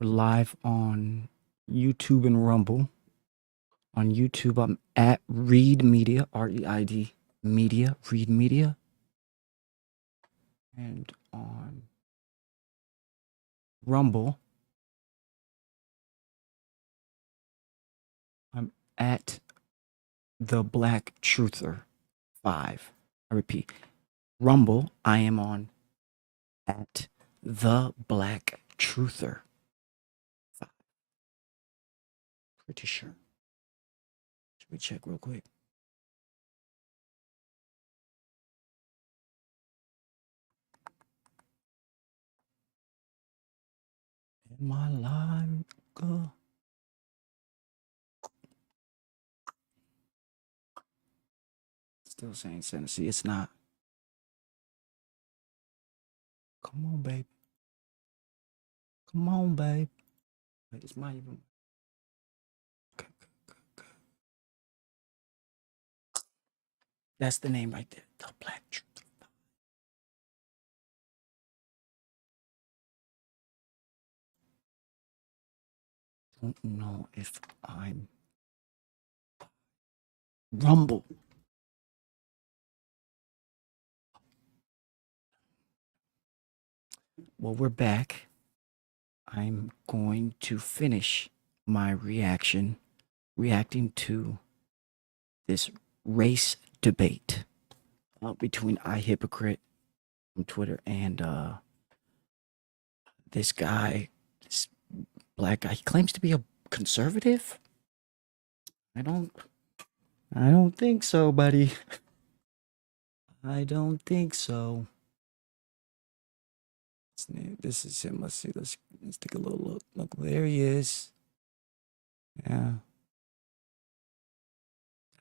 We're live on YouTube and Rumble. On YouTube, I'm at Reed Media, REID Media, Reed Media. And on Rumble, I'm at The Black Truther 5. I repeat, Rumble, I am on at The Black Truther 5. Pretty sure. Should we check real quick? In my life, go. Still saying Tennessee. It's not. Come on, babe. Come on, babe. Wait, it's my even. Okay, okay. That's the name right there. The Black Truth. Don't know if I'm Rumble. Well, we're back. I'm going to finish my reacting to this race debate between iHypocrite from Twitter and this guy, this black guy. He claims to be a conservative. I don't, I don't think so, buddy. I don't think so. This is him. Let's see. Let's take a little look. Look, there he is. Yeah.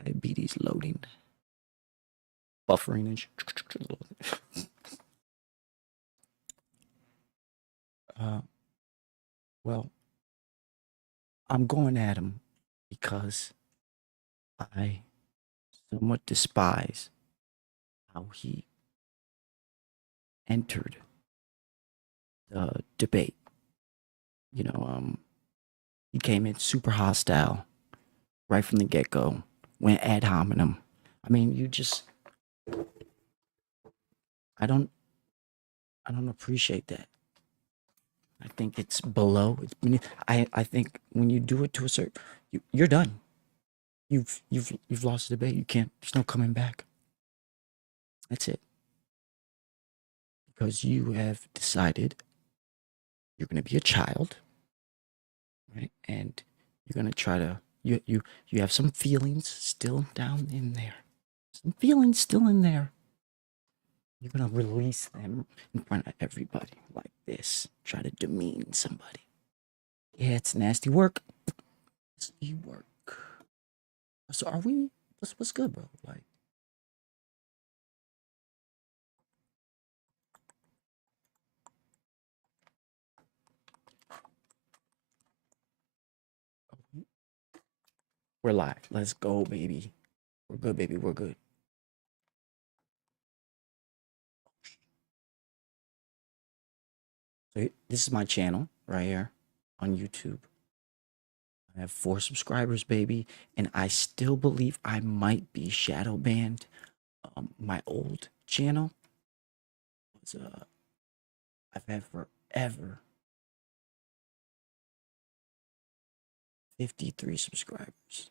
Diabetes loading, buffering, and uh, well, I'm going at him because I somewhat despise how he entered the debate. You know, he came in super hostile right from the get go, went ad hominem. I mean, I don't, I don't appreciate that. I think it's below. It's beneath. I think when you do it to a certain, you're done. You've lost the debate. You can't. There's no coming back. That's it. Because you have decided you're going to be a child, right? And you're going to try to you have some feelings still down in there. Some feelings still in there. You're going to release them in front of everybody like this. Try to demean somebody. Yeah, it's nasty work. Nasty work. So are we what's good, bro? Like we're live. Let's go, baby. We're good, baby. We're good. So this is my channel right here on YouTube. I have 4 subscribers, baby, and I still believe I might be shadow banned. My old channel was I've had forever 53 subscribers.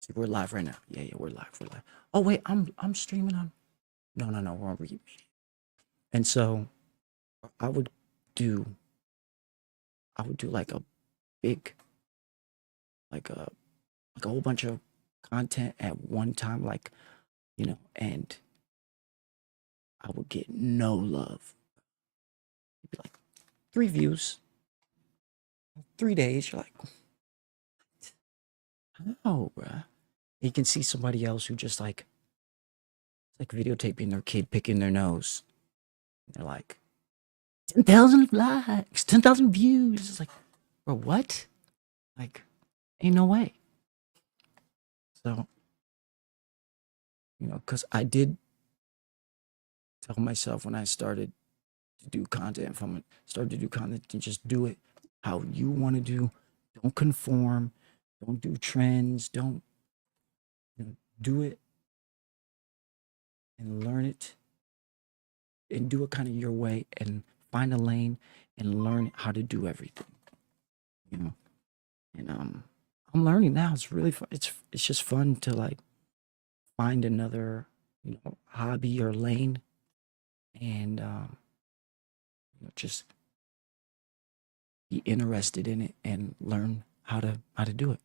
See, we're live right now. Yeah, we're live. We're live. Oh wait, I'm streaming on. No, we're on Read Media. And so I would do I would do like a big like a whole bunch of content at one time, like and I would get no love. It'd be like 3 views, 3 days. You're like, oh, bruh. You can see somebody else who just like videotaping their kid picking their nose. They're like, 10,000 likes, 10,000 views. It's like, bro, what? Like, ain't no way. So, because I did tell myself when I started to do content, if I'm gonna start to do content, then just do it how you want to do. Don't conform. Don't do trends. Don't, do it and learn it and do it kind of your way and find a lane and learn how to do everything. You know, and I'm learning now. It's really fun. It's just fun to like find another hobby or lane and just be interested in it and learn how to do it.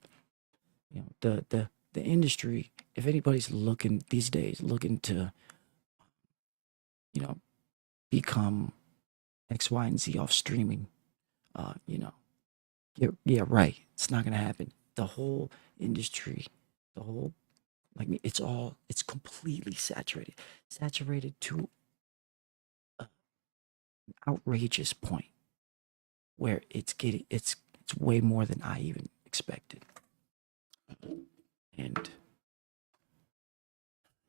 The industry, if anybody's looking these days, looking to you know become X, Y, and Z off streaming, uh, you know, yeah, right. It's not gonna happen. The whole industry, the whole it's completely saturated to an outrageous point where it's way more than I even expected. And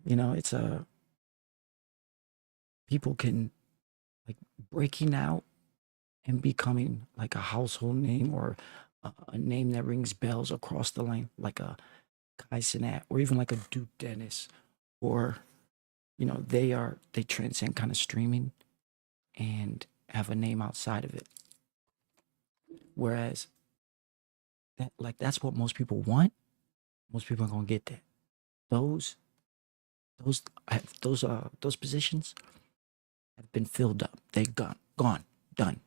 it's a people can like breaking out and becoming like a household name or a name that rings bells across the lane, like a Kai Cenat or even like a Duke Dennis, or they transcend kind of streaming and have a name outside of it. Whereas that's what most people want. Most people are gonna get that. Those those positions have been filled up. They gone, done,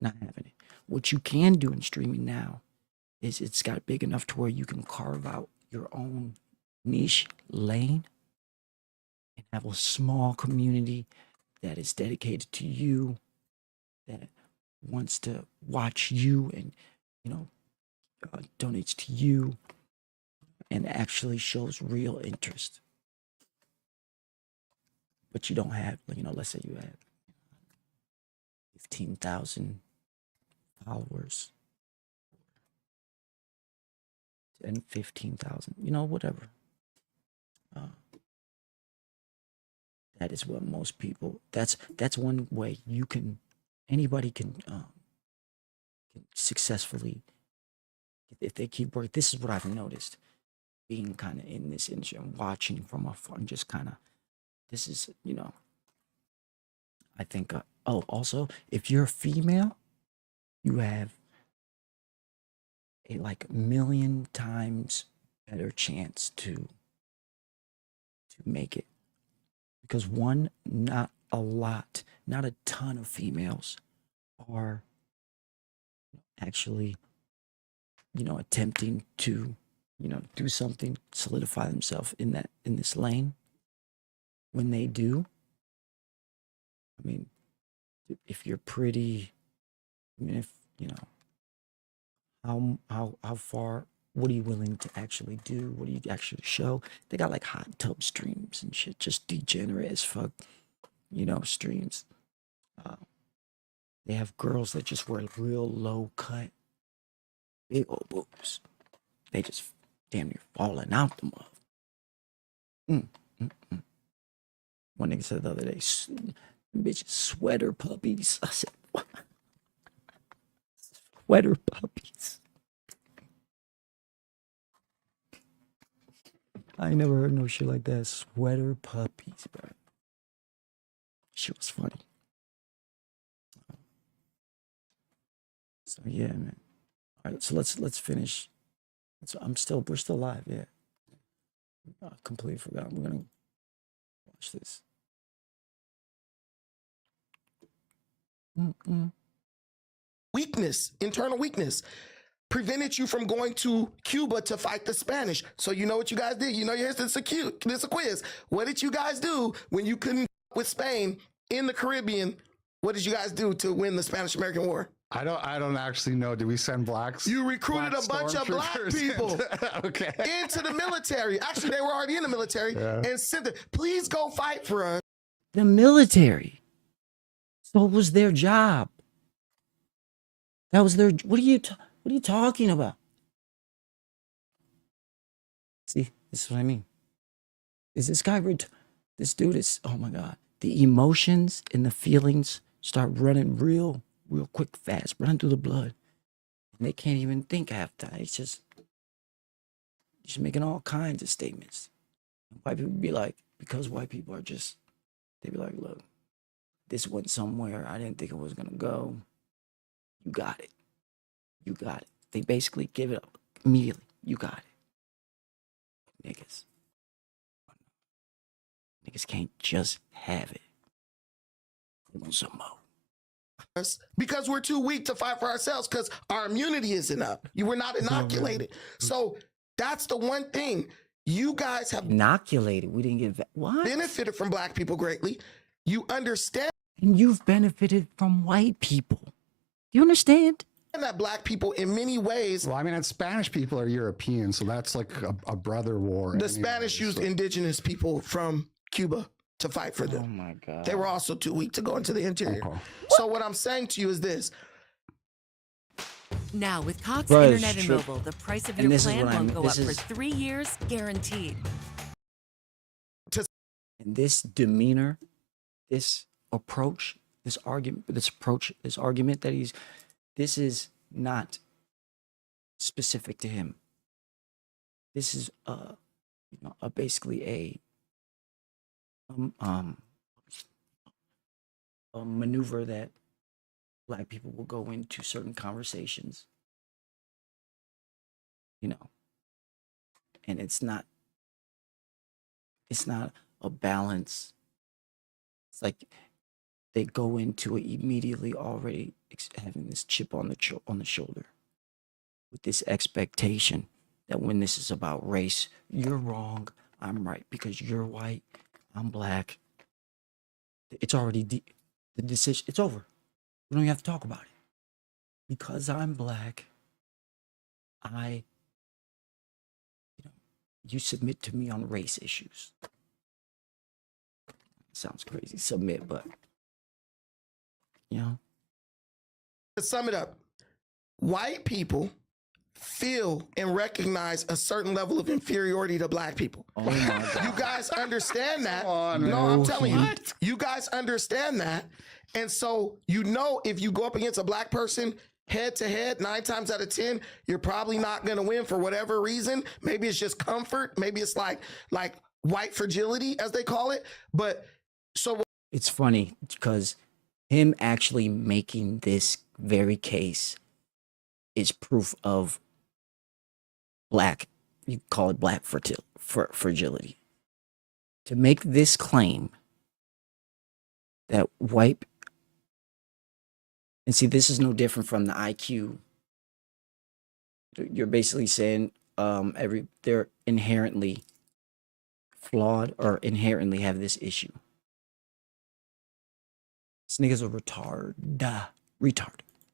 not having it. What you can do in streaming now is it's got big enough to where you can carve out your own niche lane and have a small community that is dedicated to you, that wants to watch you and you know donates to you and actually shows real interest. But you don't have, let's say you have 15,000 followers and 15,000, whatever. Uh, that is what most people. That's one way anybody can successfully, if they keep working. This is what I've noticed, being kind of in this industry and watching from afar, and just kind of, this is, I think. Oh, also, if you're a female, you have a like million times better chance to make it, because one, not a lot, not a ton of females are actually attempting to do something, solidify themselves in this lane. When they do, I mean, if you're pretty, I mean, if how far, what are you willing to actually do, what do you actually show? They got like hot tub streams and shit, just degenerate as fuck streams. uh, they have girls that just wear real low cut big old boobs. They just damn near falling out the mouth. mm, mm, mm. One nigga said the other day, bitches sweater puppies." I said, "What? Sweater puppies?" I ain't never heard no shit like that. Sweater puppies, bro. Shit was funny. So yeah, man. All right, so let's finish. We're still live. Yeah, I completely forgot. We're gonna watch this. Weakness, internal weakness, prevented you from going to Cuba to fight the Spanish. So you know what you guys did? Here's this a quiz. What did you guys do when you couldn't with Spain in the Caribbean? What did you guys do to win the Spanish-American War? I don't actually know. Did we send blacks? You recruited a bunch of black people okay. into the military. Actually, they were already in the military and sent them, please go fight for us. The military. So it was their job. That was their. What are you talking about? See, this is what I mean. Is this guy? This dude is. Oh my god. The emotions and the feelings start running real quick, fast, running through the blood. And they can't even think half the time. It's just making all kinds of statements. White people be like, because white people are just, they be like, look, this went somewhere I didn't think it was gonna go. You got it. You got it. They basically give it up immediately. You got it. Niggas can't just have it. They want some more. us because we're too weak to fight for ourselves because our immunity isn't up. You were not inoculated. So that's the one thing you guys have Inoculated. We didn't get what? benefited from black people greatly. You understand And you've benefited from white people. You understand? that black people in many ways, Well, I mean, Spanish people are European, so that's like a brother war. the anyway, Spanish used so- indigenous people from Cuba to fight for Oh them. my god. They were also too weak to go into the interior. Okay. So what I'm saying to you is this. Now, with Cox Bro, it's Internet and true. Mobile, the price of And your this is plan what I won't mean. go This up for is- 3 years, guaranteed. And this demeanor, this approach, this argument that this is not specific to him. This is basically a maneuver that black people will go into certain conversations, and it's not a balance. It's like they go into it immediately already having this chip on the shoulder with this expectation that when this is about race, you're wrong, I'm right, because you're white, I'm black. It's already the decision. It's over. We don't even have to talk about it. Because I'm black, you submit to me on race issues. Sounds crazy, submit, but To sum it up, white people feel and recognize a certain level of inferiority to black people. oh my god. You guys understand that? Come on, No, I'm telling you, What? you guys understand that. And so, if you go up against a black person head to head, 9 times out of 10, you're probably not going to win for whatever reason. Maybe it's just comfort. Maybe it's like white fragility, as they call it. But so It's funny because him actually making this very case is proof of black, you call it black fragility. To make this claim that white, and see, this is no different from the IQ. You're basically saying they're inherently flawed or inherently have this issue. This nigga's a retard.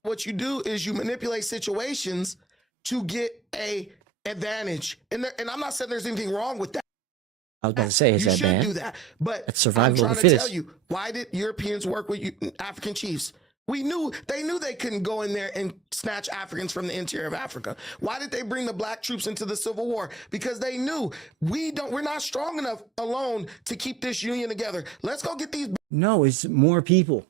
what you do is you manipulate situations to get a advantage. And I'm not saying there's anything wrong with that. I was about to say, is You that should bad? do that. But That's survival I'm of the trying to tell fittest. you, why did Europeans work with African chiefs? They knew they couldn't go in there and snatch Africans from the interior of Africa. Why did they bring the black troops into the Civil War? Because they knew we're not strong enough alone to keep this union together. Let's go get these. No, it's more people.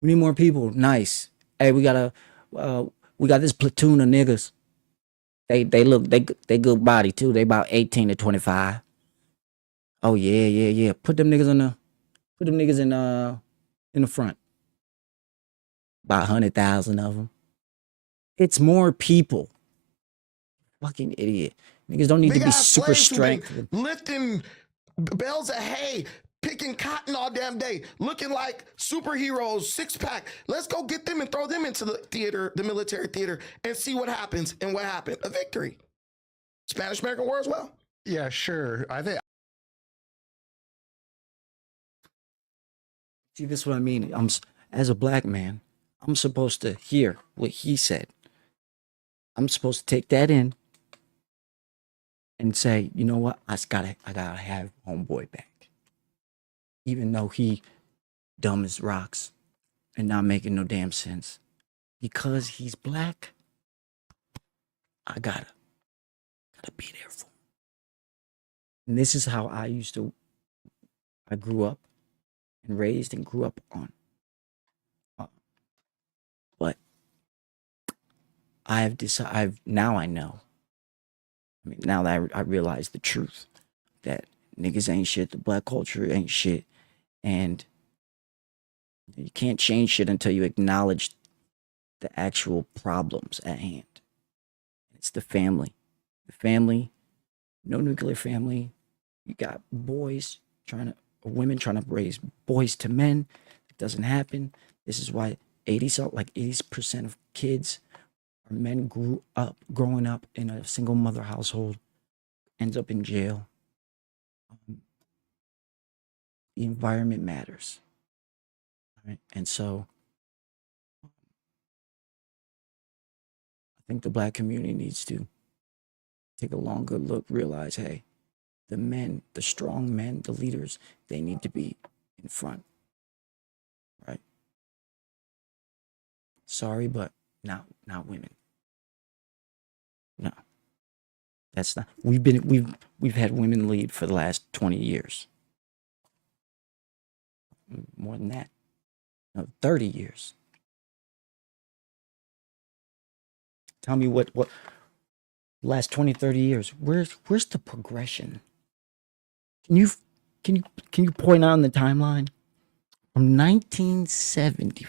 We need more people. Nice. Hey, we got this platoon of niggas. They good body too. They about 18 to 25. Oh yeah. Put them niggas in the front. About 100,000 of them. It's more people. Fucking idiot. Niggas don't need to be big-ass super slaves who've been strength. lifting bales of hay, picking cotton all damn day, looking like superheroes, 6-pack. Let's go get them and throw them into the theater, the military theater, and see what happens. And what happened? A victory. Spanish-American War as well. Yeah, sure. I think See, this is what I mean. As a black man, I'm supposed to hear what he said. I'm supposed to take that in and say, you know what? I gotta have homeboy back. Even though he dumb as rocks and not making no damn sense. Because he's black, I gotta be there for him. And this is how I grew up. and raised and grew up on. But I've decided, now I know. I mean, now that I realize the truth that niggas ain't shit, the black culture ain't shit, and you can't change shit until you acknowledge the actual problems at hand. It's the family. The family, no nuclear family. You got women trying to raise boys to men. It doesn't happen. This is why 80% of kids or men growing up in a single mother household, ends up in jail. The environment matters. Right? And so I think the black community needs to take a longer look, realize, hey, the men, the strong men, the leaders, they need to be in front. Right? Sorry, but not women. No. That's not, we've had women lead for the last 20 years. More than that. No, 30 years. Tell me what last 20, 30 years, where's the progression? Can you point out on the timeline from 1970,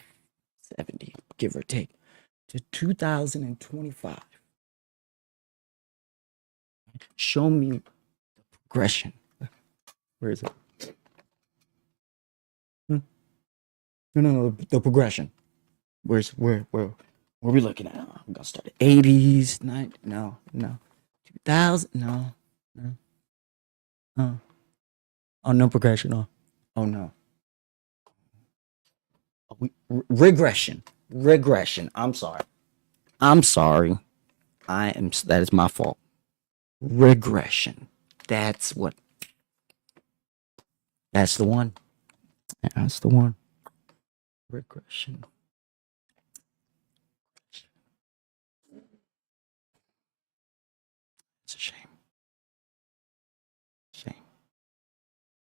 give or take, to 2025? Show me the progression. Where is it? No, the progression. Where are we looking at? I'm gonna start at 80s, 90s, no, 2000, no. Oh, no progression. Oh no. Regression. I'm sorry. That is my fault. Regression. That's the one. That's the one. Regression. It's a shame.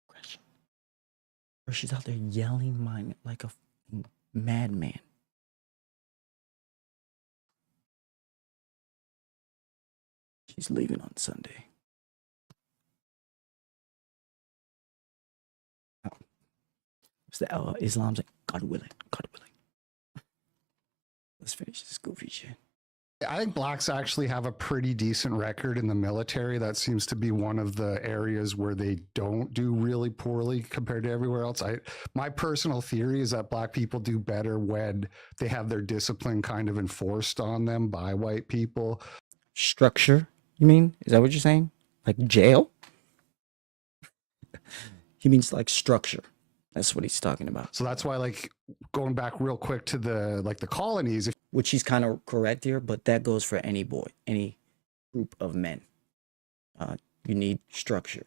Regression. Or she's out there yelling mine like a madman. She's leaving on Sunday. It's the Islam's like, God willing. Let's finish this goofy shit. I think blacks actually have a pretty decent record in the military. That seems to be one of the areas where they don't do really poorly compared to everywhere else. My personal theory is that black people do better when they have their discipline kind of enforced on them by white people. Structure, you mean? Is that what you're saying? Like jail? He means like structure. That's what he's talking about. So that's why, like, going back real quick to the colonies, Which he's kind of correct here, but that goes for any group of men. You need structure.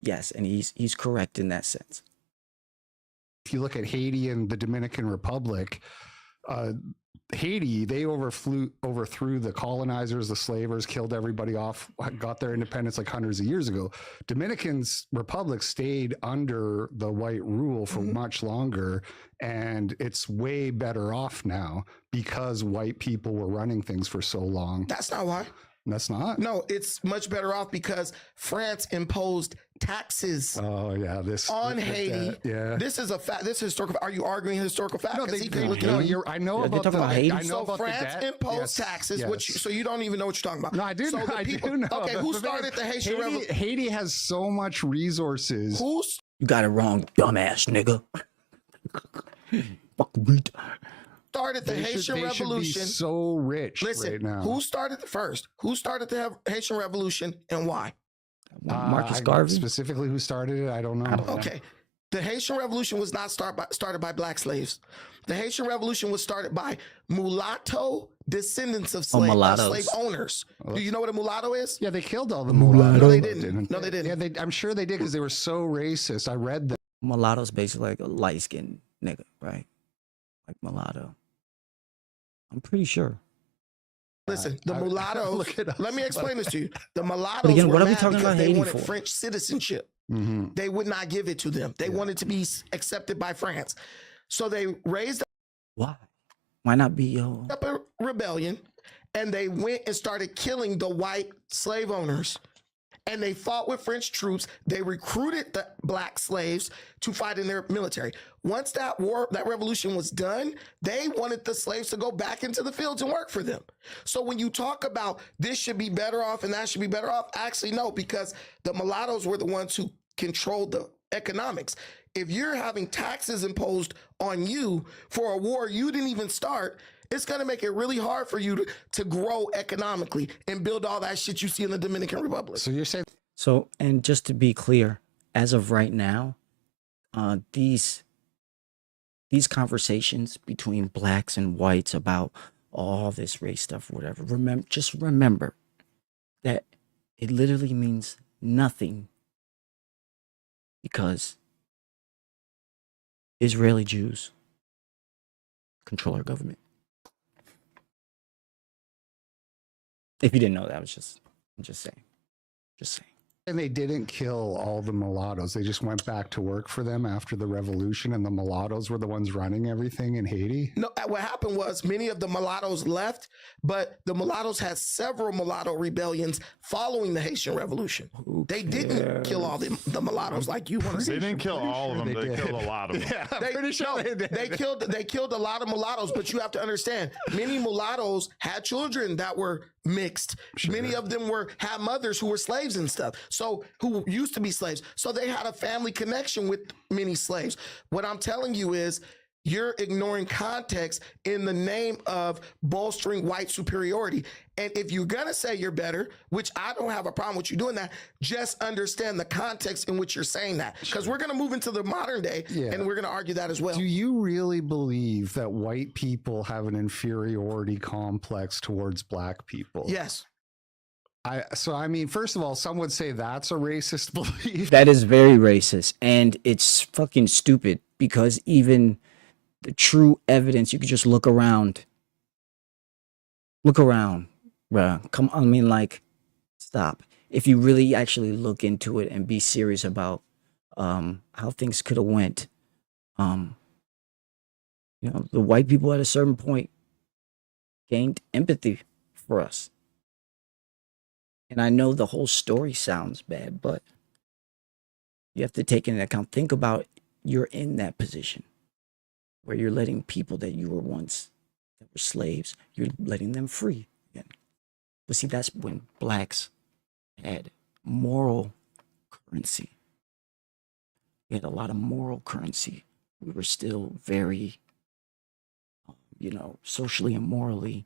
Yes, and he's correct in that sense. If you look at Haiti and the Dominican Republic, Haiti, they overthrew the colonizers, the slavers, killed everybody off, got their independence like hundreds of years ago. Dominican's Republic stayed under the white rule for much longer, and it's way better off now because white people were running things for so long. That's not why. That's not? No, it's much better off because France imposed taxes Oh, yeah. on Haiti. Yeah. This is a fact. This is historical. Are you arguing historical fact? No, 'Cause they, he can they, look it no, up. you're, I know Yeah, they're about talking the, about Haiti? I know So about France the debt. imposed Yes, taxes, yes. so you don't even know what you're talking about. No, I do. So the I people- do know. Okay, who The thing started is, the Haitian Revolution? Haiti has so much resources. Who's You got it wrong, dumbass nigga. Fuck beat. started the They Haitian should be Revolution? so rich Listen, right now. who started the first? Who started the Haitian Revolution and why? Marcus Garvey. Specifically, who started it? I don't know. Okay. The Haitian Revolution was not started by black slaves. The Haitian Revolution was started by mulatto descendants of mulattoes. slave owners. Do you know what a mulatto is? Yeah, they killed all the Mulatto. mulattoes. No, they didn't. No, they didn't. Yeah, I'm sure they did because they were so racist. I read that. Mulatto's basically like a light-skinned nigga, right? Like mulatto. I'm pretty sure. Listen, the I- mulattoes. look it up. Let me explain this to you. The mulattoes But again, were what are we mad talking because about they Haiti wanted for? French citizenship. Mhm. They would not give it to them. They wanted to be accepted by France. So they raised Why? Why not be up a rebellion and they went and started killing the white slave owners. And they fought with French troops. They recruited the black slaves to fight in their military. Once that revolution was done, they wanted the slaves to go back into the fields and work for them. So when you talk about this should be better off and that should be better off, actually no, because the mulattoes were the ones who controlled the economics. If you're having taxes imposed on you for a war you didn't even start, it's going to make it really hard for you to grow economically and build all that shit you see in the Dominican Republic. So you're saying So, and just to be clear, as of right now, these conversations between blacks and whites about all this race stuff, whatever, just remember that it literally means nothing because Israeli Jews control our government. If you didn't know that, I'm just saying. Just saying. and they didn't kill all the mulattoes. They just went back to work for them after the revolution, and the mulattoes were the ones running everything in Haiti. No, what happened was many of the mulattoes left, but the mulattoes had several mulatto rebellions following the Haitian Revolution. They didn't kill all the mulattoes like you want to They say. didn't kill all of them. They did. killed a lot of them. Yeah, I'm They, pretty sure no, they did. they killed a lot of mulattoes, but you have to understand many mulattoes had children that were mixed. Many of them had mothers who were slaves and stuff. So who used to be slaves. So they had a family connection with many slaves. What I'm telling you is you're ignoring context in the name of bolstering white superiority. And if you're going to say you're better, which I don't have a problem with you doing that, just understand the context in which you're saying that. Because we're going to move into the modern day and we're going to argue that as well. Do you really believe that white people have an inferiority complex towards black people? Yes. I mean, first of all, some would say that's a racist belief. That is very racist, and it's fucking stupid because even the true evidence, you could just look around. Look around, bruh. Come on, I mean, like, stop. If you really actually look into it and be serious about how things could have went, the white people at a certain point gained empathy for us. And I know the whole story sounds bad, but you have to take into account, think about you're in that position where you're letting people that you were once that were slaves, you're letting them free again. But see, that's when blacks had moral currency. We had a lot of moral currency. We were still very, socially and morally,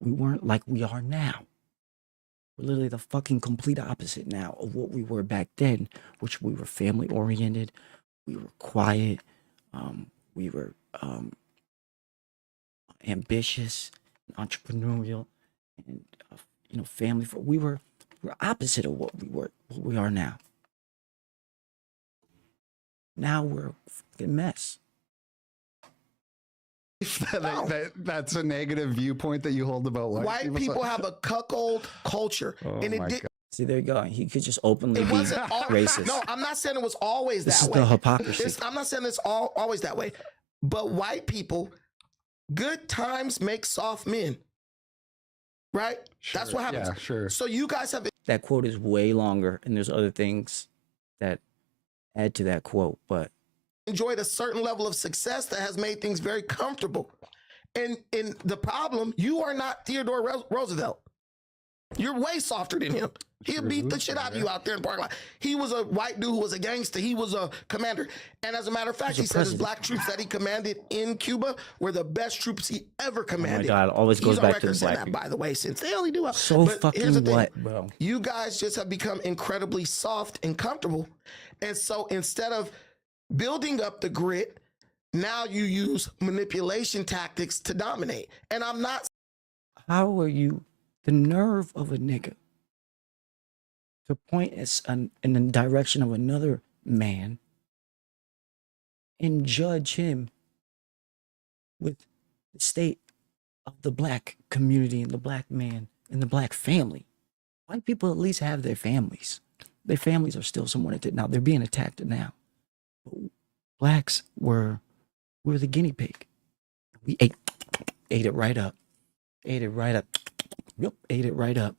we weren't like we are now. We're literally the fucking complete opposite now of what we were back then, which we were family oriented, we were quiet, we were ambitious, entrepreneurial, and family. We're opposite of what we are now. Now we're a fucking mess. That's a negative viewpoint that you hold about White people have a cuckold culture. Oh And it my did. God. See, there you go. He could just openly It be wasn't all, racist. No, I'm not saying it was always This that is way. the hypocrisy. I'm not saying it's always that way. But white people, good times make soft men. Right? That's what happens. Yeah, sure. So you guys have That quote is way longer, and there's other things that add to that quote, but enjoyed a certain level of success that has made things very comfortable. And in the problem, you are not Theodore Roosevelt. You're way softer than him. He'll beat the shit out of you out there in the parking lot. He was a white dude who was a gangster. He was a commander. And as a matter of fact, he said his black troops that he commanded in Cuba were the best troops he ever oh commanded. my God, always He's goes on back to record the saying black that, people. by the way, since they only do. So but here's the fucking thing. what, bro? You guys just have become incredibly soft and comfortable. And so instead of building up the grit, now you use manipulation tactics to dominate. And I'm not. How are you, the nerve of a nigga to point in the direction of another man and judge him with the state of the black community and the black man and the black family? White people at least have their families. their families are still somewhat attacked. Now they're being attacked now. But blacks were the guinea pig. We ate it right up. Ate it right up. Yep, ate it right up.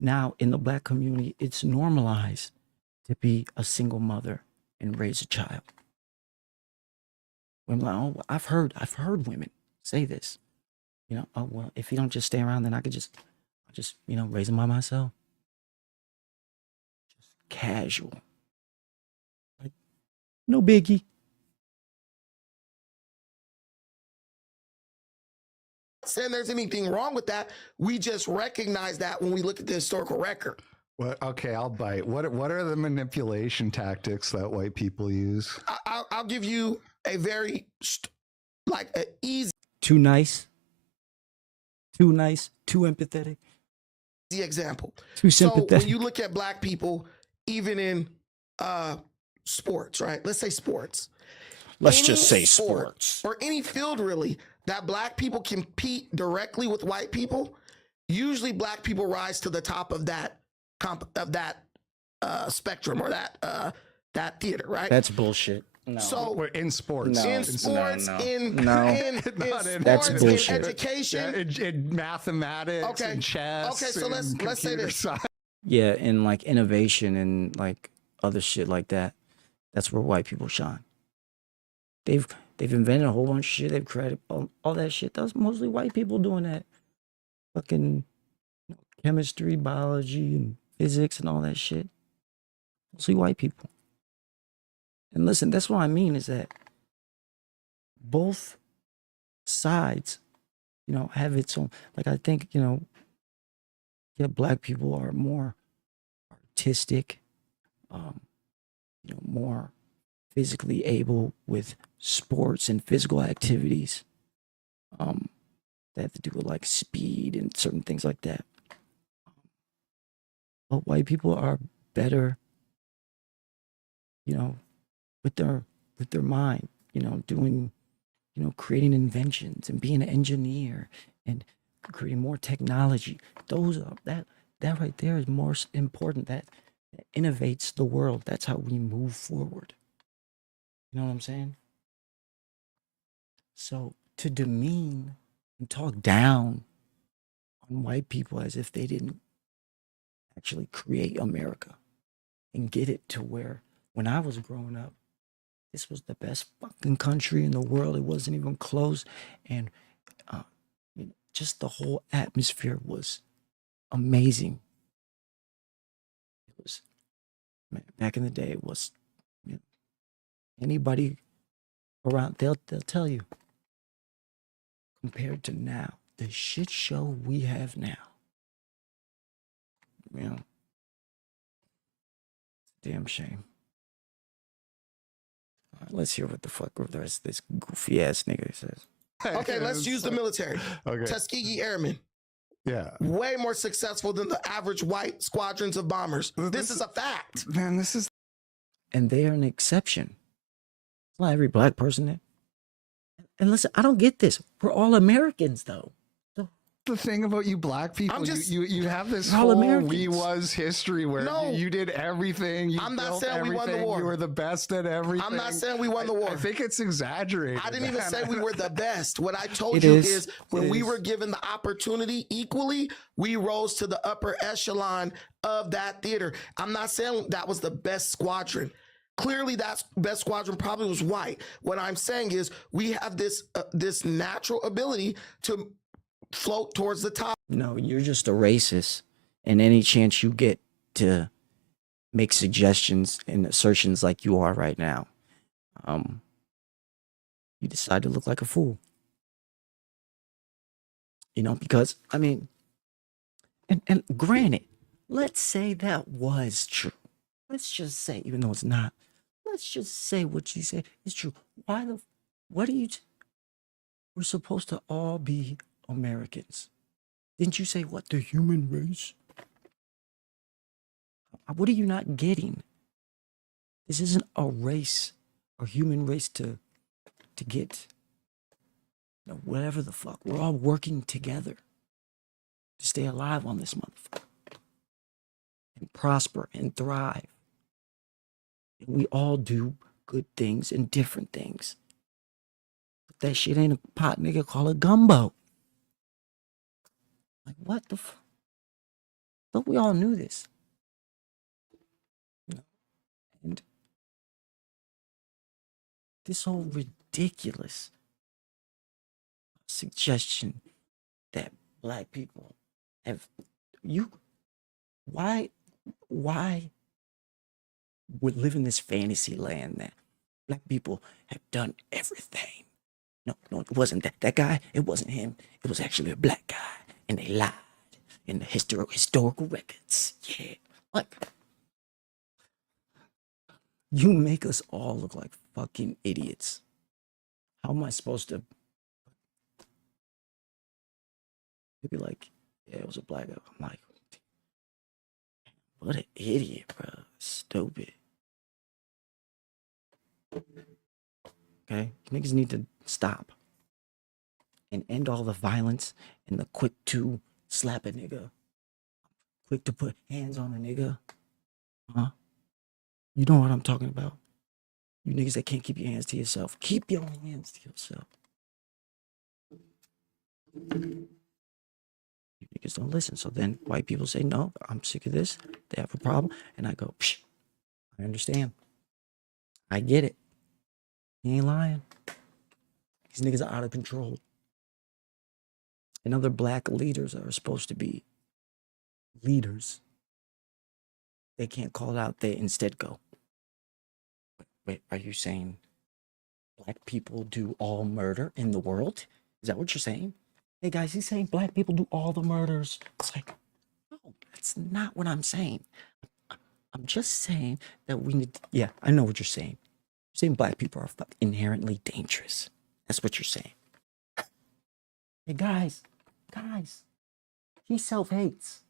Now in the black community, it's normalized to be a single mother and raise a child. Women like, oh, I've heard women say this. You know, oh well, if you don't just stay around, then I'll just raise them by myself. Just casual. Like, no biggie. Saying there's anything wrong with that. We just recognize that when we look at the historical record. What? Okay, I'll bite. What are the manipulation tactics that white people use? I'll give you a very easy Too nice. Too nice. Too empathetic. example. Too So sympathetic. when you look at black people, even in sports, right? Let's say sports. Let's Any just say sport sports. or any field really that black people compete directly with white people. Usually, black people rise to the top of that spectrum or that theater, right? That's bullshit. No. So We're in sports. No. in sports, no. in No. in Not in- That's sports, bullshit. in education. in mathematics, Okay. and chess. Okay, so let's and say computer this. science. Yeah, and like innovation and like other shit like that. That's where white people shine. They've invented a whole bunch of shit. They've created all that shit. That's mostly white people doing that. Fucking chemistry, biology, and physics and all that shit. Mostly white people. And listen, that's what I mean is that both sides, have its own. Like I think, black people are more artistic, more physically able with sports and physical activities that have to do with like speed and certain things like that. But white people are better, with their mind, doing, creating inventions and being an engineer and creating more technology. Those are that right there is more important. That innovates the world. That's how we move forward. You know what I'm saying? So to demean and talk down on white people as if they didn't actually create America and get it to where when I was growing up, this was the best fucking country in the world. It wasn't even close. And just the whole atmosphere was amazing. It was, man, back in the day, it was, anybody around, they'll tell you. Compared to now, the shit show we have now, damn shame. All right, let's hear what the fuck the rest of this goofy ass nigga says. Okay, let's use the military. Okay. Tuskegee Airmen, Yeah. way more successful than the average white squadrons of bombers. This is a fact. Man, this is And they are an exception. It's not every black person there. And listen, I don't get this. We're all Americans, though. the thing about you black people. I'm just- You have this We're all whole Americans. we was history where No. you did everything. You I'm not built saying we won the everything, war. You were the best at everything. I'm not saying we won the war. I think it's exaggerated. I didn't even man. say we were the best. What I told It you is. is when It we is. were given the opportunity equally, we rose to the upper echelon of that theater. I'm not saying that was the best squadron. Clearly, that best squadron probably was white. What I'm saying is we have this natural ability to float towards the top. No, you're just a racist. And any chance you get to make suggestions and assertions like you are right now, you decide to look like a fool. Because, and granted, let's say that was true. Let's just say, even though it's not, let's just say what you said is true. What do you, we're supposed to all be Americans. Didn't you say what, the human race? What are you not getting? This isn't a race, a human race to get, whatever the fuck. We're all working together to stay alive on this motherfucker. and prosper and thrive. And we all do good things and different things. But that shit ain't a pot, nigga. Call it gumbo. Like, what the f? But we all knew this. You know? And this whole ridiculous suggestion that black people have why we live in this fantasy land that black people have done everything. No, it wasn't that guy. It wasn't him. It was actually a black guy, and they lied in the historical records. Yeah, like you make us all look like fucking idiots. How am I supposed to? They'd be like, yeah, it was a black guy. I'm like, what an idiot, bro. Stupid. Okay? Niggas need to stop and end all the violence and the quick to slap a nigga. Quick to put hands on a nigga. Huh? You know what I'm talking about. You niggas that can't keep your hands to yourself. Keep your hands to yourself. Niggas don't listen. So then white people say, no, I'm sick of this. They have a problem. And I go, psh, I understand. I get it. He ain't lying. These niggas are out of control. And other black leaders are supposed to be leaders. They can't call it out. They instead go, wait, are you saying black people do all murder in the world? Is that what you're saying? Hey guys, he's saying black people do all the murders. It's like, no, that's not what I'm saying. I'm just saying that we need, yeah, I know what you're saying. You're saying black people are inherently dangerous. That's what you're saying. Hey guys, he self-hates.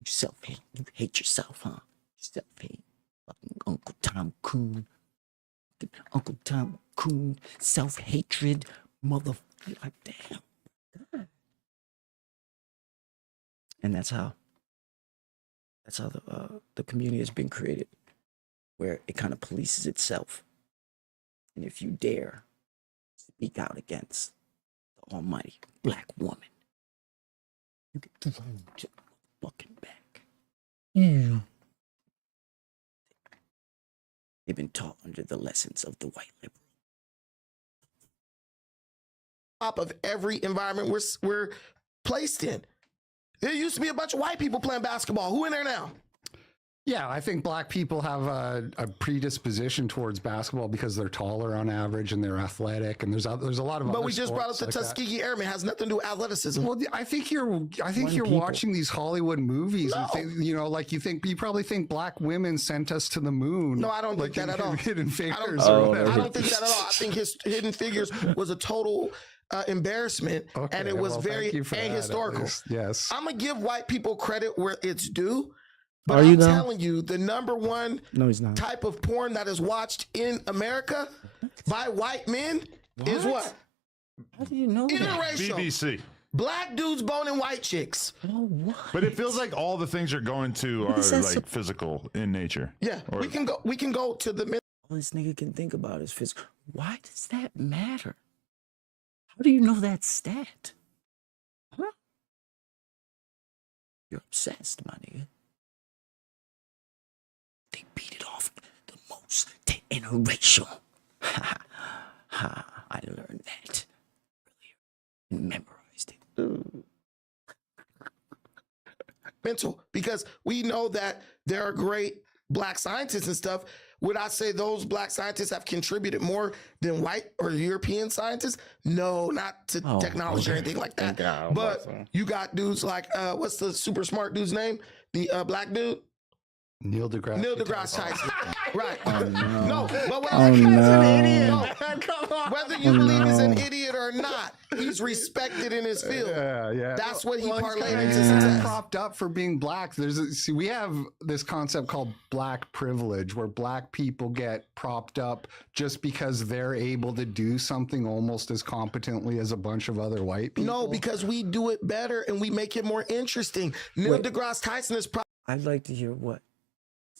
You self-hate. You hate yourself, huh? You self-hate. Fucking Uncle Tom Coon. Uncle Tom Coon. Self-hatred. Motherfucker. Like, damn. And that's how the community has been created, where it kind of polices itself. And if you dare speak out against the almighty black woman, you get thrown to the fucking back. They've been taught under the lessons of the white liberal. Top of every environment we're placed in. There used to be a bunch of white people playing basketball. Who in there now? Yeah, I think black people have a predisposition towards basketball because they're taller on average and they're athletic, and there's a lot of. But other we just brought up the sports like Tuskegee Airmen. Has nothing to do with athleticism. Well, I think you're people. watching these Hollywood movies and No. think, you probably think black women sent us to the moon. No, I don't think that at all. Hidden Figures I or don't, whatever. I don't think that at all. I think his Hidden Figures was a total embarrassment, Okay, and it was well, very thank you for that, at ahistorical. least. Yes. I'm gonna give white people credit where it's due, but Are you I'm though? telling you, the number one No, he's not. type of porn that is watched in America by white men is what? How do you know that? Interracial. BBC. Black dudes boning white chicks. Oh, what? But it feels like all the things you're going to are is that like physical in nature. Yeah, Or- we can go to the All this nigga can think about is physical. Why does that matter? How do you know that stat? Huh? You're obsessed, my nigga. They beat it off the most. They interracial. Ha ha. I learned that earlier and memorized it. Ooh. mental, because we know that there are great black scientists and stuff. Would I say those black scientists have contributed more than white or European scientists? No, not to Oh, technology or okay. anything like that. Okay, I was But about to say. you got dudes like, what's the super smart dude's name? The black dude? Neil deGrasse. Neil deGrasse Tyson. Right. no. No, but what Oh, no. whether you Oh, believe he's an no. idiot or not, he's respected in his field. Yeah. That's what he Well, parlayed he's into kinda success. propped up for being black. We have this concept called black privilege, where black people get propped up just because they're able to do something almost as competently as a bunch of other white people. No, because we do it better and we make it more interesting. Neil Wait. deGrasse Tyson is I'd like to hear what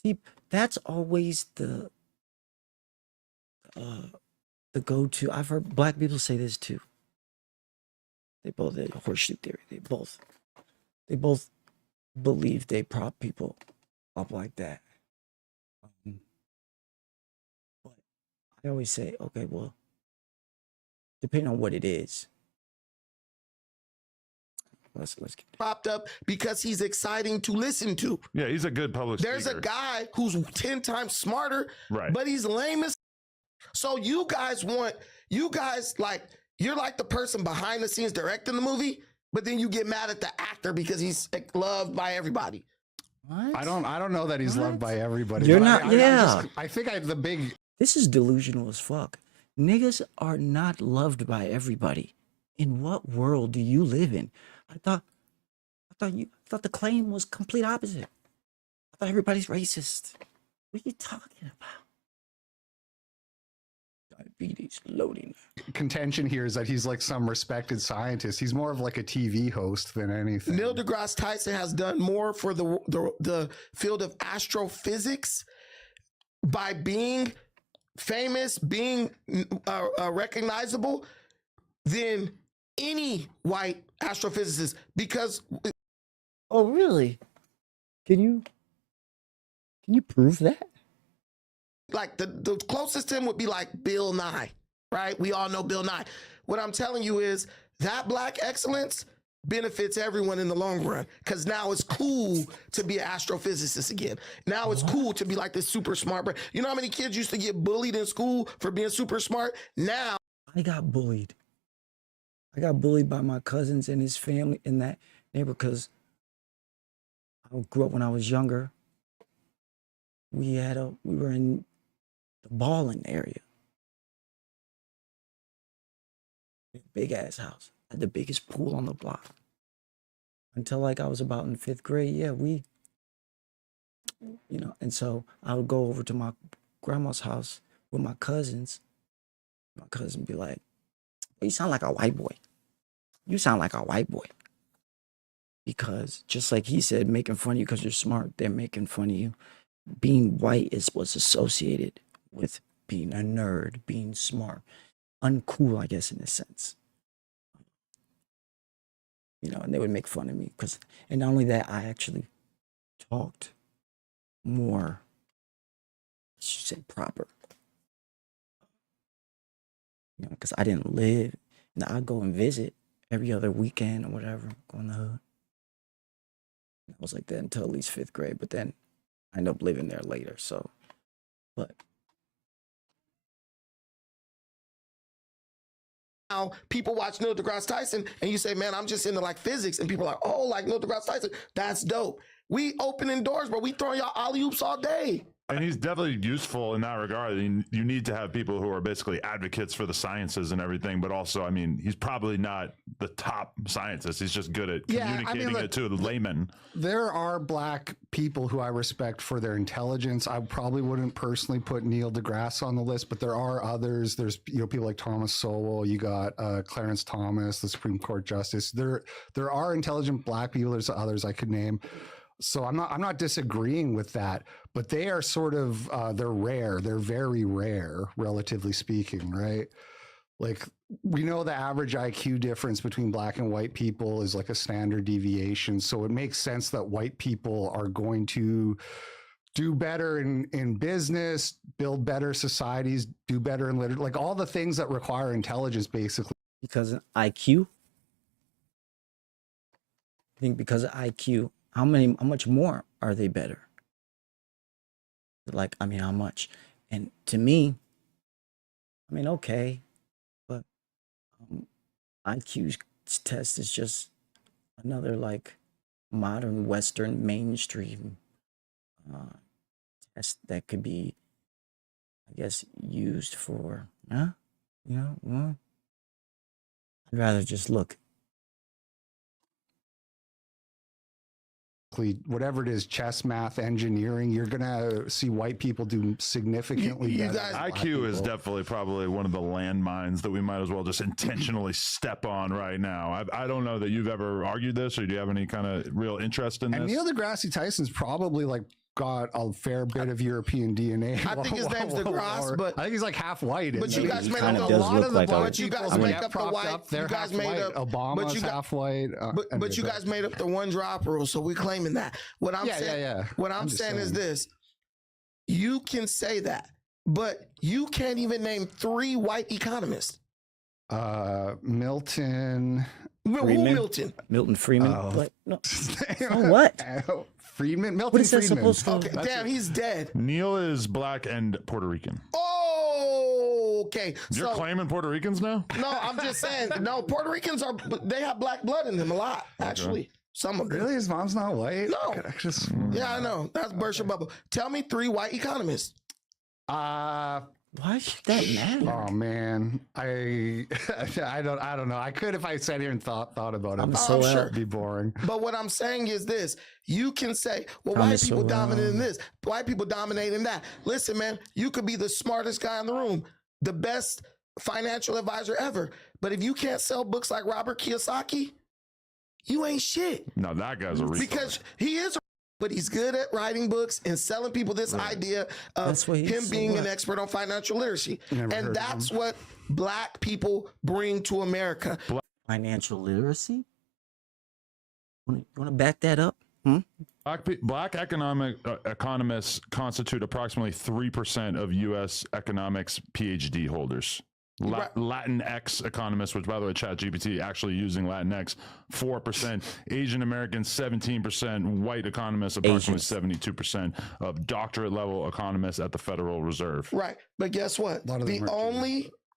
See, that's always the go-to. I've heard black people say this too. They both the horseshoe theory. They both believe they prop people up like that. But I always say, okay, well, depending on what it is. Let's get Propped up because he's exciting to listen to. Yeah, he's a good public There's speaker. a guy who's 10 times smarter, Right. but he's lame as. So you guys like, you're like the person behind the scenes directing the movie, but then you get mad at the actor because he's loved by everybody. what? I don't know that he's loved What? by everybody. You're but not- I yeah. I think the big This is delusional as fuck. Niggas are not loved by everybody. In what world do you live in? I thought the claim was complete opposite. I thought everybody's racist. What are you talking about? Diabetes loading. contention here is that he's like some respected scientist. He's more of like a TV host than anything. Neil deGrasse Tyson has done more for the field of astrophysics by being famous, being recognizable than any white astrophysicist, because Oh, really? Can you prove that? like the closest to him would be like Bill Nye, right? We all know Bill Nye. What I'm telling you is that black excellence benefits everyone in the long run, because now it's cool to be an astrophysicist again. Now it's cool to be like this super smart brain. You know how many kids used to get bullied in school for being super smart? Now I got bullied. I got bullied by my cousins and his family in that neighborhood because I grew up when I was younger. We were in the balling area. Big ass house. Had the biggest pool on the block. Until like I was about in 5th grade. Yeah, and so I would go over to my grandma's house with my cousins. My cousin be like, "You sound like a white boy. You sound like a white boy." Because just like he said, making fun of you because you're smart, they're making fun of you. Being white was associated with being a nerd, being smart, uncool, I guess, in a sense. And they would make fun of me and not only that, I actually talked more, I should say proper. Because I didn't live, and I'd go and visit every other weekend or whatever, go in the hood. I was like that until at least 5th grade, but then I ended up living there later, but now people watch Neil deGrasse Tyson and you say, man, I'm just into like physics. And people are like, oh, like Neil deGrasse Tyson, that's dope. We opening doors, bro. We throwing y'all alley oops all day. And he's definitely useful in that regard. You need to have people who are basically advocates for the sciences and everything, but also, I mean, he's probably not the top scientist. He's just good at communicating it to the layman. There are black people who I respect for their intelligence. I probably wouldn't personally put Neil deGrasse on the list, but there are others. There's people like Thomas Sowell. You got Clarence Thomas, the Supreme Court Justice. There are intelligent black people. There's others I could name. So I'm not disagreeing with that, but they are sort of they're rare. They're very rare, relatively speaking, right? Like, we know the average IQ difference between black and white people is like a standard deviation. So it makes sense that white people are going to do better in business, build better societies, do better in literature, like all the things that require intelligence, basically. because of IQ, I think because of IQ, how much more are they better? Like, I mean, how much? And to me, I mean, okay, but IQ's test is just another like modern Western mainstream test that could be, I guess, used for, I'd rather just look. Whatever it is, chess, math, engineering, you're gonna see white people do significantly You better. guys- than black IQ is people. definitely probably one of the landmines that we might as well just intentionally step on right now. I don't know that you've ever argued this, or do you have any kind of real interest in And this? Neil deGrasse Tyson's probably like got a fair bit of European DNA. I think his name's DeGrasse, but I think he's like half white. but you He guys made kinda up does a lot look of the like a- but you guys people make get up the propped white. up, they're You guys half made white. up. Obama's you got- half white. But you guys made up the one drop rule, so we claiming that. What I'm saying, yeah. what I'm just saying is this: you can say that, but you can't even name 3 white economists. Milton. Who Freeman? Milton? Milton Freeman. Oh. What? No. what? Freeman. Milton What is that Friedman. supposed to? Okay, damn, he's dead. Neil is black and Puerto Rican. Oh, okay. You're So claiming Puerto Ricans now? no, I'm just saying. No, Puerto Ricans they have black blood in them a lot, actually. Some of them. Really? His mom's not white? No. I just. Yeah, I know. That's burst your bubble. Tell me 3 white economists. Why should that matter? Oh man, I don't know. I could if I sat here and thought about it. I'm but so sure. it'd be boring. But what I'm saying is this: you can say, "Well, Thomas white people Sowell. dominate in this, white people dominate in that." Listen, man, you could be the smartest guy in the room, the best financial advisor ever, but if you can't sell books like Robert Kiyosaki, you ain't shit. No, that guy's a retard. Because he is, but he's good at writing books and selling people this idea of That's what he's him so being an what? expert on financial literacy, Never heard and of that's him. what black people bring to America. Financial literacy? You want to back that up? Black economists constitute approximately 3% of U.S. economics PhD holders. Right. Latinx economists, which by the way, ChatGPT actually using Latinx, 4%. Asian Americans, 17%. White economists, approximately 72% of doctorate level economists at the Federal Reserve. Right, but guess what? A lot of them are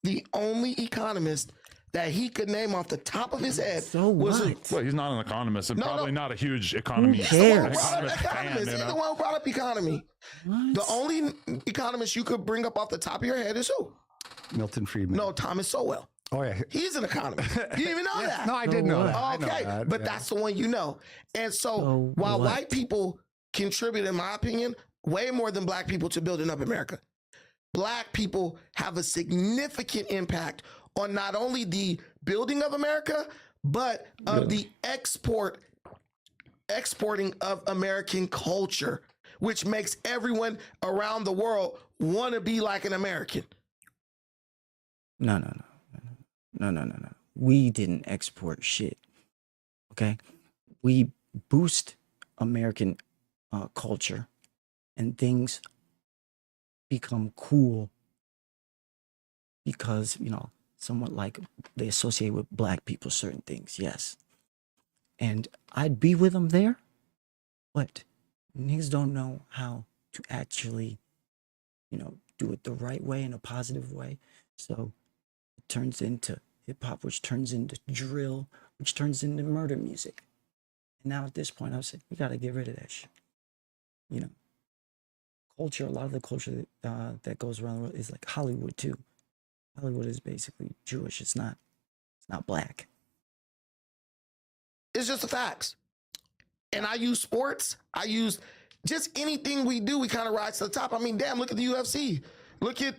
The only economist that he could name off the top of his head So was what? Well, he's not an economist and No, probably no. not a huge economy. Who He's the one who cares? brought up Economist fan, economists. you He's the know? one who brought up economy. What? The only economist you could bring up off the top of your head is who? Milton Friedman. No, Thomas Sowell. Oh yeah. He's an economist. You didn't even know that. No, I did know what? that. I know Okay, that, but yeah. that's the one you know. And so So while what? white people contribute, in my opinion, way more than black people to building up America, black people have a significant impact on not only the building of America, but of the exporting of American culture, which makes everyone around the world want to be like an American. No. We didn't export shit. Okay, we boost American culture, and things become cool because somewhat like they associate with black people certain things. Yes, and I'd be with them there, but niggas don't know how to actually, do it the right way in a positive way. So it turns into hip hop, which turns into drill, which turns into murder music. And now at this point, I was saying, we got to get rid of that shit. Culture, a lot of the culture that goes around the world is like Hollywood too. Hollywood is basically Jewish. It's not black. It's just the facts. And I use sports. I use just anything we do. We kind of rise to the top. I mean, damn, look at the UFC. Look at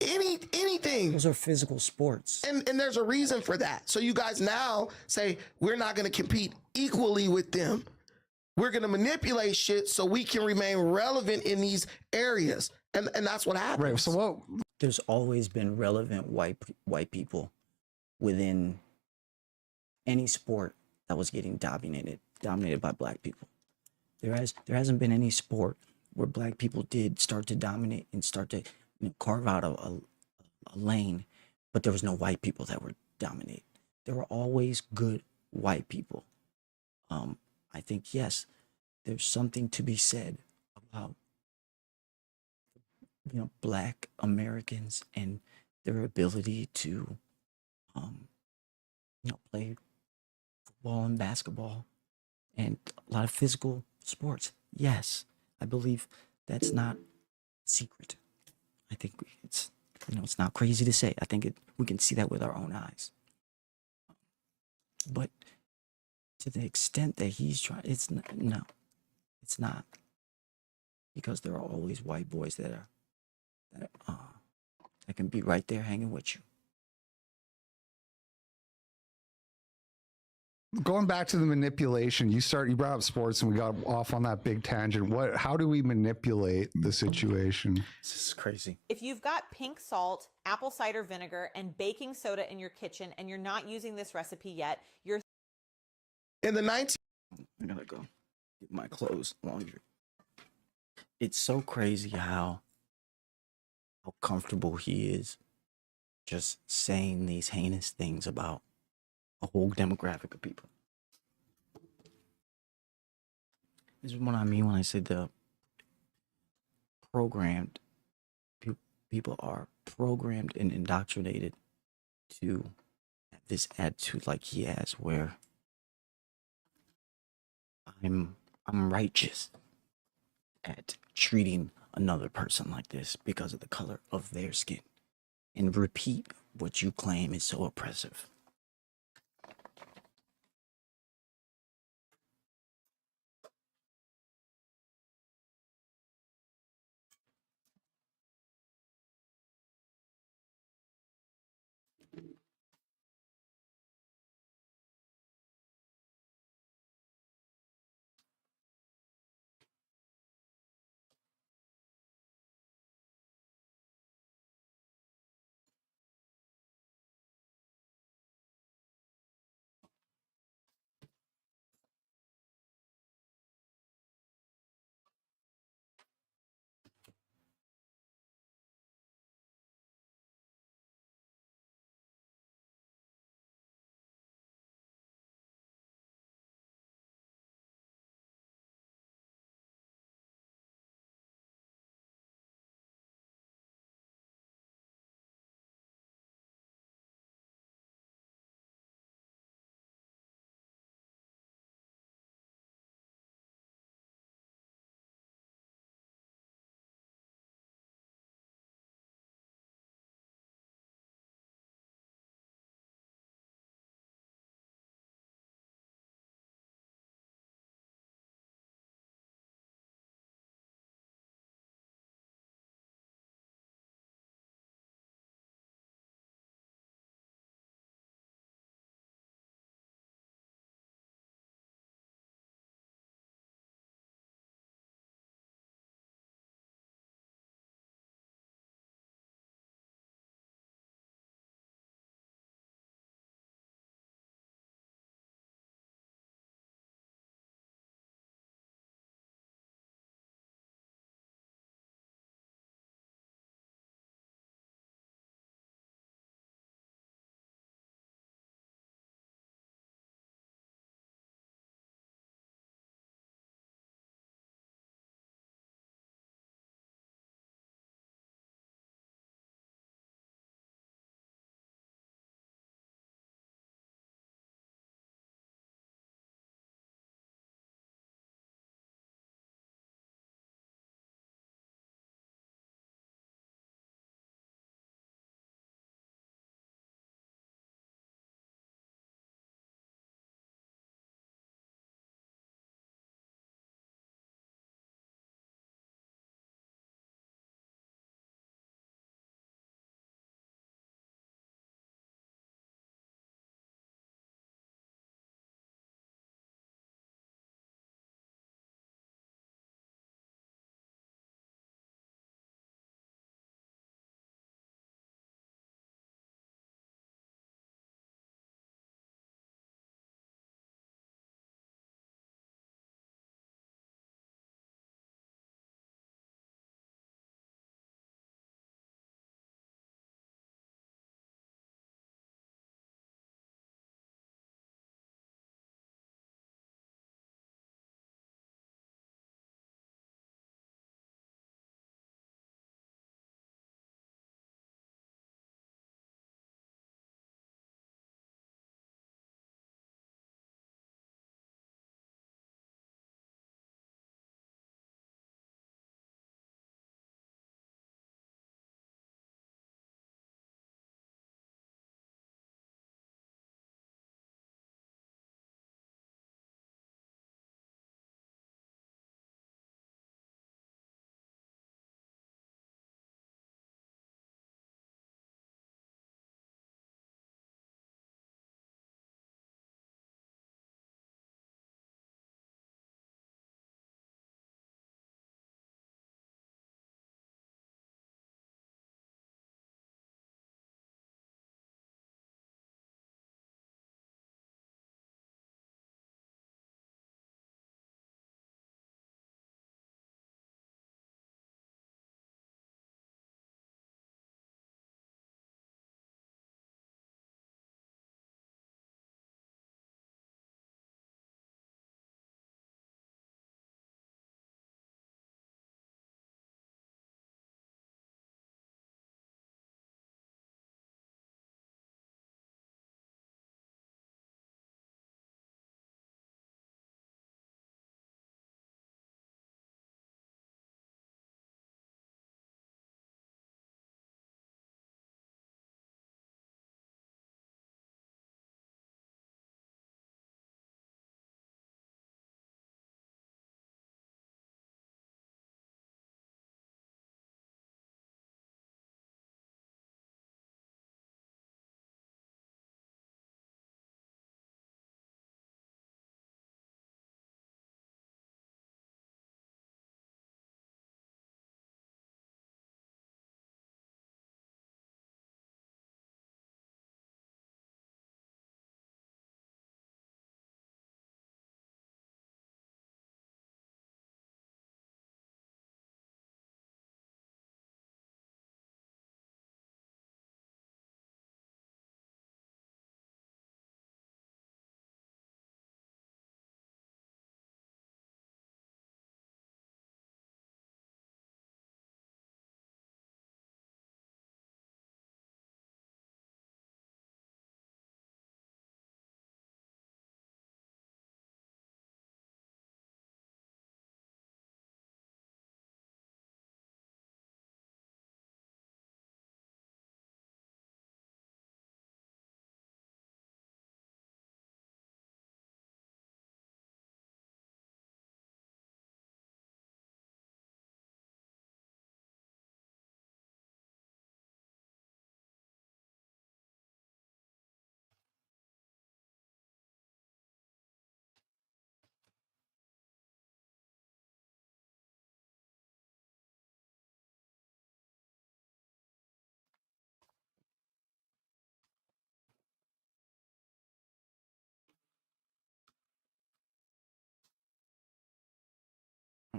anything. Those are physical sports. And there's a reason for that. So you guys now say we're not going to compete equally with them. We're going to manipulate shit so we can remain relevant in these areas. And that's what happens. Right. So what? There's always been relevant white people within any sport that was getting dominated by black people. There hasn't been any sport where black people did start to dominate and start to carve out a lane, but there was no white people that were dominate. There were always good white people. I think yes, there's something to be said about black Americans and their ability to play football and basketball and a lot of physical sports. Yes, I believe that's not secret. I think it's it's not crazy to say. I think we can see that with our own eyes. But to the extent that he's trying, it's not, because there are always white boys that can be right there hanging with you. going back to the manipulation, you brought up sports and we got off on that big tangent. How do we manipulate the situation? This is crazy. If you've got pink salt, apple cider vinegar, and baking soda in your kitchen and you're not using this recipe yet, you're In the 19 I gotta go get my clothes laundry. It's so crazy how comfortable he is just saying these heinous things about a whole demographic of people. This is what I mean when I say the programmed people are programmed and indoctrinated to have this attitude like he has, where I'm righteous at treating another person like this because of the color of their skin, and repeat what you claim is so oppressive.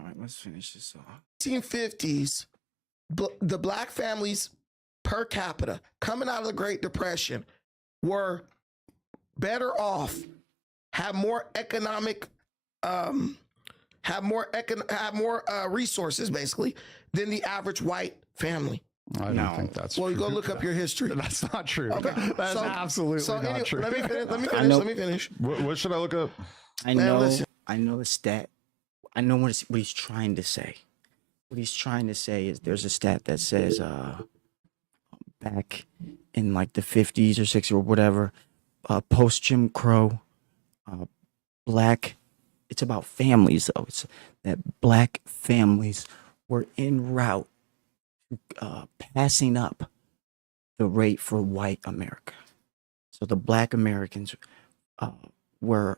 right, let's finish this off. 1950s, the black families per capita coming out of the Great Depression were better off, have more economic, have more resources basically than the average white family. I No. don't think that's Well, you true. go look up your history. That's not true. Okay, That's so- absolutely So not anyway, true. let me finish. know- Let me finish. What should I look up? I Man, know. listen. I know the stat. I know what he's trying to say. What he's trying to say is there's a stat that says back in like the 50s or 60s or whatever, post Jim Crow, black. It's about families though. It's that black families were en route to passing up the rate for white America. So the black Americans were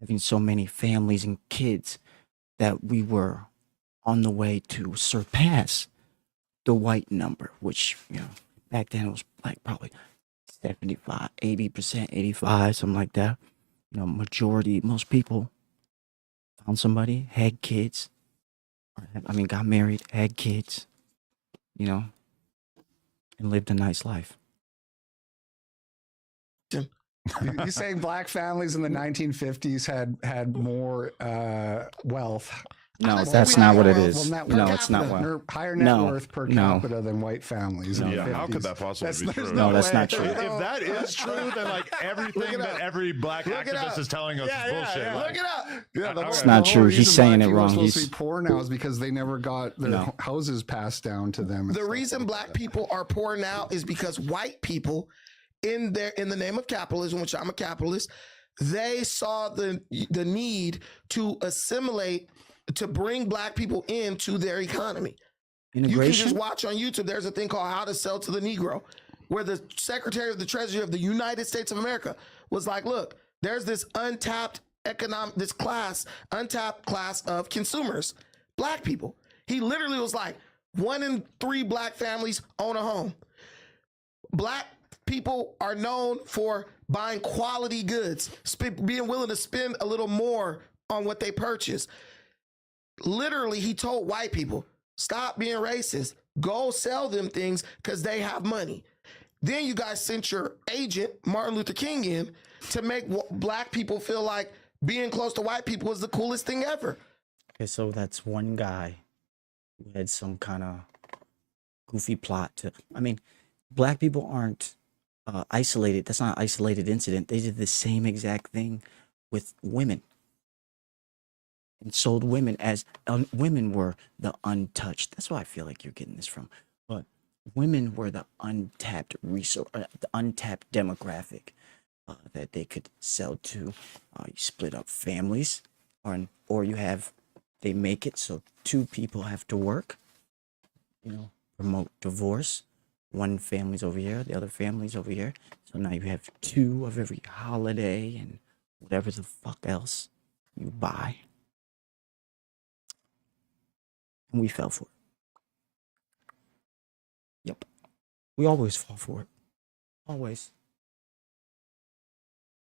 having so many families and kids that we were on the way to surpass the white number, which, back then it was like probably 75, 80%, 85, something like that. Majority, most people found somebody, had kids, got married, had kids, and lived a nice life. You're saying black families in the 1950s had more wealth. No, Honestly, that's we not have what it more is. wealth Well, No, per it's not capita. well. Higher net No, worth per no. capita than white families. in the Yeah, how 50s. could that possibly be There's true? No, that's way. not true. If that is true, then like everything it that up. every black Look it activist up. is telling us Yeah, is yeah, bullshit. yeah. Like, Look it up. Yeah, the It's whole- not the true. whole He's reason saying black it people are wrong. supposed to He's- be poor now is because they never got their No. houses passed down to them. and The stuff reason like black that. people are poor now is because white people, in the name of capitalism, which I'm a capitalist, they saw the need to assimilate, to bring black people into their economy. You can Integration. just watch on YouTube. There's a thing called How to Sell to the Negro, where the Secretary of the Treasury of the United States of America was like, look, there's this untapped untapped class of consumers, black people. He literally was like, 1 in 3 black families own a home. Black people are known for buying quality goods, being willing to spend a little more on what they purchase. Literally, he told white people, stop being racist. Go sell them things because they have money. Then you guys sent your agent, Martin Luther King, in to make black people feel like being close to white people was the coolest thing ever. Okay, so that's one guy who had some kind of goofy plot to. Black people aren't isolated. That's not an isolated incident. They did the same exact thing with women and sold women as women were the untouched. That's why I feel like you're getting this from. But women were the untapped resource, the untapped demographic that they could sell to. You split up families, or you have they make it so 2 people have to work. Promote divorce. One family's over here, the other family's over here. So now you have 2 of every holiday and whatever the fuck else you buy. And we fell for it. Yep. We always fall for it. Always.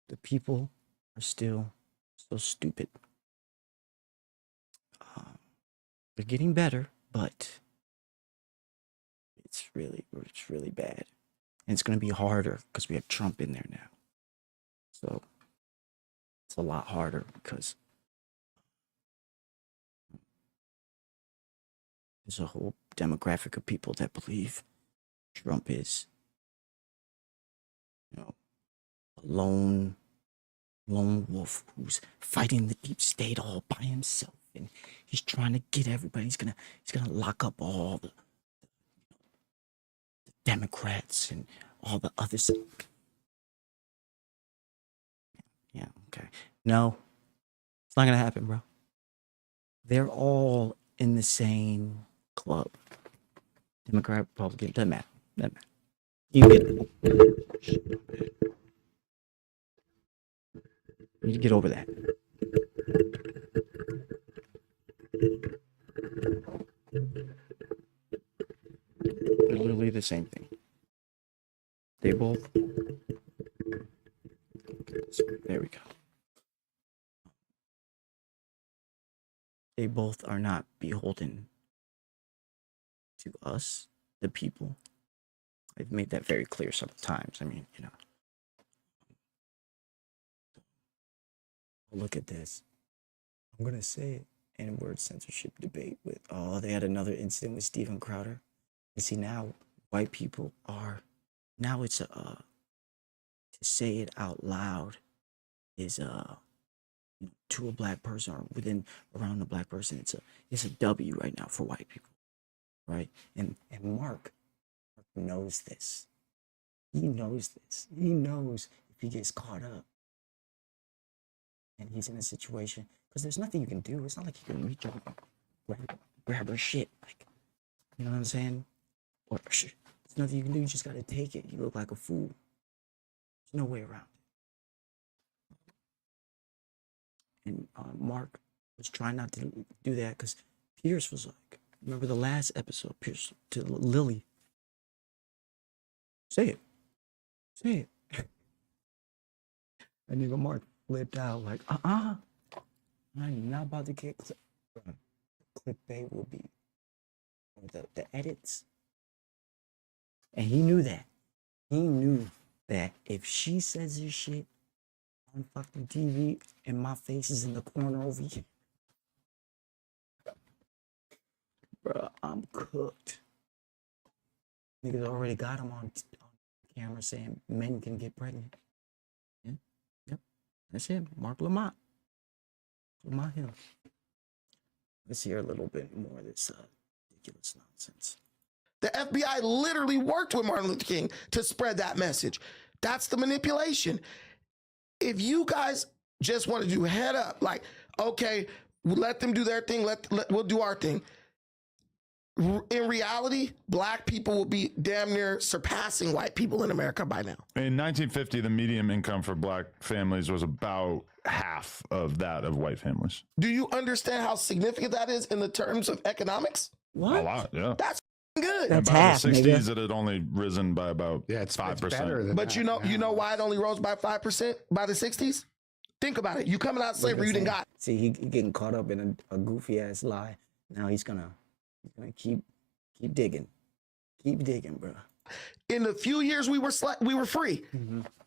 The people are still so stupid. They're getting better, but it's really bad. And it's going to be harder because we have Trump in there now. So it's a lot harder because there's a whole demographic of people that believe Trump is, a lone wolf who's fighting the deep state all by himself, and he's trying to get everybody. He's gonna lock up all the Democrats and all the others. Yeah, okay. No, it's not gonna happen, bro. They're all in the same club. Democrat, Republican, doesn't matter. You get it. You need to get over that. They're literally the same thing. They both. There we go. they both are not beholden to us, the people. I've made that very clear several times. I mean, you know. Look at this. I'm gonna say it. N-word censorship debate with they had another incident with Steven Crowder. You see now white people are now it's a to say it out loud is to a black person or within around the black person it's a W right now for white people. Right? And Mark knows this. He knows this. He knows if he gets caught up and he's in a situation because there's nothing you can do. It's not like you can reach up and grab her shit. Like, you know what I'm saying? Or there's nothing you can do. You just gotta take it. You look like a fool. There's no way around it. And Mark was trying not to do that because Pierce was like, remember the last episode, Pierce to Lily. Say it. Say it. And nigga Mark flipped out like, I'm not about to get clickbait will be the edits. And he knew that. He knew that if she says this shit on fucking TV and my face is in the corner over here, bro, I'm cooked. Niggas already got him on camera saying men can get pregnant. Yeah, yep, that's him, Mark Lamont. Lamont Hill. Let's hear a little bit more of this ridiculous nonsense. The FBI literally worked with Martin Luther King to spread that message. That's the manipulation. If you guys just want to do head up, like, okay, let them do their thing, we'll do our thing. In reality, black people will be damn near surpassing white people in America by now. In 1950, the median income for black families was about half of that of white families. Do you understand how significant that is in the terms of economics? What? A lot, yeah. That's good. That's By half, the 60s, nigga. it had only risen by about It's 5%. better than But that you know now. why it only rose by 5% by the 60s? Think about it. You coming out of slavery, you didn't got. See, he getting caught up in a goofy ass lie. Now he's gonna keep digging, bro. In the few years we were free.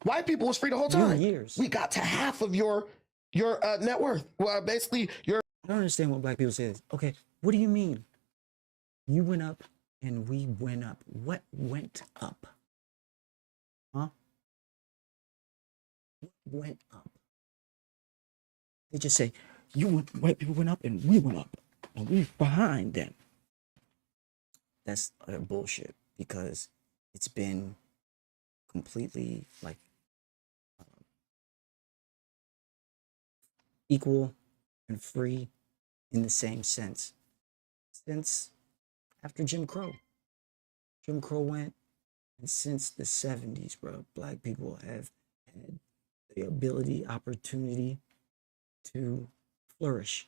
White people was free the whole time. Years. We got to half of your net worth. Well, basically your. I don't understand what black people say. Okay, what do you mean? You went up and we went up. What went up? Huh? What went up? They just say white people went up and we went up, and we're behind them. That's utter bullshit because it's been completely like equal and free in the same sense since after Jim Crow. Jim Crow went, and since the 70s, bro, black people have had the ability, opportunity to flourish.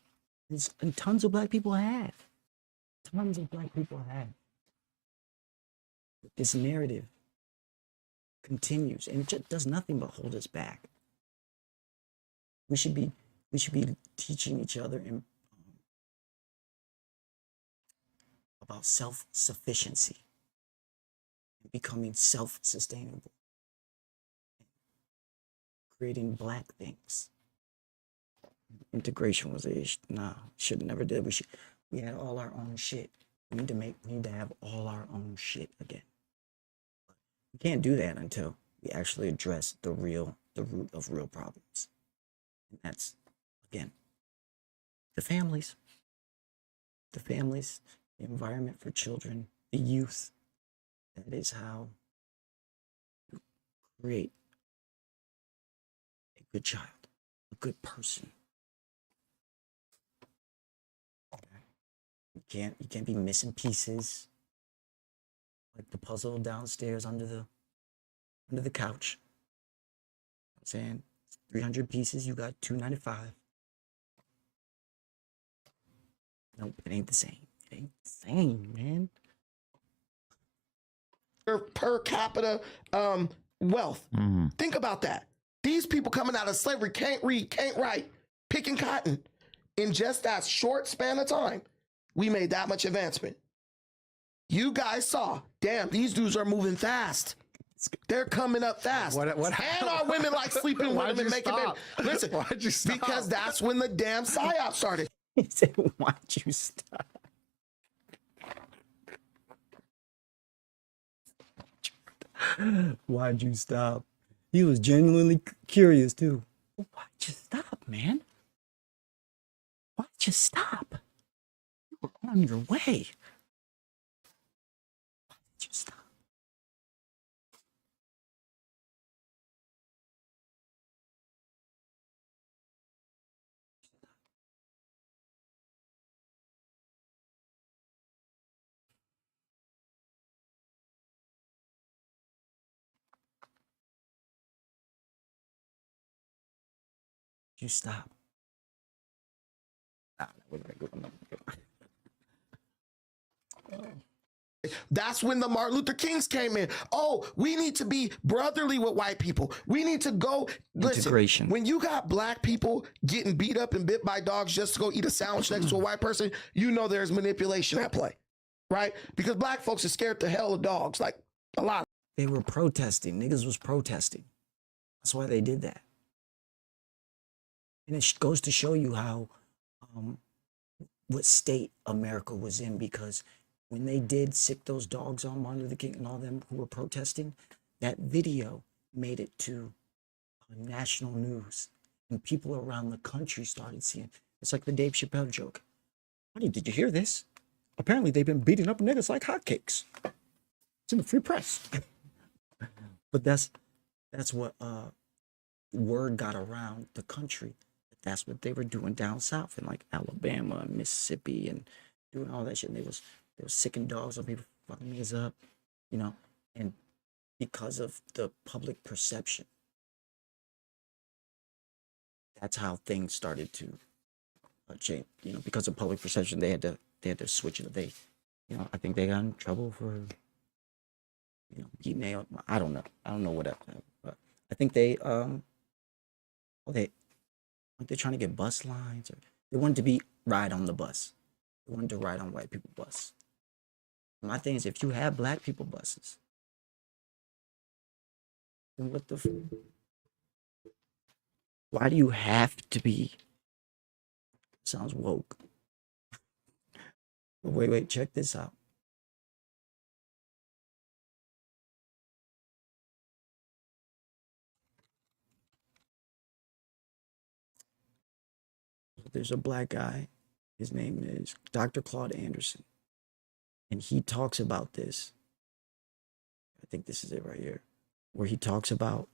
And tons of black people have. Tons of black people have. This narrative continues, and it just does nothing but hold us back. We should be teaching each other about self-sufficiency, and becoming self-sustainable, creating black things. Integration was a issue. No, should have never did. We had all our own shit. We need to have all our own shit again. We can't do that until we actually address the root of real problems. And that's, again, the families, the environment for children, the youth. That is how you create a good child, a good person. You can't be missing pieces like the puzzle downstairs under the couch. I'm saying 300 pieces, you got 295. Nope, it ain't the same. It ain't the same, man. Per capita wealth. Think about that. These people coming out of slavery can't read, can't write, picking cotton. in just that short span of time, we made that much advancement. You guys saw, damn, these dudes are moving fast. They're coming up fast. What and our women like sleeping with them and making babies. Listen, Why'd you stop? because that's when the damn psyop started. He said, "Why'd you stop?" Why'd you stop? He was genuinely curious too. Why'd you stop, man? Why'd you stop? You were on your way. Why did you stop? You stop. We're gonna go. That's when the Martin Luther Kings came in. Oh, we need to be brotherly with white people. We need to go. Listen, Integration. when you got black people getting beat up and bit by dogs just to go eat a sandwich next to a white person, you know there's manipulation at play, right? Because black folks are scared to hell of dogs, like a lot. They were protesting. Niggas was protesting. That's why they did that. And it goes to show you how, what state America was in, because when they did sick those dogs on Martin Luther King and all them who were protesting, that video made it to national news, and people around the country started seeing. It's like the Dave Chappelle joke. Honey, did you hear this? Apparently they've been beating up niggas like hotcakes. It's in the free press. But that's what word got around the country. That's what they were doing down south in like Alabama and Mississippi and doing all that shit. And they was sicking dogs on people, fucking niggas up, you know, and because of the public perception, that's how things started to change. You know, because of public perception, they had to switch it. You know, I think they got in trouble for, you know, beating nail. I don't know what else, but I think they weren't they trying to get bus lines, or they wanted to ride on the bus. They wanted to ride on white people bus. My thing is, if you have black people buses, then what the? Why do you have to be? Sounds woke. Wait, check this out. There's a black guy. His name is Dr. Claude Anderson. And he talks about this. I think this is it right here, where he talks about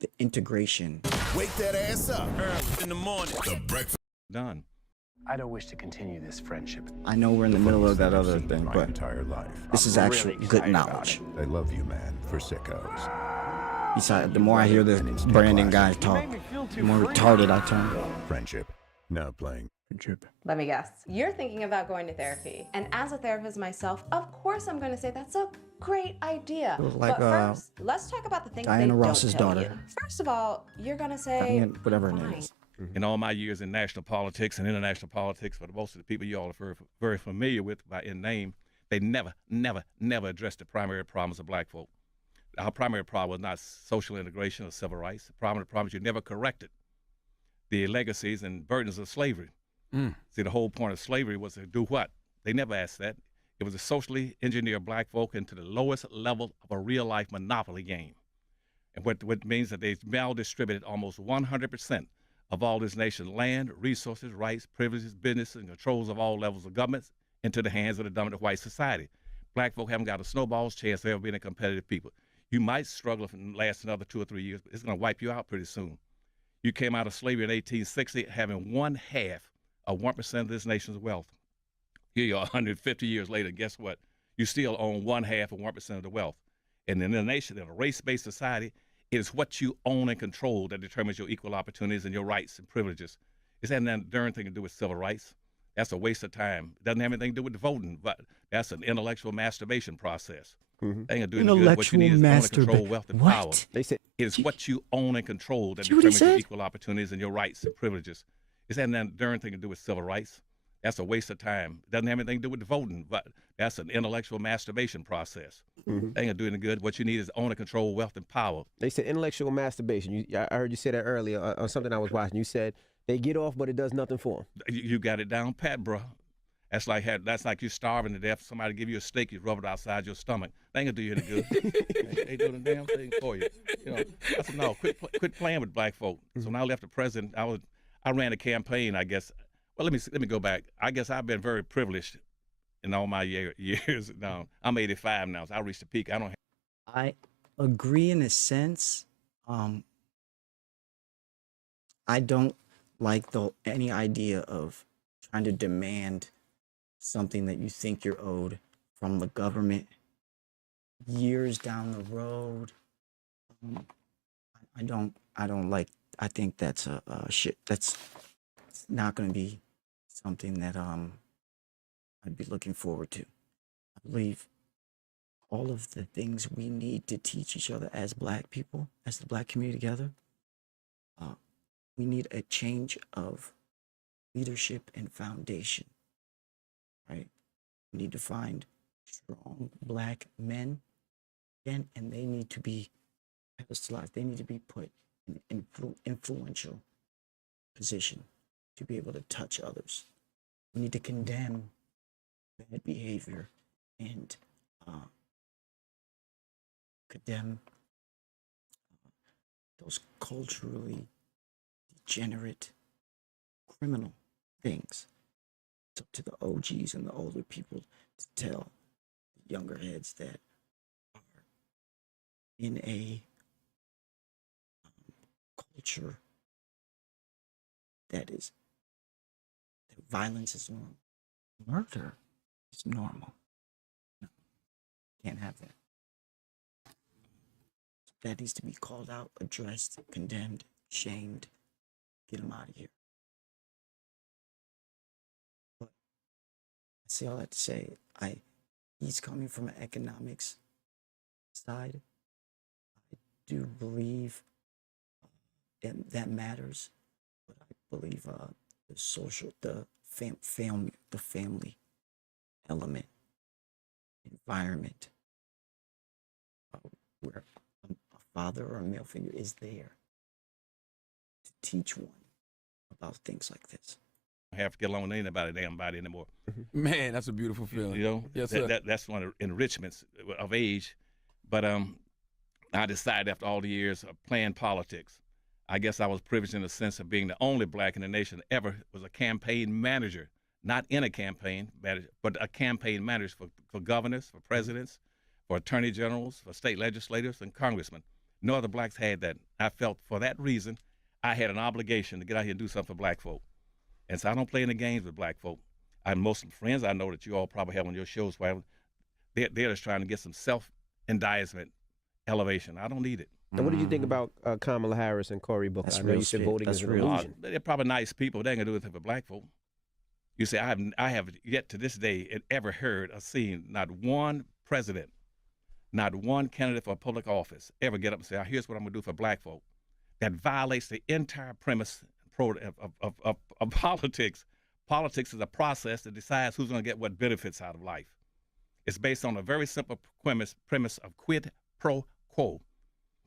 the integration. Wake that ass up early in the morning. The breakfast done. I don't wish to continue this friendship. I know we're in the middle of that other thing, but entire life. this is actually good knowledge. I love you, man, for sickos. Besides, the more I hear the Brandon guy talk, the more retarded I turn. Friendship. Now playing. Friendship. Let me guess. You're thinking about going to therapy. And as a therapist myself, of course I'm going to say that's a great idea. Like, but first, let's talk about the things Diana they Ross's don't tell daughter. you. First of all, you're going to say, Diana, whatever her name fine. is. In all my years in national politics and international politics, for most of the people you all are very, very familiar with by in name, they never addressed the primary problems of black folk. Our primary problem was not social integration or civil rights. The primary problem is you never corrected the legacies and burdens of slavery. See, the whole point of slavery was to do what? They never asked that. It was to socially engineer black folk into the lowest level of a real-life monopoly game. And what means that they maldistributed almost 100% of all this nation's land, resources, rights, privileges, business, and controls of all levels of government into the hands of the dominant white society. Black folk haven't got a snowball's chance of ever being a competitive people. You might struggle and last another 2 or 3 years, but it's going to wipe you out pretty soon. You came out of slavery in 1860 having 1/2 of 1% of this nation's wealth. Here you are 150 years later, guess what? You still own 1/2 of 1% of the wealth. And in a nation, in a race-based society, it is what you own and control that determines your equal opportunities and your rights and privileges. It's had nothing darn thing to do with civil rights. That's a waste of time. It doesn't have anything to do with voting, but that's an intellectual masturbation process. They ain't gonna do any good. What you need is own and control wealth and power. They said It's what you own and control that See what he determines your said? equal opportunities and your rights and privileges. It's had that darn thing to do with civil rights. That's a waste of time. It doesn't have anything to do with the voting, but that's an intellectual masturbation process. They ain't gonna do any good. What you need is own and control wealth and power. They said intellectual masturbation. I heard you say that earlier on something I was watching. You said they get off, but it does nothing for them. You got it down pat, bro. That's like you starving to death. Somebody give you a steak, you rub it outside your stomach. They ain't gonna do you any good. They doing the damn thing for you. You know, I said no. Quit playing with black folk. So when I left the president, I ran a campaign. I guess. Well, let me go back. I guess I've been very privileged in all my years. Now I'm 85 now, so I reached the peak. I agree in a sense. I don't like any idea of trying to demand something that you think you're owed from the government years down the road. I don't like. I think that's a shit. That's not going to be something that I'd be looking forward to. I believe all of the things we need to teach each other as black people, as the black community together, we need a change of leadership and foundation, right? We need to find strong black men again, and they need to be pedestalized. They need to be put in an influential position to be able to touch others. We need to condemn bad behavior and condemn those culturally degenerate criminal things. It's up to the OGs and the older people to tell the younger heads that are in a culture that violence is normal. Murder is normal. No, can't have that. That needs to be called out, addressed, condemned, shamed. Get him out of here. But I say all that to say, he's coming from an economics side. I do believe that matters, but I believe the social, the family element, environment, where a father or a male figure is there to teach one about things like this. I have to get along with anybody damn body anymore. Man, that's a beautiful feeling. You know, yes, sir. That's one of the enrichments of age. But I decided after all the years of playing politics, I guess I was privileged in the sense of being the only black in the nation that ever was a campaign manager, not in a campaign manager, but a campaign manager for governors, for presidents, for attorney generals, for state legislators, and congressmen. No other blacks had that. I felt for that reason I had an obligation to get out here and do something for black folk. And so I don't play any games with black folk. Most of the friends I know that you all probably have on your shows, they're just trying to get some self-indictment elevation. I don't need it. And what did you think about Kamala Harris and Cory Booker? I know you said voting is an illusion. They're probably nice people. They ain't gonna do anything for black folk. You say I have yet to this day ever heard or seen not one president, not one candidate for a public office ever get up and say, "Here's what I'm gonna do for black folk." That violates the entire premise of politics. Politics is a process that decides who's gonna get what benefits out of life. It's based on a very simple premise of quid pro quo.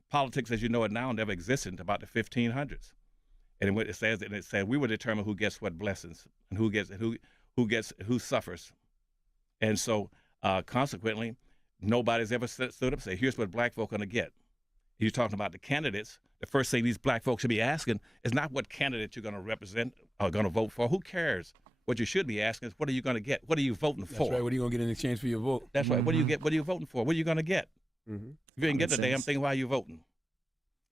Politics, as you know it now, never existed until about the 1500s. And it says we will determine who gets what blessings and who suffers. And so, consequently, nobody's ever stood up and say, "Here's what black folk are going to get." You're talking about the candidates. The first thing these black folks should be asking is not what candidate you're going to represent or going to vote for. Who cares? What you should be asking is, what are you going to get? What are you voting for? That's right. What are you going to get in exchange for your vote? That's right. What do you get? What are you voting for? What are you going to get? Mm-hmm. If you didn't get the damn thing, why are you voting?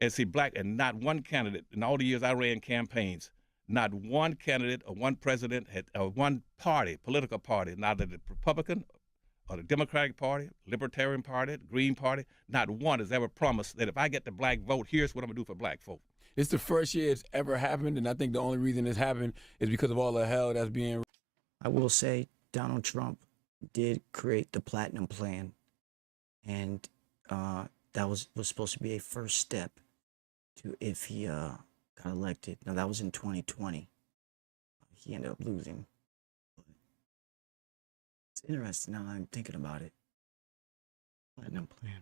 And see, and not one candidate in all the years I ran campaigns, not one candidate or one president or one party, political party, neither the Republican or the Democratic Party, Libertarian Party, the Green Party, not one has ever promised that if I get the black vote, here's what I'm gonna do for black folk. It's the first year it's ever happened, and I think the only reason it's happened is because of all the hell that's being. I will say Donald Trump did create the Platinum Plan, and that was supposed to be a first step to if he got elected. Now that was in 2020. He ended up losing. It's interesting now that I'm thinking about it. Platinum plan.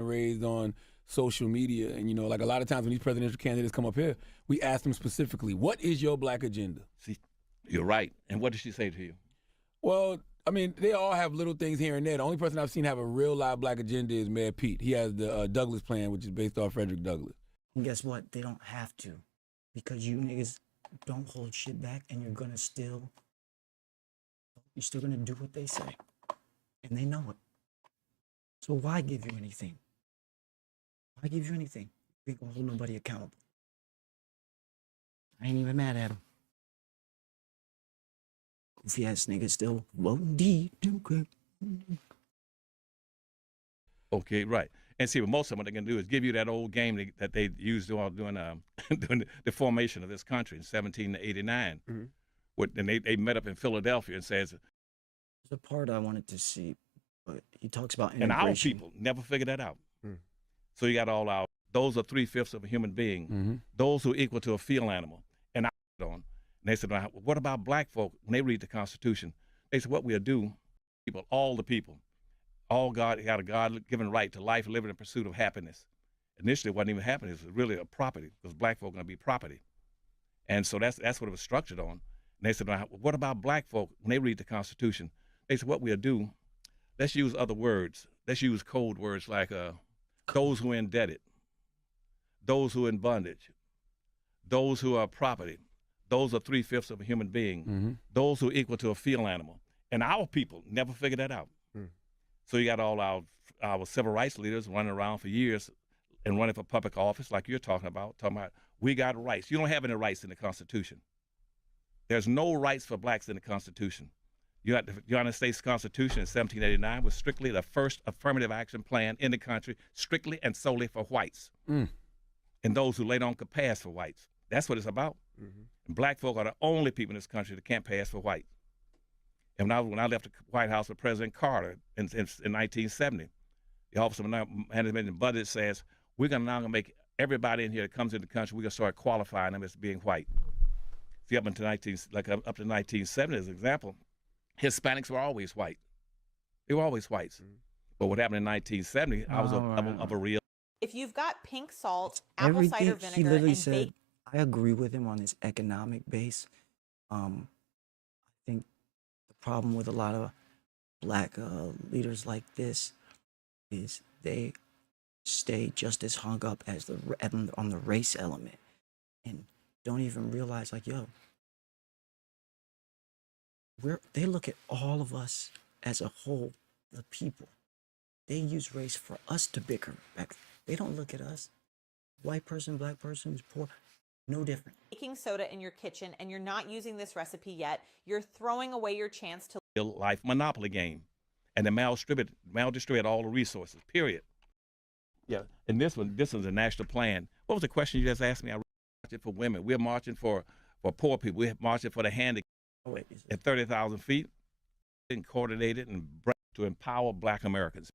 Raised on social media, and like a lot of times when these presidential candidates come up here, we ask them specifically, "What is your black agenda?" See, you're right. And what did she say to you? Well, I mean, they all have little things here and there. The only person I've seen have a real live black agenda is Mayor Pete. He has the Douglas plan, which is based off Frederick Douglass. And guess what? They don't have to, because you niggas don't hold shit back, and you're still gonna do what they say, and they know it. So why give you anything? Why give you anything? We ain't gonna hold nobody accountable. I ain't even mad at him. Goofy ass nigga still voting D. Okay, right. And see, what most of them, what they're going to do is give you that old game that they used during during the formation of this country in 1789. And they met up in Philadelphia and says, the part I wanted to see, but he talks about and integration. our people never figured that out. So you got all our, those are 3/5 of a human being, those who are equal to a field animal. And I on. And they said, well, what about black folk? When they read the Constitution, they said, what we'll do, people, all the people, all God got a God-given right to life, living in pursuit of happiness. Initially, it wasn't even happiness; it was really a property, because black folk are going to be property. And so that's what it was structured on. And they said, well, what about black folk? When they read the Constitution, they said, what we'll do, let's use other words. Let's use code words like those who are indebted, those who are in bondage, those who are property. Those are 3/5 of a human being. Those who are equal to a field animal. And our people never figured that out. So you got all our civil rights leaders running around for years and running for public office like you're talking about we got rights. You don't have any rights in the Constitution. There's no rights for blacks in the Constitution. The United States Constitution in 1789 was strictly the first affirmative action plan in the country, strictly and solely for whites. And those who later on could pass for whites. That's what it's about. And black folk are the only people in this country that can't pass for white. And when I left the White House with President Carter in 1970, the Office of Management and Budget says, we're going to now make everybody in here that comes into the country, we're going to start qualifying them as being white. See, up to 1970, as an example, Hispanics were always white. They were always whites. But what happened in 1970, I was of a real. If you've got pink salt, apple cider He vinegar, literally and said, I agree with him on his economic base. I think the problem with a lot of black leaders like this is they stay just as hung up as on the race element, and don't even realize, like, yo, they look at all of us as a whole, the people. They use race for us to bicker back. They don't look at us, white person, black person, who's poor, no different. Baking soda in your kitchen and you're not using this recipe yet, you're throwing away your chance to real life monopoly game. And they maldistribute all the resources, period. Yeah, and this one's a national plan. What was the question you just asked me? I marching for women. We're marching for poor people. We're marching for the handicapped at 30,000 feet, and coordinated and to empower black Americans.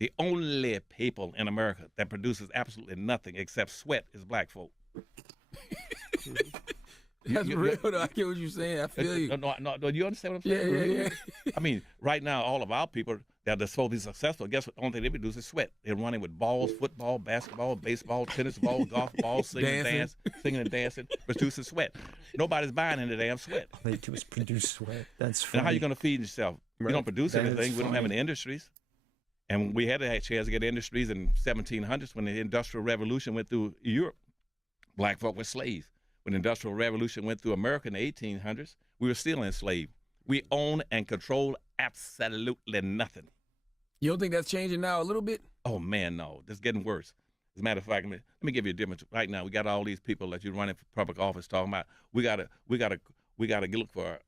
The only people in America that produces absolutely nothing except sweat is black folk. That's real, though. I get what you're saying. I feel you. No, you understand what I'm saying? Yeah. I mean, right now, all of our people that are supposed to be successful, guess what? The only thing they produce is sweat. They're running with balls, football, basketball, baseball, tennis ball, golf ball, singing and dancing, producing sweat. Nobody's buying any damn sweat. All they do is produce sweat. That's funny. And how are you going to feed yourself? Right. You don't produce That anything. is We don't have funny. any industries. And we had a chance to get industries in 1700s when the Industrial Revolution went through Europe. Black folk were slaves. When the Industrial Revolution went through America in the 1800s, we were still enslaved. We own and control absolutely nothing. You don't think that's changing now a little bit? Oh, man, no. It's getting worse. As a matter of fact, let me give you a difference. Right now, we got all these people that you're running for public office talking about. We gotta look for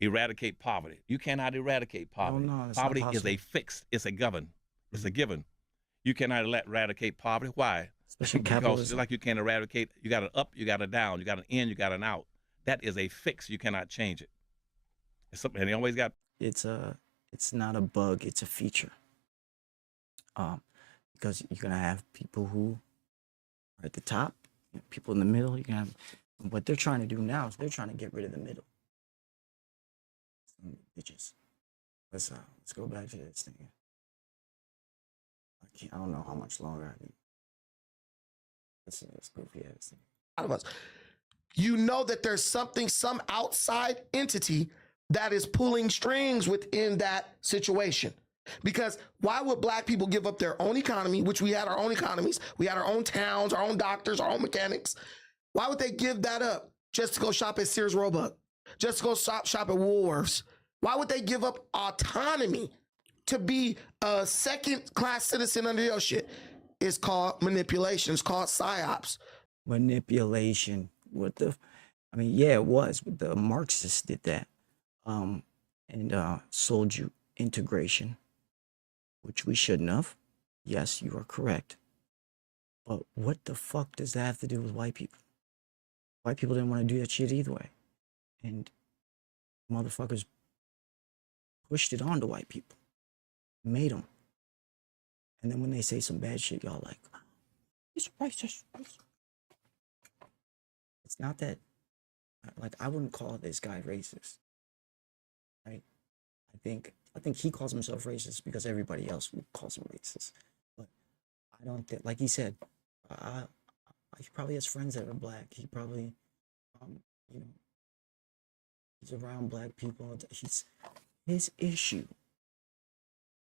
eradicate poverty. You cannot eradicate poverty. no, that's Poverty not is a possible. fix. It's a given. It's a given. You cannot eradicate poverty. Why? Especially Because capitalism. just like you can't eradicate, you got an up, you got a down, you got an in, you got an out. That is a fix. You cannot change it. And they always got it's not a bug, it's a feature. Because you're gonna have people who are at the top, people in the middle. You're gonna have what they're trying to do now is they're trying to get rid of the middle. Some bitches. Let's go back to this thing. I don't know how much longer I can. Listen to this goofy ass thing. Out of us. You know that there's something, some outside entity that is pulling strings within that situation. Because why would black people give up their own economy, which we had our own economies, we had our own towns, our own doctors, our own mechanics? Why would they give that up just to go shop at Sears Roebuck, just to go shop at Woolworths? Why would they give up autonomy to be a second-class citizen under your shit? It's called manipulation. It's called psyops. Manipulation. I mean, yeah, it was. The Marxists did that, and sold you integration, which we shouldn't have. Yes, you are correct. But what the fuck does that have to do with white people? White people didn't want to do that shit either way, and motherfuckers pushed it onto white people, made them. And then when they say some bad shit, y'all like, it's racist. It's not that, like, I wouldn't call this guy racist, right? I think he calls himself racist because everybody else calls him racist. But I don't think, like he said, he probably has friends that are black. He probably, you know, he's around black people. His issue,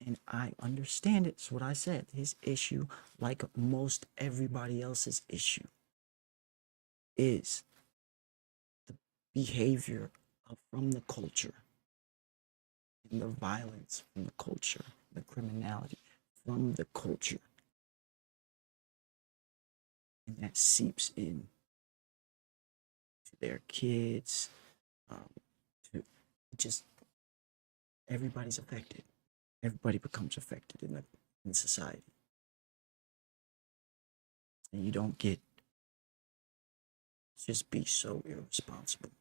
and I understand it, it's what I said, his issue, like most everybody else's issue, is the behavior from the culture, and the violence from the culture, the criminality from the culture. And that seeps in to their kids, to just everybody's affected. Everybody becomes affected in society. And you don't get just be so irresponsible.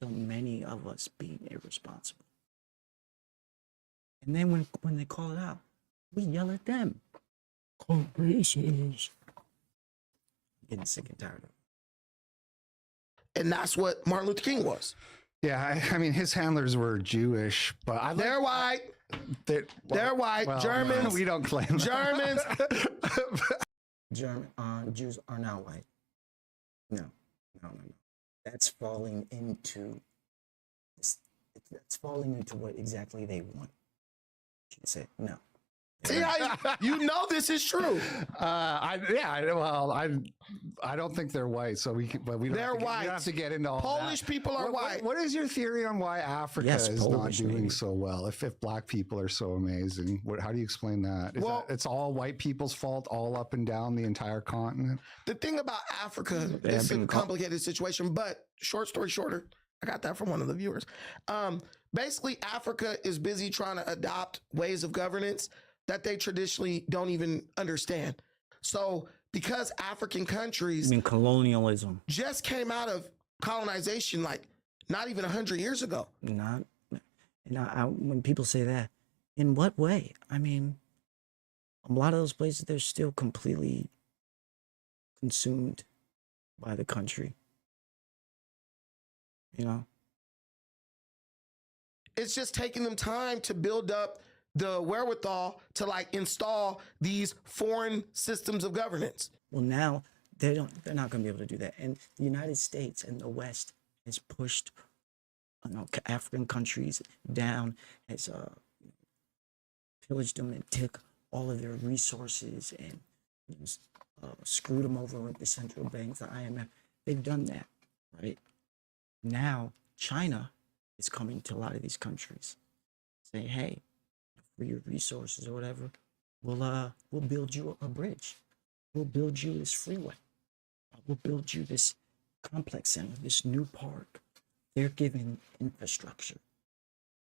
So many of us being irresponsible. And then when they call it out, we yell at them. Corporations. Getting sick and tired of it. And that's what Martin Luther King was. Yeah, I mean, his handlers were Jewish, but they're white. They're white. Well, Germans. We don't claim Germans. Jews are not white. No. That's falling into what exactly they want. You say no. See, you know this is true. I don't think they're white, so we don't have to get into all Polish that. people are white. What is your theory on why Africa is Polish, not doing maybe. so well? If black people are so amazing, how do you explain that? It's all white people's fault, all up and down the entire continent? The thing about Africa, it's a complicated situation, but short story shorter, I got that from one of the viewers. Basically, Africa is busy trying to adopt ways of governance that they traditionally don't even understand. So because African countries colonialism just came out of colonization like not even 100 years ago. When people say that, in what way? I mean, a lot of those places, they're still completely consumed by the country. You know? It's just taking them time to build up the wherewithal to like install these foreign systems of governance. Well, now they're not going to be able to do that. And the United States and the West has pushed African countries down, has pillaged them and took all of their resources and screwed them over with the central banks, the IMF. They've done that, right? Now China is coming to a lot of these countries, saying, "Hey, for your resources or whatever, we'll build you a bridge. We'll build you this freeway. We'll build you this complex center, this new park." They're giving infrastructure,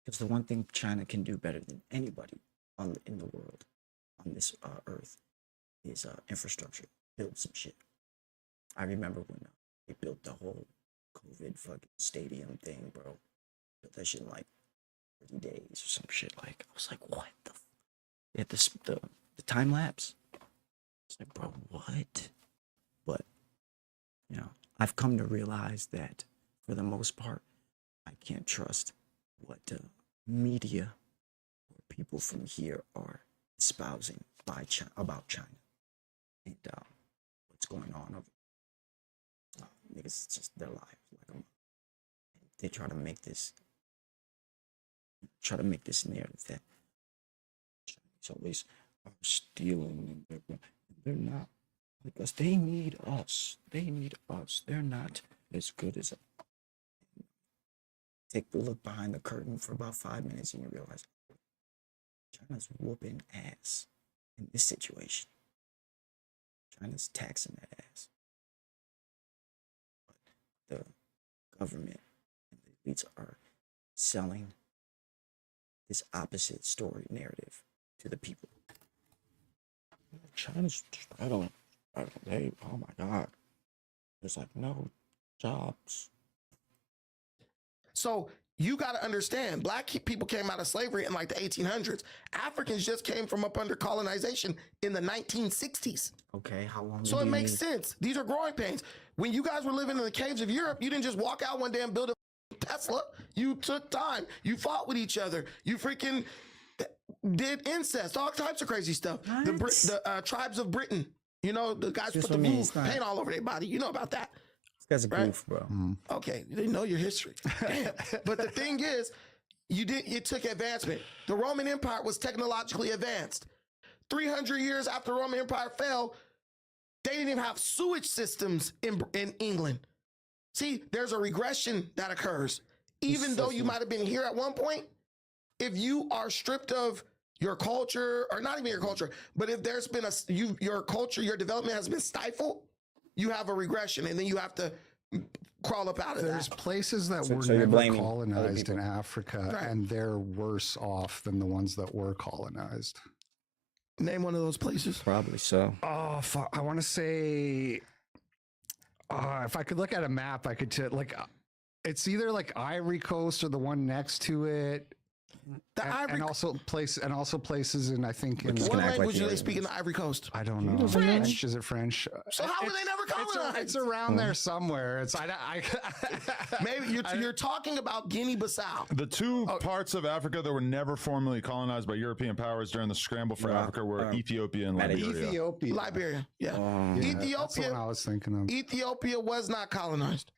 because the one thing China can do better than anybody in the world, on this earth, is infrastructure. Build some shit. I remember when they built the whole COVID fucking stadium thing, bro. Built that shit in like 30 days or some shit. Like, I was like, what the? Yeah, the time lapse. It's like, bro, what? But, you know, I've come to realize that for the most part, I can't trust what media or people from here are espousing about China and what's going on over. Niggas, it's just their lives. Like, they try to make this narrative that Chinese always are stealing. They're not like us. They need us. They need us. They're not as good as us. Take a look behind the curtain for about 5 minutes and you realize China's whooping ass in this situation. China's taxing that ass. But the government and the elites are selling this opposite story narrative to the people. China's, they, oh my God. There's like no jobs. So you got to understand, black people came out of slavery in like the 1800s. Africans just came from up under colonization in the 1960s. Okay, how long? So it makes sense. These are growing pains. When you guys were living in the caves of Europe, you didn't just walk out one day and build a Tesla. You took time. You fought with each other. You freaking did incest, all types of crazy stuff. The tribes of Britain, you know, the guys put the blue paint all over their body. You know about that. That's a goof, bro. Okay, you didn't know your history. But the thing is, you took advancement. The Roman Empire was technologically advanced. 300 years after the Roman Empire fell, they didn't even have sewage systems in England. See, there's a regression that occurs. Even though you might have been here at one point, if you are stripped of your culture, or not even your culture, but if there's been your culture, your development has been stifled, you have a regression, and then you have to crawl up out of There's that. places that were never colonized in Africa, and they're worse off than the ones that were colonized. Name one of those places. Probably so. Oh, fuck. I want to say, if I could look at a map, I could it's either like Ivory Coast or the one next to it. And also places in, I think, in what language do they speak in the Ivory Coast? I don't know. French. Is it French? So how were they never colonized? It's around there somewhere. It's maybe you're talking about Guinea-Bissau. The two parts of Africa that were never formally colonized by European powers during the scramble for Africa were Ethiopia and Liberia. Liberia, yeah. Ethiopia. That's the one I was thinking of. Ethiopia was not colonized,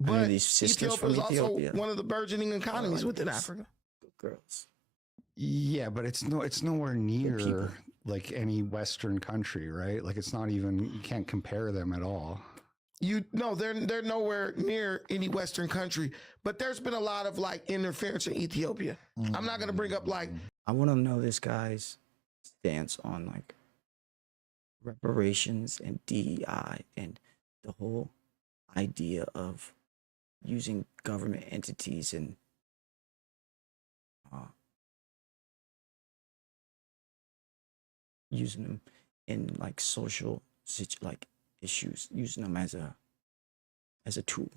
but Ethiopia was also one of the burgeoning economies within Africa. Girls. Yeah, but it's nowhere near like any Western country, right? Like it's not even, you can't compare them at all. They're nowhere near any Western country, but there's been a lot of like interference in Ethiopia. I'm not gonna bring up like, I want to know this guy's stance on like reparations and DEI and the whole idea of using government entities and using them in like social issues, using them as a tool.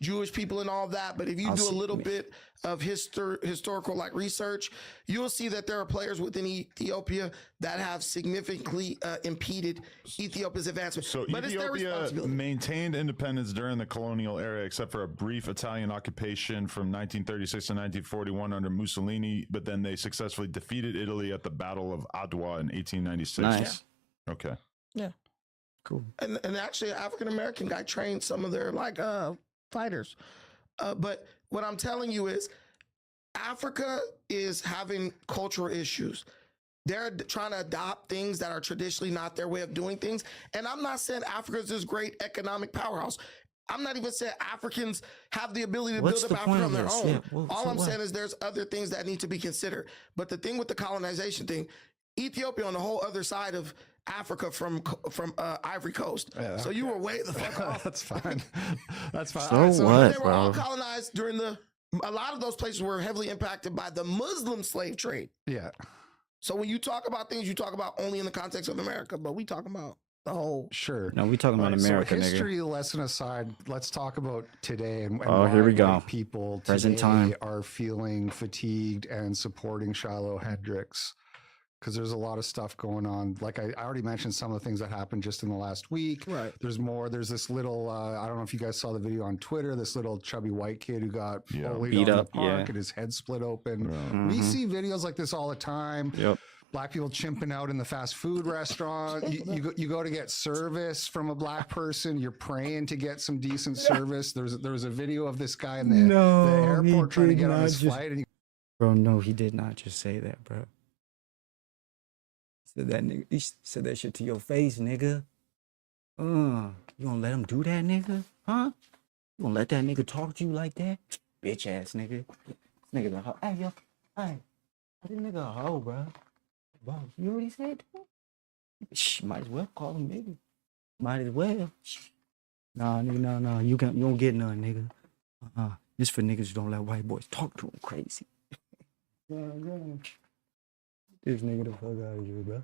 Jewish people and all that, but if you do a little bit of historical like research, you'll see that there are players within Ethiopia that have significantly impeded Ethiopia's advancement. So but Ethiopia maintained independence during the colonial era, except for a brief Italian occupation from 1936 to 1941 under Mussolini, but then they successfully defeated Italy at the Battle of Adwa in 1896. Nice. Okay. Yeah. Cool. And actually an African-American guy trained some of their like fighters. But what I'm telling you is Africa is having cultural issues. They're trying to adopt things that are traditionally not their way of doing things. And I'm not saying Africa is this great economic powerhouse. I'm not even saying Africans have the ability to build up Africa on their own. Yeah, all I'm saying is there's other things that need to be considered. But the thing with the colonization thing, Ethiopia on the whole other side of Africa from Ivory Coast. Yeah, so you were way the fuck off. That's fine. That's fine. So what, they were all colonized during a lot of those places were heavily impacted by the Muslim slave trade. Yeah. So when you talk about things, you talk about only in the context of America, but we talking about Oh, Sure. No, we talking about America, so nigga. history lesson aside, let's talk about today and Oh, here we why go. white people Present today time. are feeling fatigued and supporting Shiloh Hendricks. Because there's a lot of stuff going on. Like I already mentioned some of the things that happened just in the last week. Right. There's more. There's this little, I don't know if you guys saw the video on Twitter, this little chubby white kid who got bullied Beat on up, the park yeah. and his head split open. Mhm. We see videos like this all the time. Yep. Black people chimping out in the fast food restaurant. You go to get service from a black person. You're praying to get some decent service. There was a video of this guy in the airport trying to get on his flight. And he, Bro, no, he did not just say that, bro. Said that nigga. He said that shit to your face, nigga. You gonna let him do that, nigga? Huh? You gonna let that nigga talk to you like that? Bitch ass nigga. This nigga's a hoe. Hey, yo. Hey. This nigga a hoe, bro. Bro, you know what he said? Shh, might as well call him nigga. Might as well. Nah, nigga, no. You don't get none, nigga. This for niggas who don't let white boys talk to them crazy. This nigga the fuck out of here, bro.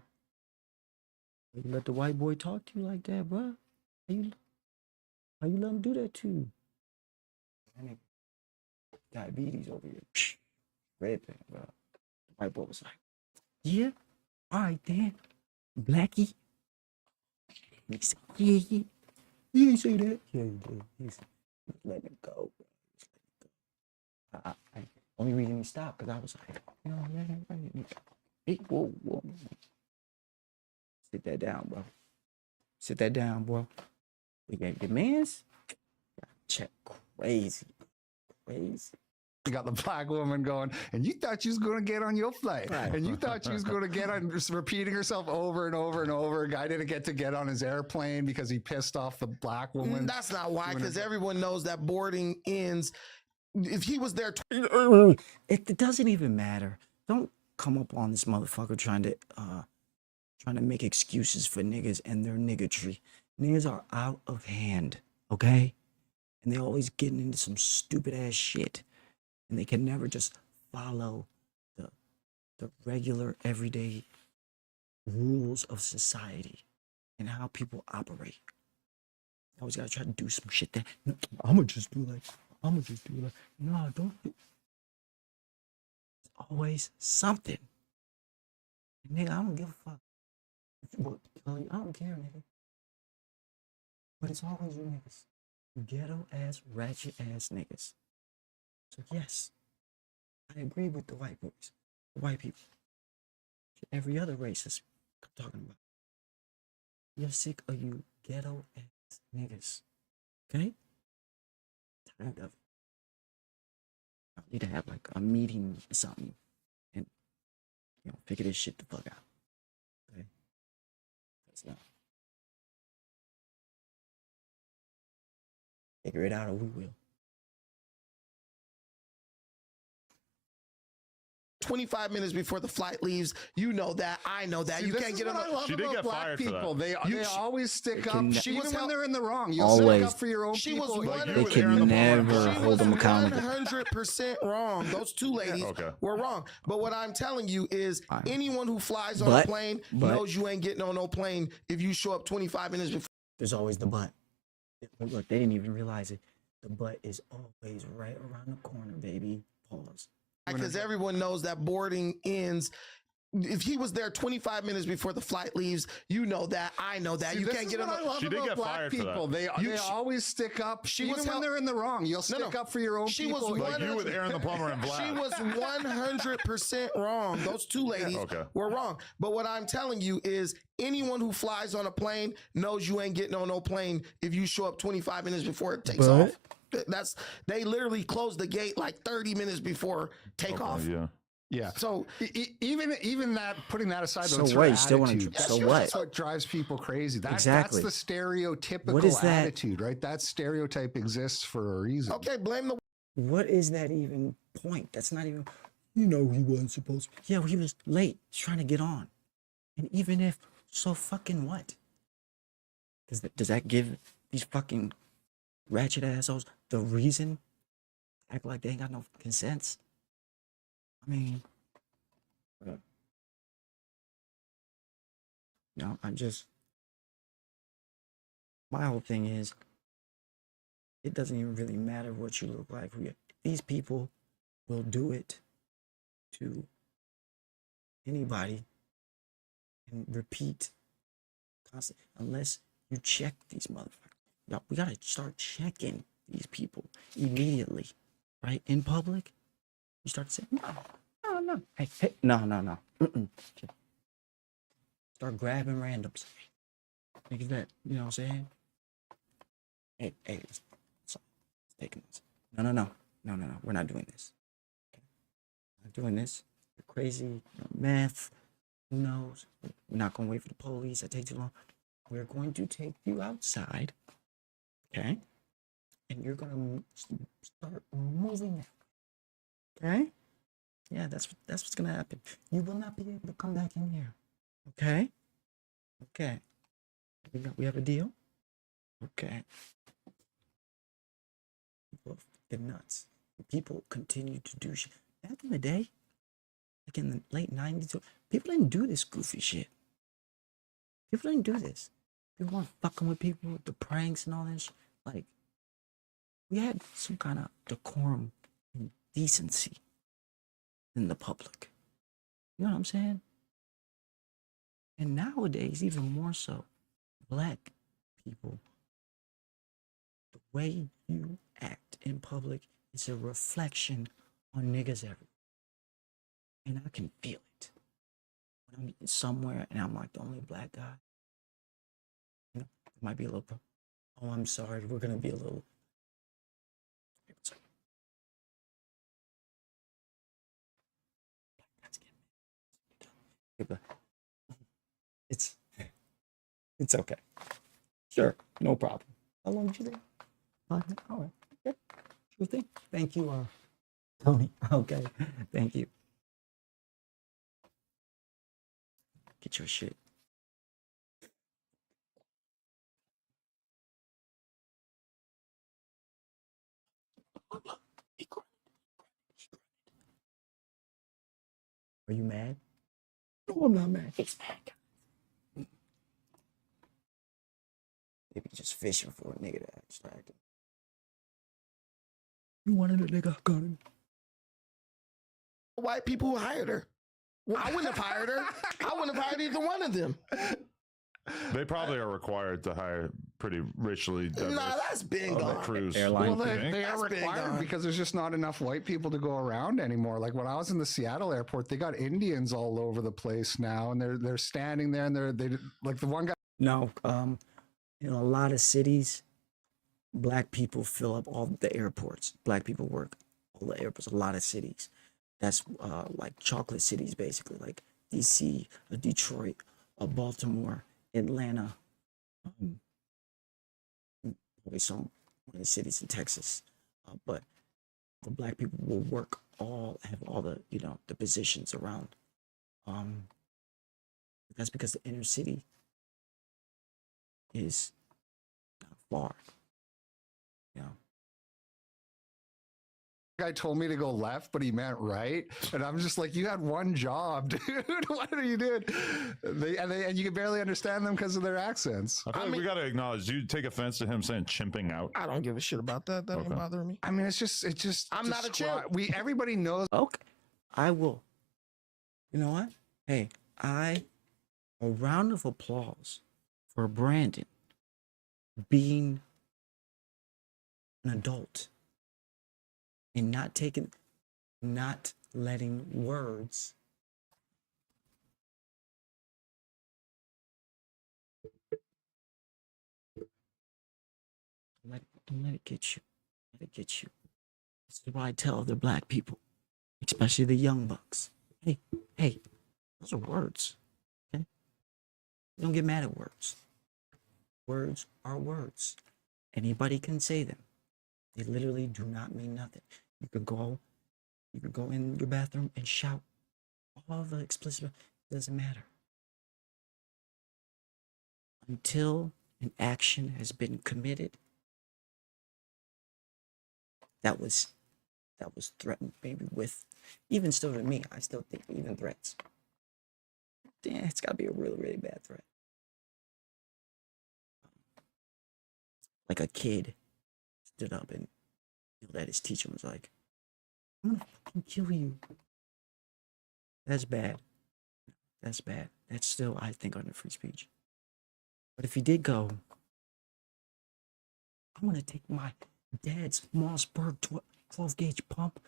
You let the white boy talk to you like that, bro? How you let him do that to you? That nigga, diabetes over here. Red thing, bro. The white boy was like, yeah, all right then, Blackie. He said, yeah. You didn't say that. Yeah, you did. He said, let him go, bro. Only reason he stopped because I was like, you know, hey, whoa. Sit that down, bro. Sit that down, bro. We got your mans. Check crazy. you got the black woman going, and you thought you was going to get on your flight. Right. And you thought you was going to get on, just repeating herself over and over and over. A guy didn't get on his airplane because he pissed off the black woman. That's not why, because everyone knows that boarding ends. If he was there, It doesn't even matter. Don't come up on this motherfucker trying to make excuses for niggas and their niggatry. Niggas are out of hand, okay? And they always getting into some stupid ass shit. And they can never just follow the regular everyday rules of society and how people operate. You always gotta try to do some shit that I'ma just do like. No, don't do. It's always something. Nigga, I don't give a fuck. I don't care, nigga. But it's always you niggas. Ghetto ass, ratchet ass niggas. So yes, I agree with the white boys, the white people. Every other racist I'm talking about. You're sick of you ghetto ass niggas. Okay? Tired of it. I need to have like a meeting or something and figure this shit the fuck out. Okay? That's not. Figure it out or we will. 25 minutes before the flight leaves, you know that, I know that. See, you this can't is get what on I love She did about get black fired for people. that. They always stick up, She even when they're in the wrong. You'll Always. stick up for your own She people. was Like you They with can Aaron the plumber. never She hold was them accountable. 100% wrong. Those two ladies Okay. were wrong. But what I'm telling you is anyone who flies on But- a plane but- knows you ain't getting on no plane if you show up 25 minutes before. There's always the but. Look, they didn't even realize it. The but is always right around the corner, baby. Pause. Because everyone knows that boarding ends. If he was there 25 minutes before the flight leaves, you know that, I know that. See, you this can't is get what on. I love She did about get black fired for that. people. They always stick up, She even was when held- they're in the wrong. You'll No, stick no. up for your own She people. was Like you with Aaron the plumber and Vlad. She was 100% wrong. Those two ladies Okay. were wrong. But what I'm telling you is anyone who flies on a plane knows you ain't getting on no plane if you show up 25 minutes before it takes But- off. They literally closed the gate like 30 minutes before takeoff. Yeah. Yeah. So even that, putting that aside, though, So it's what? her You still wanna attitude. dr- so That's what? That's what drives people crazy. Exactly. That's the stereotypical What is that? attitude, right? That stereotype exists for a reason. okay, blame the What is that even point? That's not even. He wasn't supposed to. Yeah, he was late. He's trying to get on. And even if so, fucking what? Does that give these fucking ratchet assholes the reason to act like they ain't got no fucking sense? I mean, I just my whole thing is, it doesn't even really matter what you look like. These people will do it to anybody and repeat constantly unless you check these motherfuckers. Y'all, we gotta start checking these people immediately, right? In public, you start saying, no. Hey, no. Start grabbing randoms. Niggas that, you know what I'm saying? Hey, stop taking this. No. We're not doing this. Okay? We're not doing this. You're crazy. You're meth. Who knows? We're not going to wait for the police. That takes too long. We're going to take you outside. Okay? And you're going to start moving. Okay? Yeah, that's what's going to happen. You will not be able to come back in here. Okay? Okay. We have a deal? Okay. People get nuts. People continue to do shit. Back in the day, like in the late 90s, people didn't do this goofy shit. People didn't do this. People weren't fucking with people with the pranks and all that shit. Like, we had some kind of decorum and decency in the public. You know what I'm saying? And nowadays, even more so, black people, the way you act in public is a reflection on niggas everywhere. And I can feel it. When I'm somewhere and I'm like the only black guy, you know, it might be a little, oh, I'm sorry, we're going to be a little. It's okay. Sure, no problem. How long did you think? All right. Okay. Sure thing. Thank you, Tony. Okay. Thank you. Get your shit. Are you mad? No, I'm not mad. He's mad. They be just fishing for a nigga to extract him. You wanted a nigga, got him. White people who hired her. Well, I wouldn't have hired her. I wouldn't have hired either one of them. They probably are required to hire pretty racially diverse that's been gone. crews. Well, they That's are big required gone. because there's just not enough white people to go around anymore. Like when I was in the Seattle airport, they got Indians all over the place now, and they're standing there, and they like the one guy. No, in a lot of cities, black people fill up all the airports. Black people work all the airports. A lot of cities. That's like chocolate cities, basically, like DC, Detroit, Baltimore, Atlanta. Probably some one of the cities in Texas, but the black people will work have all the the positions around. That's because the inner city is not far. You know. Guy told me to go left, but he meant right, and I'm just like, you had one job, dude. What are you doing? And you can barely understand them because of their accents. I feel like we got to acknowledge. Do you take offense to him saying chimping out? I don't give a shit about that. That don't bother me. I mean, it's just. I'm not a chimp. Everybody knows. Okay, I will. You know what? Hey, a round of applause for Brandon being an adult. And not letting words don't let it get you. Let it get you. This is why I tell other black people, especially the young bucks. Hey, those are words. Okay? Don't get mad at words. Words are words. Anybody can say them. They literally do not mean nothing. You could go in your bathroom and shout all the explicit. It doesn't matter. Until an action has been committed, that was threatened, maybe with, even still to me, I still think even threats. Damn, it's got to be a really, really bad threat. like a kid stood up and yelled at his teacher and was like, I'm gonna fucking kill you. That's bad. That's bad. That's still, I think, under free speech. But if he did go, I'm gonna take my dad's Mossberg 12 gauge pump,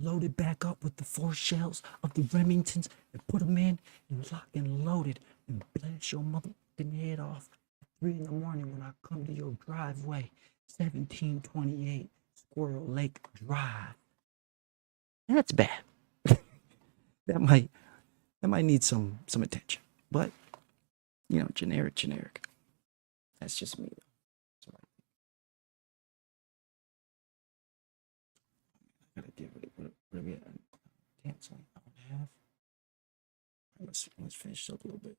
load it back up with the 4 shells of the Remingtons, and put them in and lock and load it and blast your motherfucking head off at 3 in the morning when I come to your driveway, 1728 Squirrel Lake Drive. That's bad. that might need some attention. But you know, generic. That's just me. I gotta get rid of what are we at? Damn, it's only an hour and a half. Let's finish up a little bit.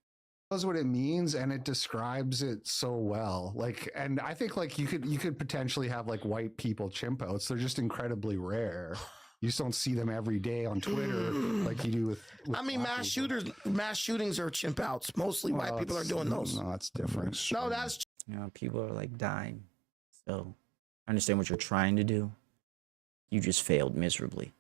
Knows what it means and it describes it so well. Like, and I think like you could potentially have like white people chimp outs. They're just incredibly rare. You just don't see them every day on Twitter like you do with I mean, mass shootings are chimp outs. Mostly white people are doing those. No, that's different. No, that's You know, people are like dying. So I understand what you're trying to do. You just failed miserably.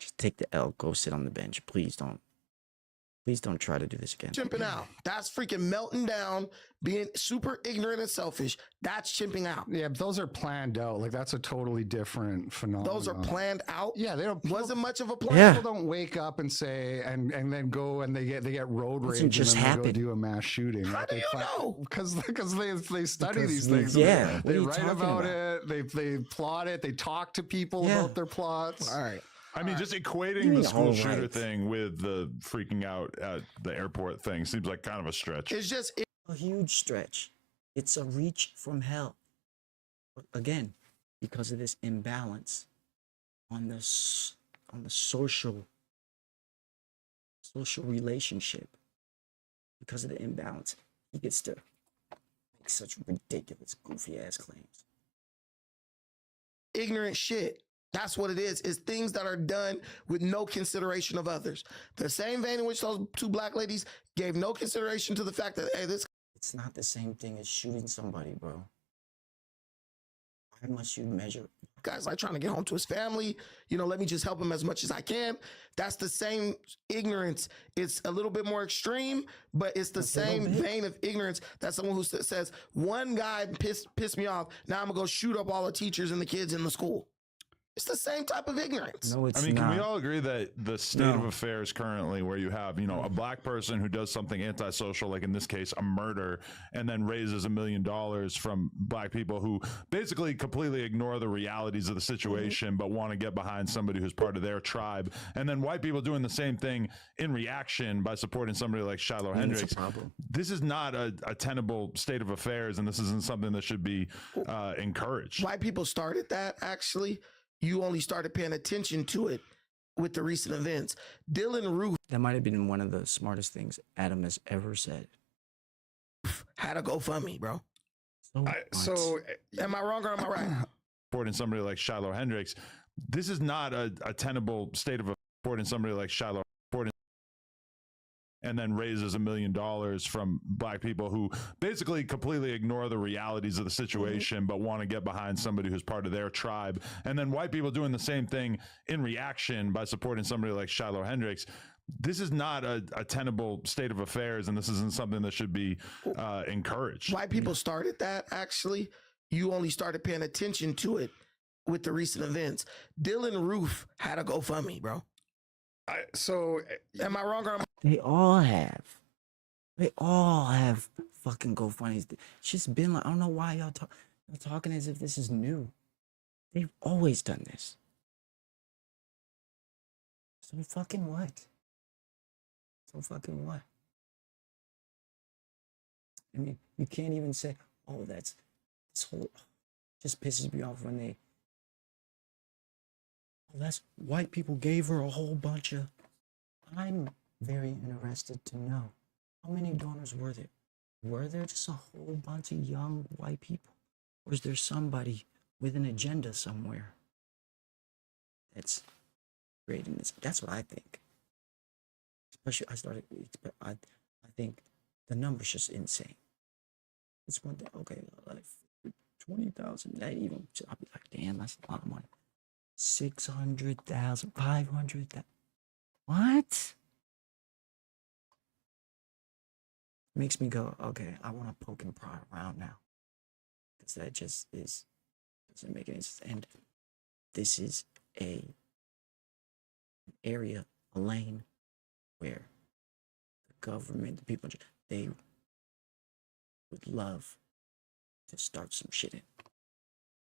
Just take the L, go sit on the bench. Please don't try to do this again. chimping out. That's freaking melting down, being super ignorant and selfish. That's chimping out. Yeah, but those are planned out. Like that's a totally different phenomenon. Those are planned out. Yeah, they don't. Wasn't much of a plan. Yeah. People don't wake up and say and then go and they get road Doesn't rage just and then they happen. go do a mass shooting. How do you know? Because they study Because these we- things. yeah, what they are you write talking about about? it. They plot it. They talk to people Yeah. about their plots. All right. I mean, just equating Doing the school all shooter right. thing with the freaking out at the airport thing seems like kind of a stretch. It's just A huge stretch. It's a reach from hell. But again, because of this imbalance on the social relationship, because of the imbalance, he gets to make such ridiculous, goofy ass claims. ignorant shit. That's what it is. It's things that are done with no consideration of others. The same vein in which those 2 black ladies gave no consideration to the fact that, hey, this It's not the same thing as shooting somebody, bro. Why must you measure? guy's like trying to get home to his family. You know, let me just help him as much as I can. That's the same ignorance. It's a little bit more extreme, but it's the same vein of ignorance that someone who says, one guy pissed me off. Now I'm going to go shoot up all the teachers and the kids in the school. It's the same type of ignorance. No, it's I mean, not. can we all agree that the state of affairs currently, where you have, you know, a black person who does something antisocial, like in this case, a murder, and then raises $1 million from black people who basically completely ignore the realities of the situation, but want to get behind somebody who's part of their tribe, and then white people doing the same thing in reaction by supporting somebody like Shiloh Hendricks. This is not a tenable state of affairs, and this isn't something that should be encouraged. White people started that, actually. You only started paying attention to it with the recent events. Dylan Roof That might have been one of the smartest things Adam has ever said. had a GoFundMe, bro. So Am I wrong or am I right? Supporting somebody like Shiloh Hendricks, this is not a tenable state of supporting somebody like Shiloh, and then raises $1 million from black people who basically completely ignore the realities of the situation, but want to get behind somebody who's part of their tribe, and then white people doing the same thing in reaction by supporting somebody like Shiloh Hendricks. This is not a tenable state of affairs, and this isn't something that should be encouraged. White people started that, actually. You only started paying attention to it with the recent events. Dylan Roof had a GoFundMe, bro. Am I wrong or am I? They all have. They all have fucking GoFundMes. It's just been like, I don't know why y'all talking as if this is new. They've always done this. So fucking what? I mean, you can't even say, oh, that's this whole just pisses me off when they that's white people gave her a whole bunch of. I'm very interested to know how many donors were there. Were there just a whole bunch of young white people, or is there somebody with an agenda somewhere that's creating this? That's what I think. Especially, I think the number's just insane. It's one thing, okay, like 20,000. That even I'll be like, damn, that's a lot of money. 600,000, 500,000. What? Makes me go, okay, I want to poke and prod around now. Because that just doesn't make any sense. And this is an area, a lane, where the government, the people, they would love to start some shit in.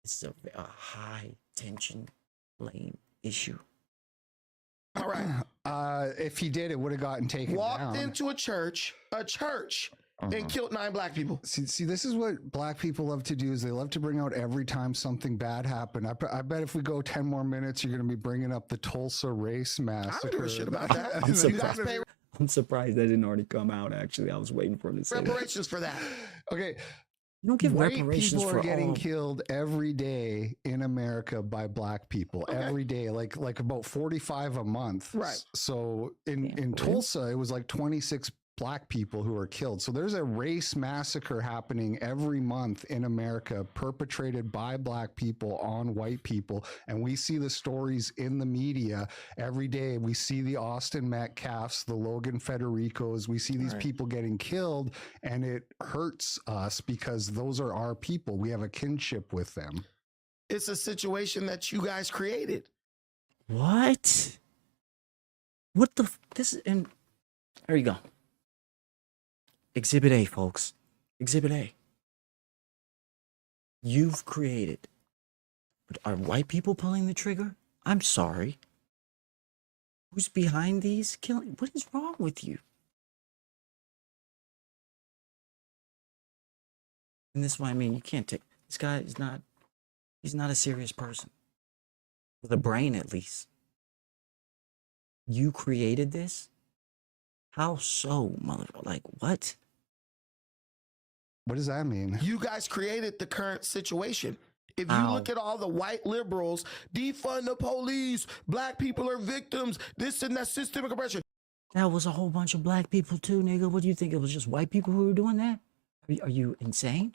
This is a high tension lane issue. All right. If he did, it would have gotten taken Walked down. into a church, and killed 9 black people. See, this is what black people love to do, is they love to bring out every time something bad happened. I bet if we go 10 more minutes, you're going to be bringing up the Tulsa race massacre. I don't give a shit about that. You guys pay I'm surprised that didn't already come out, actually. I was waiting for him to say reparations for that. Okay. You don't give White reparations people for are getting all. killed every day in America by black people. Okay. Every day, like about 45 a month. Right. So in Tulsa, it was like 26 black people who are killed. So there's a race massacre happening every month in America, perpetrated by black people on white people. And we see the stories in the media every day. We see the Austin Metcalfs, the Logan Federicos. We see these people getting killed, and it hurts us because those are our people. We have a kinship with them. It's a situation that you guys created. What? What the? This is in. There you go. Exhibit A, folks. Exhibit A. You've created. But are white people pulling the trigger? I'm sorry. Who's behind these killing? What is wrong with you? And this is why I mean, you can't take this guy. He's not a serious person. With a brain, at least. You created this? How so, mother? Like, what? What does that mean? You guys created the current situation. If you look at all the white liberals, defund the police, black people are victims, this and that, systemic oppression. That was a whole bunch of black people too, nigga. What do you think? It was just white people who were doing that? Are you insane?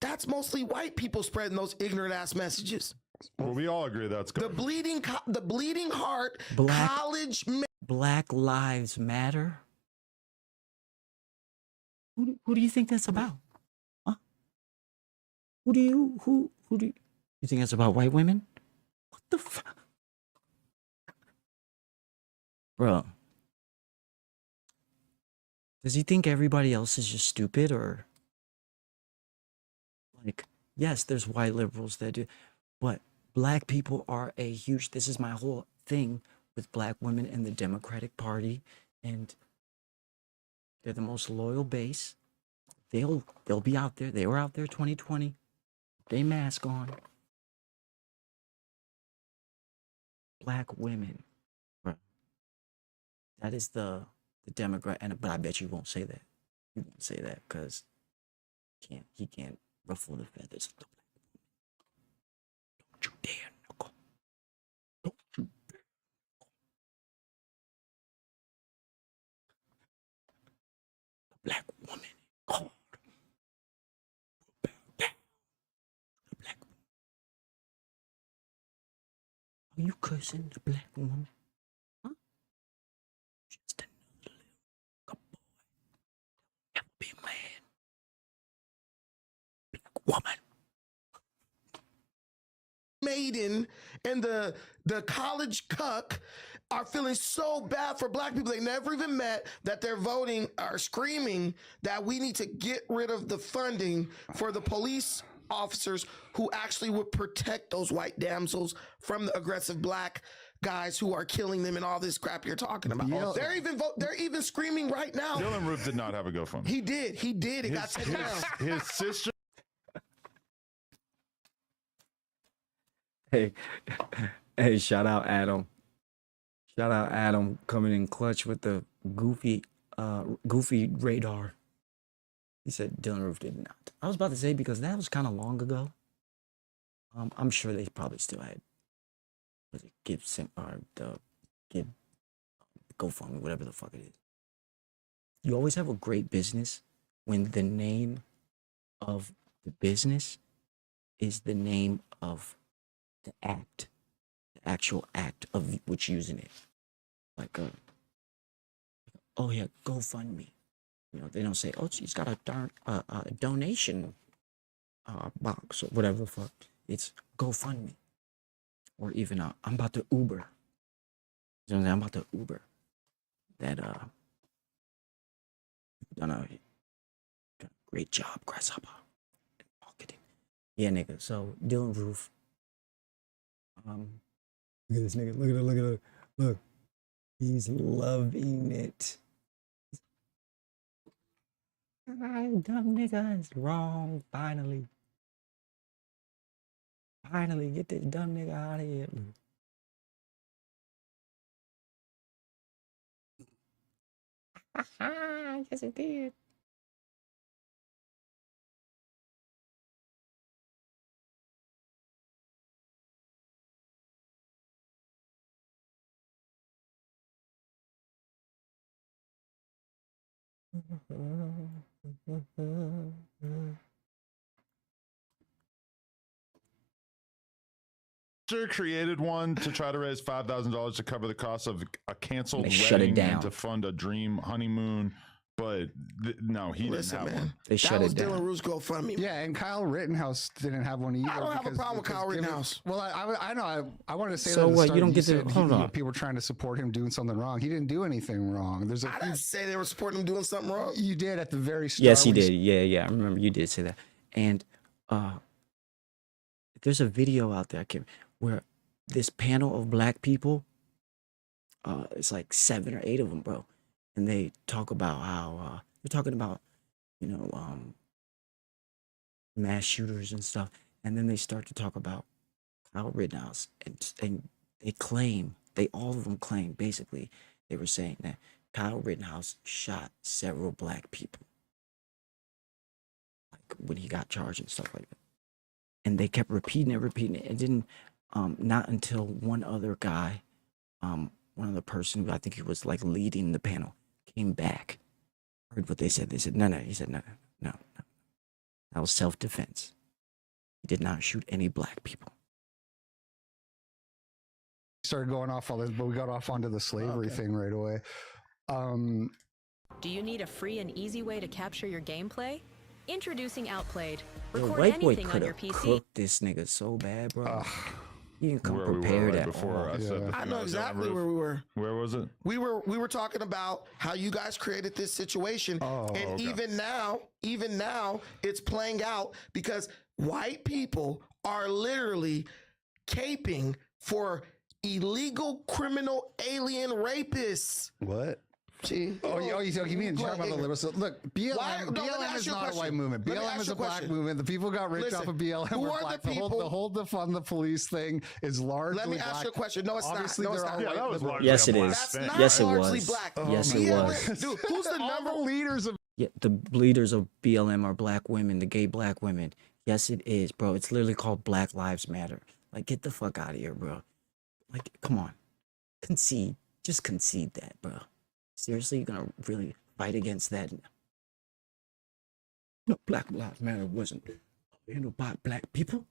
That's mostly white people spreading those ignorant ass messages. Well, we all agree that's the bleeding heart Black- college. Black Lives Matter? Who do you think that's about? Huh? Who do you think that's about? White women? What the fuck? Bro. Does he think everybody else is just stupid, or like, yes, there's white liberals that do, but black people are a huge, this is my whole thing with black women in the Democratic Party, and they're the most loyal base. They'll be out there. They were out there 2020. They mask on. Black women. Bro. That is the Democrat, but I bet you won't say that. You won't say that because he can't ruffle the feathers of the black woman. Don't you dare, Nicole. Don't you dare. The black woman called. The black woman. Are you cursing the black woman? Huh? Just another little boy. Never be a man. Black woman. Maiden and the college cuck are feeling so bad for black people they never even met, that they're voting are screaming that we need to get rid of the funding for the police officers who actually would protect those white damsels from the aggressive black guys who are killing them and all this crap you're talking about. Yeah. They're even screaming right now. Dylan Roof did not have a GoFundMe. He did. It got taken down. His sister. Hey, shout out Adam. Shout out Adam coming in clutch with the goofy radar. He said Dylan Roof did not. I was about to say, because that was kind of long ago. I'm sure they probably still had GoFundMe, whatever the fuck it is. You always have a great business when the name of the business is the name of the act, the actual act of which using it. Like, oh yeah, GoFundMe. You know, they don't say, oh, she's got a donation box or whatever the fuck. It's GoFundMe. Or even, I'm about to Uber. You know what I'm saying? I'm about to Uber. That, done a great job, Grasshopper. In marketing. Yeah, nigga. So, Dylan Roof. Look at this nigga. Look at it. Look. He's loving it. Dumb nigga is wrong. Finally. Finally, get this dumb nigga out of here. Yes, it did. Created one to try to raise $5,000 to cover the cost of a canceled They shut it wedding down. and to fund a dream honeymoon. But no, he Listen, didn't have man. one. They shut That was it down. Dylan Roof's GoFundMe. Yeah, and Kyle Rittenhouse didn't have one either. I don't have a problem with Kyle Rittenhouse. Well, I know. I wanted to say So that. At the what, you start, don't get to- said hold on. People were trying to support him doing something wrong. He didn't do anything wrong. There's a I didn't say they were supporting him doing something wrong. you did at the very start. Yes, he when did. Yeah. I remember you did say that. And there's a video out there, Kim, where this panel of black people, it's like 7 or 8 of them, bro, and they talk about how they're talking about, you know, mass shooters and stuff, and then they start to talk about Kyle Rittenhouse, and all of them claim, basically, they were saying that Kyle Rittenhouse shot several black people, like when he got charged and stuff like that, and they kept repeating it, and didn't, not until one other guy, one other person who I think he was like leading the panel, came back, heard what they said. They said, no. He said, no. That was self-defense. He did not shoot any black people. started going off all this, but we got off onto the slavery thing right away. Do you need a free and easy way to capture your gameplay? Introducing Outplayed. Yo, Record white boy anything on could your have PC. cooked this nigga so bad, bro. He didn't come Where we were prepared right at before all. I said the I thing know was on exactly roof. where we were. Where was it? We were talking about how you guys created this situation, and okay. even now, it's playing out because white people are literally caping for illegal criminal alien rapists. What? See? Oh, you mean talk about the liberals? So, look, BLM, Why- no, let me BLM ask is you a not a question. white movement. Let me BLM ask is you a a black question. movement. The people who got rich Listen, off of BLM who were are the black. people- The whole defund the police thing is largely Let me ask black. you a question. No, it's Obviously, not. No, it's they're not. all Yeah, white that was liberals. largely Yes, a it black is. That's thing, not Yes, it largely was. black. Yes, it BLM was. Dude, who's the All number? the leaders of Yeah, the leaders of BLM are black women, the gay black women. Yes, it is, bro. It's literally called Black Lives Matter. Like, get the fuck out of here, bro. Like, come on. Concede. Just concede that, bro. Seriously, you're gonna really fight against that? No, Black Lives Matter wasn't handled by black people.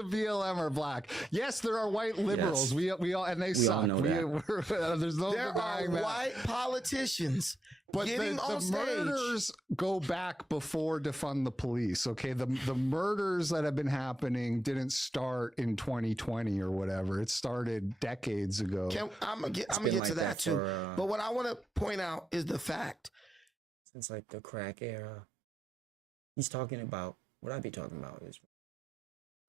BLM are black. Yes, there are white liberals. Yes. We all and they We suck. all know that. There's no There are denying that. white politicians But getting the on stage. murders go back before defund the police. Okay, the murders that have been happening didn't start in 2020 or whatever. It started decades ago. I'm gonna get been to like that that too. for, But what I want to point out is the fact. Since like the crack era. He's talking about what I be talking about is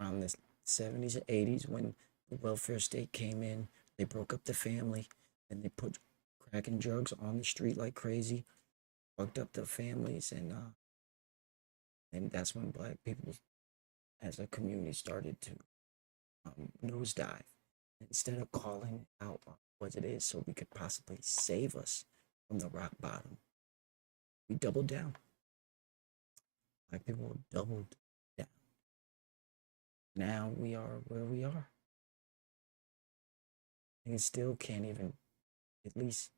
around the 70s and 80s when the welfare state came in. They broke up the family and they put crack and drugs on the street like crazy, fucked up the families, and that's when black people as a community started to nosedive. Instead of calling out what it is so we could possibly save us from the rock bottom, we doubled down. Black people doubled down. Now we are where we are. And still can't even, at least,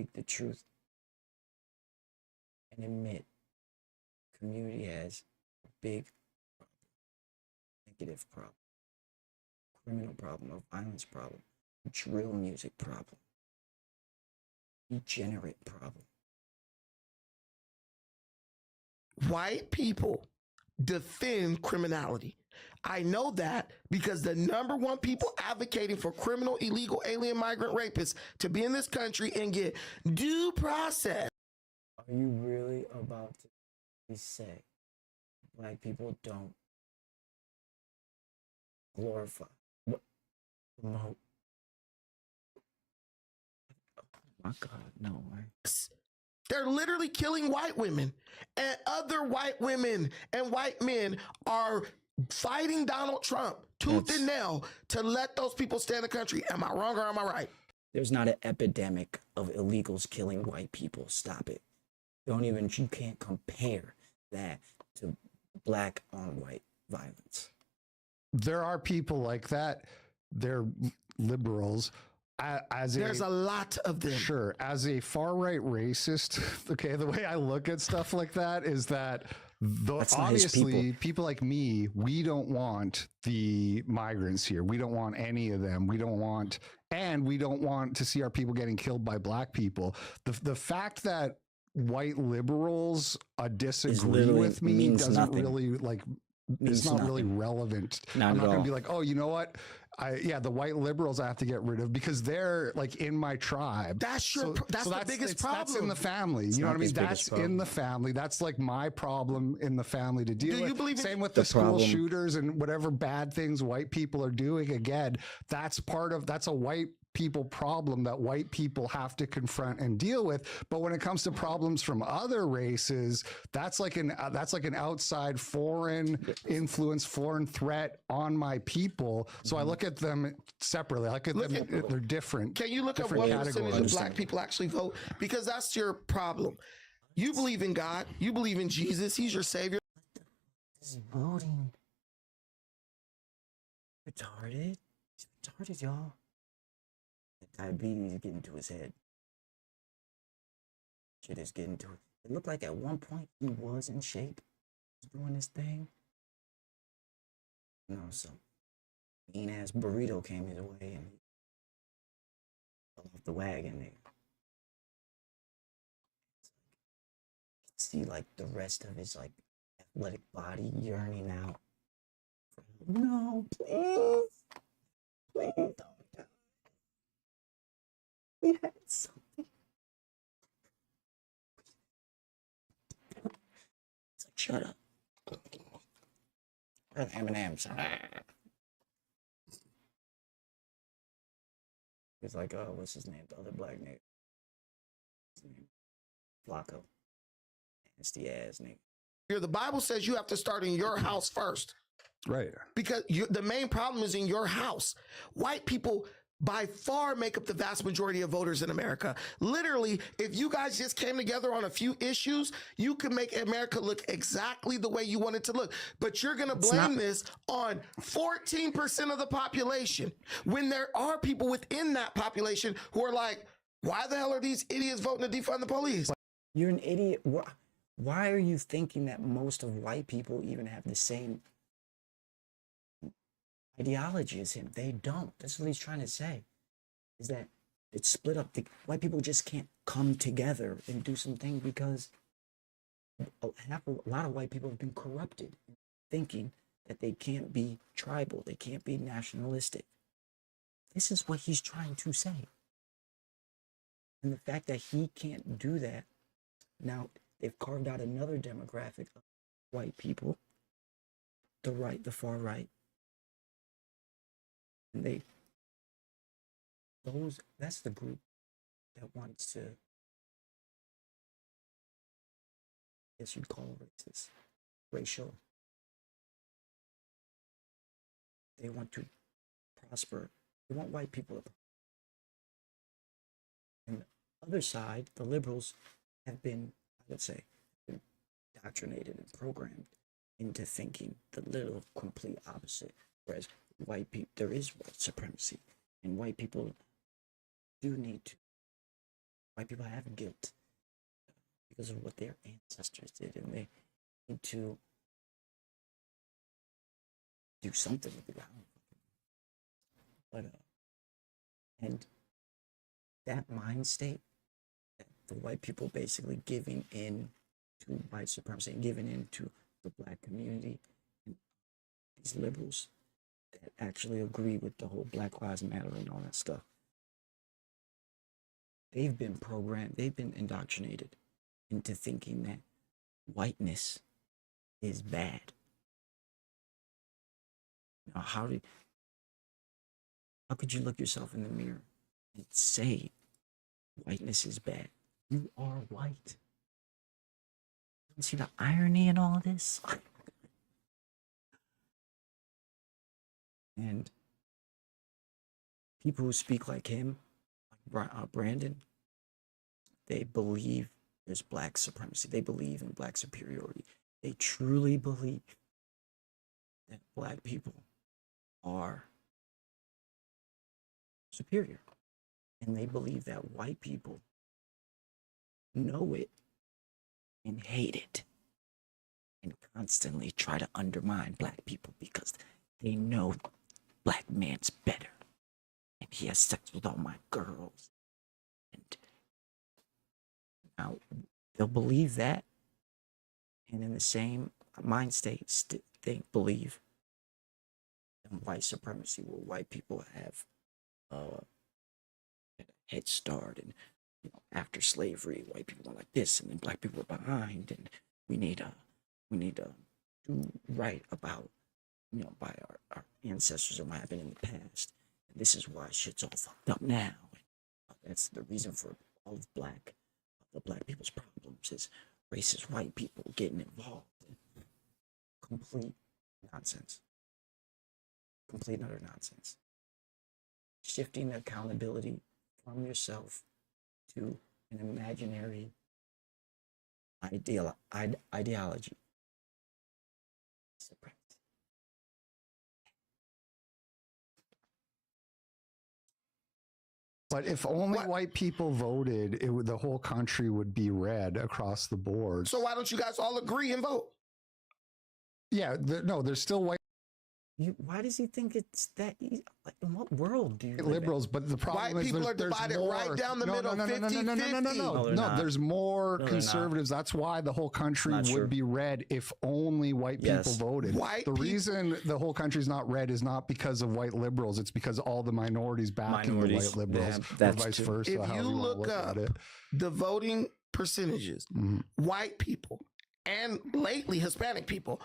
speak the truth and admit community has a big negative problem, criminal problem, a violence problem, a drill music problem, degenerate problem. White people defend criminality. I know that because the number one people advocating for criminal, illegal, alien, migrant rapists to be in this country and get due process. Are you really about to say black people don't glorify, promote? Oh my God, no way. They're literally killing white women, and other white women and white men are fighting Donald Trump tooth and nail to let those people stay in the country. Am I wrong or am I right? There's not an epidemic of illegals killing white people. Stop it. You can't compare that to black on white violence. There are people like that. They're liberals. There's a lot of them. Sure. As a far right racist, okay, the way I look at stuff like that is that obviously people like me, we don't want the migrants here. We don't want any of them. We don't want to see our people getting killed by black people. The fact that white liberals disagree with me doesn't nothing. really it's not really relevant. Not I'm not at going to all. be like, oh, you know what? The white liberals I have to get rid of because they're like in my tribe. That's the biggest problem. That's in the family. You know what I mean? That's in the family. That's like my problem in the family to deal with. You believe Same with the school shooters and whatever bad things white people are doing. Again, that's a white people problem that white people have to confront and deal with. But when it comes to problems from other races, that's like an outside foreign influence, foreign threat on my people. So I look at them separately. I look at them, they're different. Can you look at what percentage of black people actually vote? Because that's your problem. You believe in God. You believe in Jesus. He's your savior. This is voting. Retarded. He's retarded, y'all. Diabetes is getting to his head. Shit is getting to it. It looked like at one point he was in shape. He was doing this thing. No, some mean ass burrito came his way and he fell off the wagon there. See like the rest of his like athletic body yearning out. No, please. Please don't. We had something. It's like, shut up. Where are the M&M's? He's like, oh, what's his name? The other black nigga. What's his name? Flacco. Nasty ass nigga. The Bible says you have to start in your house first. Right. Because the main problem is in your house. White people by far make up the vast majority of voters in America. Literally, if you guys just came together on a few issues, you could make America look exactly the way you want it to look. But you're going to blame this on 14% of the population when there are people within that population who are like, why the hell are these idiots voting to defund the police? You're an idiot. Why are you thinking that most of white people even have the same ideology as him? They don't. That's what he's trying to say, is that it's split up. The white people just can't come together and do something because a lot of white people have been corrupted, thinking that they can't be tribal, they can't be nationalistic. This is what he's trying to say. And the fact that he can't do that, now they've carved out another demographic of white people, the right, the far right. And that's the group that wants to, I guess you'd call racist, racial. They want to prosper. They want white people to prosper. And the other side, the liberals, have been, I would say, indoctrinated and programmed into thinking the little complete opposite. Whereas white people, there is white supremacy, and white people do need to white people have guilt because of what their ancestors did, and they need to do something with it. But and that mind state, that the white people basically giving in to white supremacy and giving in to the black community, and these liberals that actually agree with the whole Black Lives Matter and all that stuff, they've been programmed, they've been indoctrinated into thinking that whiteness is bad. Now, how could you look yourself in the mirror and say whiteness is bad? You are white. You see the irony in all of this? And people who speak like him, like Brandon, they believe there's black supremacy. They believe in black superiority. They truly believe that black people are superior. And they believe that white people know it and hate it and constantly try to undermine black people because they know black man's better and he has sex with all my girls. And now they'll believe that, and in the same mind state, they believe in white supremacy, where white people have a head start, and after slavery, white people are like this, and then black people are behind, and we need to do right about by our ancestors and what happened in the past. And this is why shit's all fucked up now. That's the reason for all of the black people's problems is racist white people getting involved in complete nonsense. Complete and utter nonsense. Shifting accountability from yourself to an imaginary ideology. But if only white people voted, the whole country would be red across the board. So why don't you guys all agree and vote? Yeah, no, there's still white. Why does he think it's that easy? Like, in what world do you live liberals? in? But the problem White is people are divided right down the middle, 50-50. No, there's more conservatives. That's why the whole country would be red if only white people voted. The reason the whole country's not red is not because of white liberals. It's because all the minorities backing the white liberals, or vice versa. If you look up the voting percentages, white people and lately Hispanic people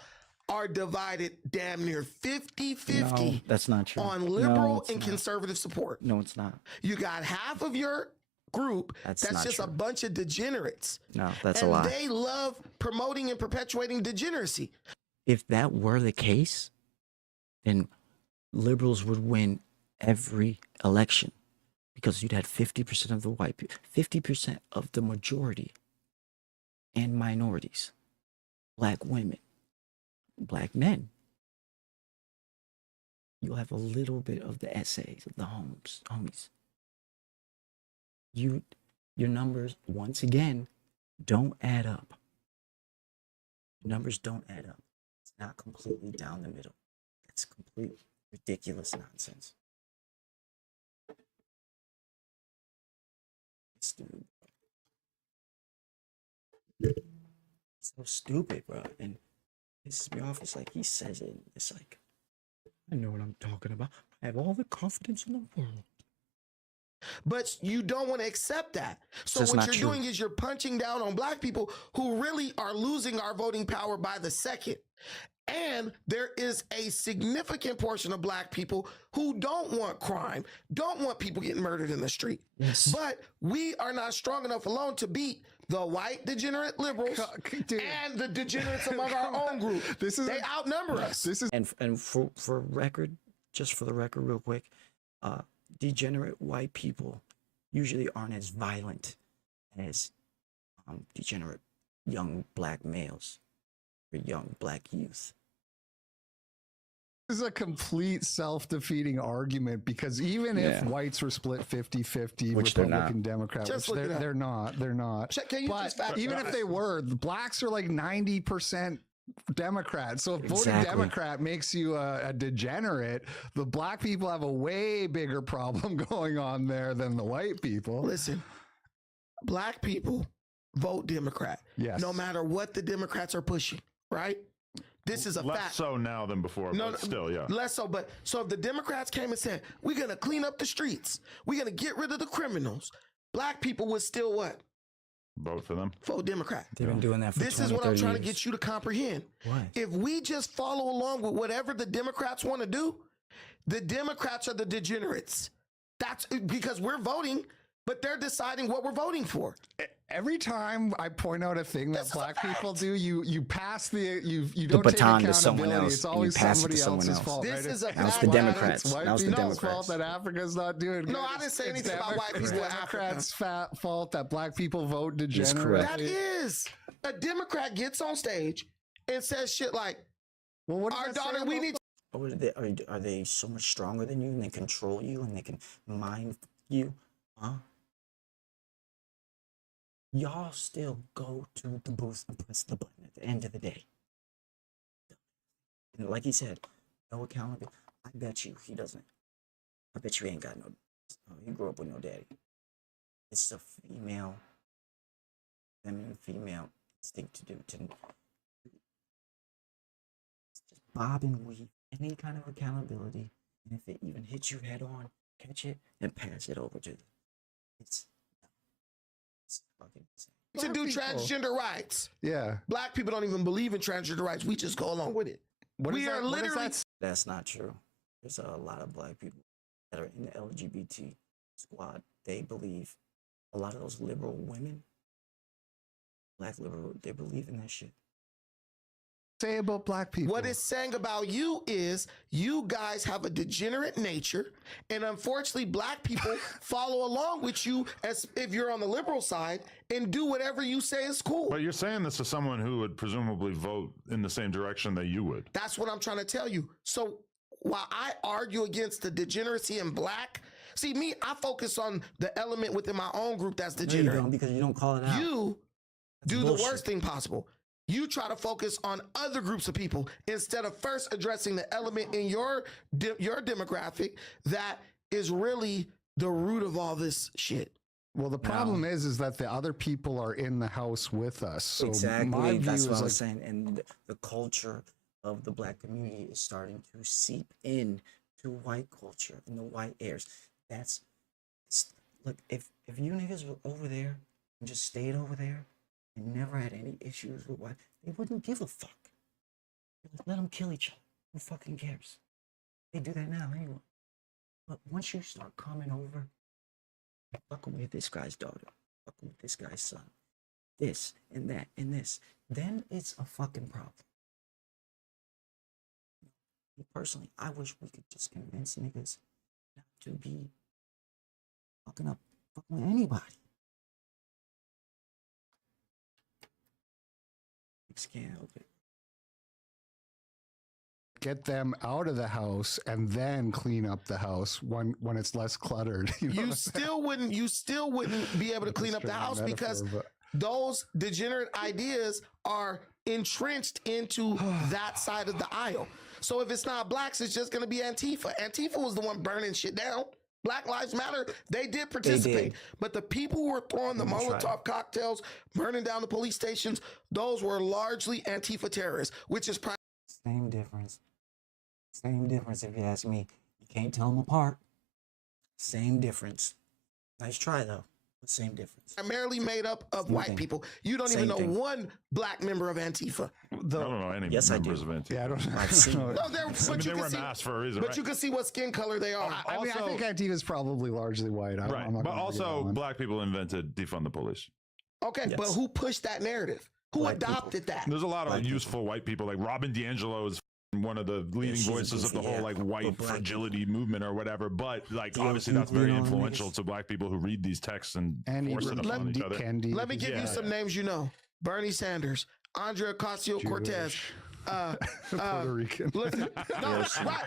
are divided damn near 50-50. No, that's not true. On liberal and conservative support. No, it's not. You got half of your group that's just a bunch of degenerates. No, that's a and lie. they love promoting and perpetuating degeneracy. If that were the case, then liberals would win every election because you'd have 50% of the white people, 50% of the majority and minorities, black women, black men. You'll have a little bit of the essays, of the homies. Your numbers, once again, don't add up. Numbers don't add up. It's not completely down the middle. It's complete ridiculous nonsense. It's stupid. It's so stupid, bro. And pisses me off. It's like he says it. It's like, I know what I'm talking about. I have all the confidence in the world. But you don't want to accept that. So That's what not you're true. doing is you're punching down on black people who really are losing our voting power by the second. And there is a significant portion of black people who don't want crime, don't want people getting murdered in the street. Yes. But we are not strong enough alone to beat the white degenerate liberals and the degenerates among our own group. They outnumber us. And for record, just for the record real quick, degenerate white people usually aren't as violent as degenerate young black males or young black youth. This is a complete self-defeating argument because even if whites were split 50-50, Which they're Republican, not. Democrat, Just which look it up. they're not. Can you But just fact even check? if they were, the blacks are like 90% Democrat. So if voting Exactly. Democrat makes you a degenerate, the black people have a way bigger problem going on there than the white people. Listen, black people vote Democrat. Yes. No matter what the Democrats are pushing, right? This is a Less fact. so now than before, but still, yeah. Less so, but so if the Democrats came and said, we're going to clean up the streets, we're going to get rid of the criminals, black people would still what? Vote for them. Vote Democrat. They've been doing that for This 20, is what I'm 30 trying to years. get you to comprehend. What? If we just follow along with whatever the Democrats want to do, the Democrats are the degenerates. That's because we're voting, but they're deciding what we're voting for. Every time I point out a thing that This is a black fact. people do, you pass you don't baton take to someone accountability. else, It's and you always pass it somebody to someone else's else. fault. This right? is a That was fact. the Why Democrats. It's white That was the people's Democrats. fault that Africa's not doing. No, good. I didn't say It's anything about white It's people in Africa. Democrats' fault that black people vote degenerate. correct. That is. A Democrat gets on stage and says shit like, Well, what does our that say daughter, we about- need Or are they so much stronger than you and they control you and they can mind you? Huh? Y'all still go to the booth and press the button at the end of the day. And like he said, no accountability. I bet you he doesn't. I bet you he ain't got no. He grew up with no daddy. It's a feminine female instinct to do. It's just bob and weave. Any kind of accountability, and if it even hits you head on, catch it and pass it over to them. It's fucking insane. to do people. transgender rights. Yeah. Black people don't even believe in transgender rights. We just go along with it. We are literally. That's not true. There's a lot of black people that are in the LGBT squad. They believe a lot of those liberal women, black liberal, they believe in that shit. Say about black people. What it's saying about you is you guys have a degenerate nature, and unfortunately, black people follow along with you as if you're on the liberal side and do whatever you say is cool. But you're saying this to someone who would presumably vote in the same direction that you would. That's what I'm trying to tell you. So while I argue against the degeneracy in black, see me, I focus on the element within my own group that's No, you degenerate. don't, because you don't call it out. You That's do bullshit. the worst thing possible. You try to focus on other groups of people instead of first addressing the element in your demographic that is really the root of all this shit. Well, the problem is that the other people are in the house with us. So Exactly. my view That's is what I like, was saying. And the culture of the black community is starting to seep in to white culture and the white heirs. Look, if you niggas were over there and just stayed over there and never had any issues with white, they wouldn't give a fuck. Let them kill each other. Who fucking cares? They do that now anyway. But once you start coming over, fucking with this guy's daughter, fucking with this guy's son, this and that and this, then it's a fucking problem. Me personally, I wish we could just convince niggas not to be fucking with anybody. Just can't help it. get them out of the house and then clean up the house when it's less cluttered. You still wouldn't be able to clean up the house because those degenerate ideas are entrenched into that side of the aisle. So if it's not blacks, it's just going to be Antifa. Antifa was the one burning shit down. Black Lives Matter, they did participate. But the people who were throwing the Molotov cocktails, burning down the police stations, those were largely Antifa terrorists, which is Same difference. Same difference if you ask me. You can't tell them apart. Same difference. Nice try though. But same difference. primarily made up of white people. You don't even know one black member of Antifa. I don't know any members of Antifa. Yeah, I don't know. I've seen No, but they you wear can see, masks for a reason, but right? you can see what skin color they are. I mean, I think Antifa is probably largely white. Right, but also black people invented defund the police. Okay, but who pushed that narrative? Who adopted that? There's a lot of useful white people, like Robin DiAngelo is one of the leading she's a voices of the goofy, whole yeah. like But white black fragility movement or whatever. But like Yeah, obviously you- that's you very know, influential niggas- to black people who read these texts and And force it upon each other. Let me give you some names you know. Bernie Sanders, Andrea Ocasio-Cortez, Puerto Rican. Listen, no, right.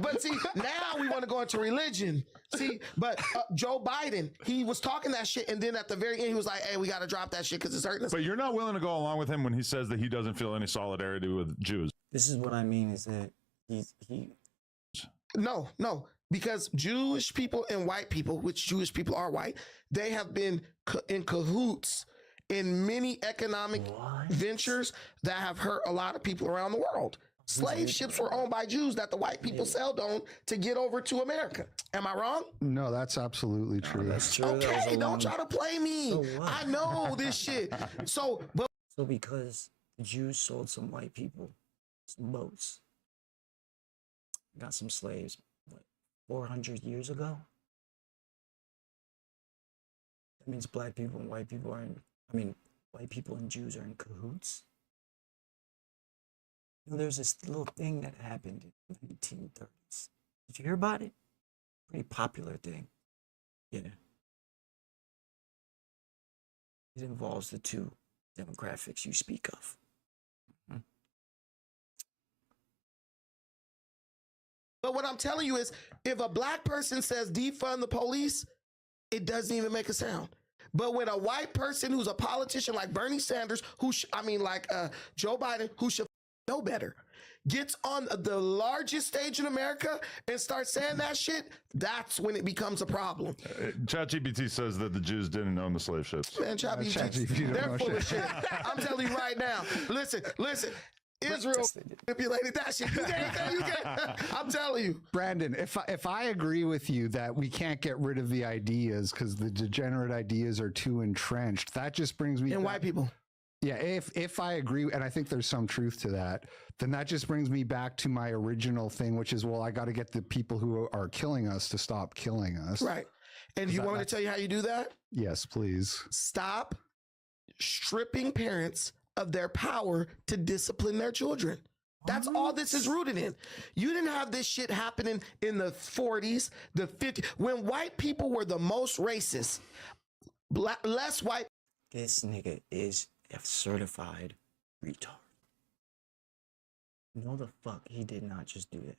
But see, now we want to go into religion. See, but Joe Biden, he was talking that shit, and then at the very end, he was like, "Hey, we got to drop that shit because it's hurting us." But you're not willing to go along with him when he says that he doesn't feel any solidarity with Jews. This is what I mean is that he No, because Jewish people and white people, which Jewish people are white, they have been in cahoots in many economic ventures that have hurt a lot of people around the world. Slave ships were owned by Jews that the white people sailed on to get over to America. Am I wrong? No, that's absolutely true. that's true. Okay, don't try to play me. So what? I know this shit. So because the Jews sold some white people some boats, got some slaves, what, 400 years ago? That means black people and white people white people and Jews are in cahoots. You know, there's this little thing that happened in the 1930s. Did you hear about it? Pretty popular thing. Yeah. It involves the two demographics you speak of. But what I'm telling you is, if a black person says defund the police, it doesn't even make a sound. But when a white person who's a politician like Bernie Sanders, Joe Biden, who should know better, gets on the largest stage in America and starts saying that shit, that's when it becomes a problem. ChatGPT says that the Jews didn't own the slave ships. Man, ChatGPT, they're full of shit. I'm telling you right now. Listen. Israel manipulated that shit. You can't. I'm telling you, Brandon. If I agree with you that we can't get rid of the ideas because the degenerate ideas are too entrenched, that just brings me. And white people. Yeah, if I agree, and I think there's some truth to that, then that just brings me back to my original thing, which is, well, I got to get the people who are killing us to stop killing us. Right. And you want me to tell you how you do that? Yes, please. Stop stripping parents of their power to discipline their children. That's all this is rooted in. You didn't have this shit happening in the 40s, the 50s, when white people were the most racist. Less white. This nigga is a certified retard. No, the fuck, he did not just do that.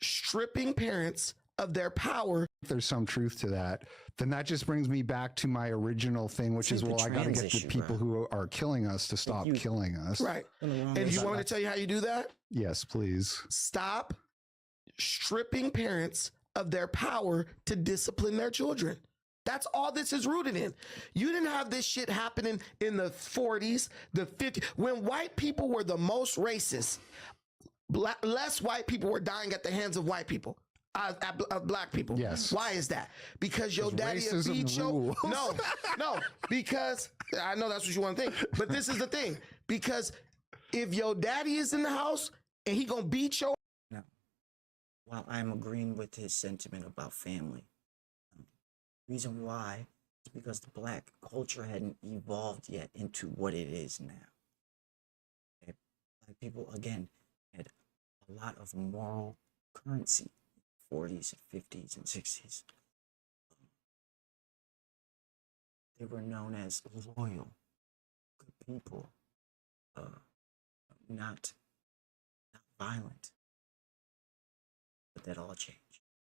Stripping parents of their power. If there's some truth to that, then that just brings me back to my original thing, which is, well, I got to get the people who are killing us to stop killing us. Right. And you want me to tell you how you do that? Yes, please. Stop stripping parents of their power to discipline their children. That's all this is rooted in. You didn't have this shit happening in the 40s, the 50s, when white people were the most racist. Less white people were dying at the hands of white people. Black people. Yes. Why is that? Because your daddy beat your... No, because I know that's what you want to think, but this is the thing. Because if your daddy is in the house and he gonna beat your... No. While I'm agreeing with his sentiment about family, the reason why is because the black culture hadn't evolved yet into what it is now. Okay? Black people, again, had a lot of moral currency. 40s and 50s and 60s. They were known as loyal, good people, not violent. But that all changed.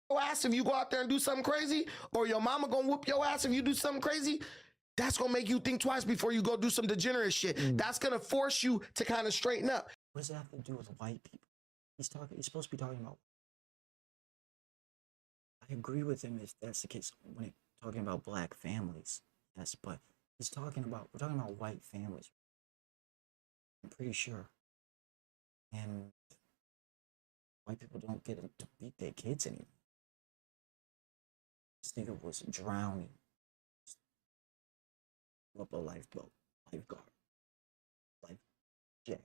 Your ass if you go out there and do something crazy, or your mama gonna whoop your ass if you do something crazy. That's gonna make you think twice before you go do some degenerate shit. That's gonna force you to kind of straighten up. What does that have to do with white people? He's supposed to be talking about. I agree with him if that's the case when it's talking about black families. Yes, but we're talking about white families. I'm pretty sure. And white people don't get to beat their kids anymore. This nigga was drowning. Up a lifeboat, lifeguard, life jacket.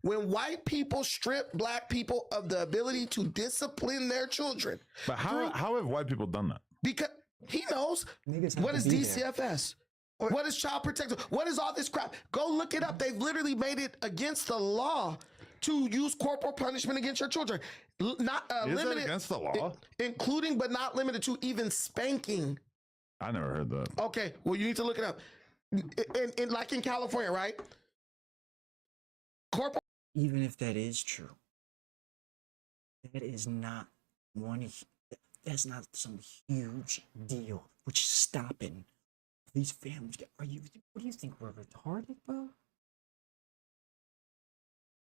When white people strip black people of the ability to discipline their children. But how have white people done that? Because he knows what is DCFS. What is child protective? What is all this crap? Go look it up. They've literally made it against the law to use corporal punishment against your children. Not limited against the law, including but not limited to even spanking. I never heard that. Okay, well you need to look it up. in like in California, right? Corporal. Even if that is true, that is not one. That's not some huge deal. Which is stopping these families. Are you? What do you think? We're retarded, bro?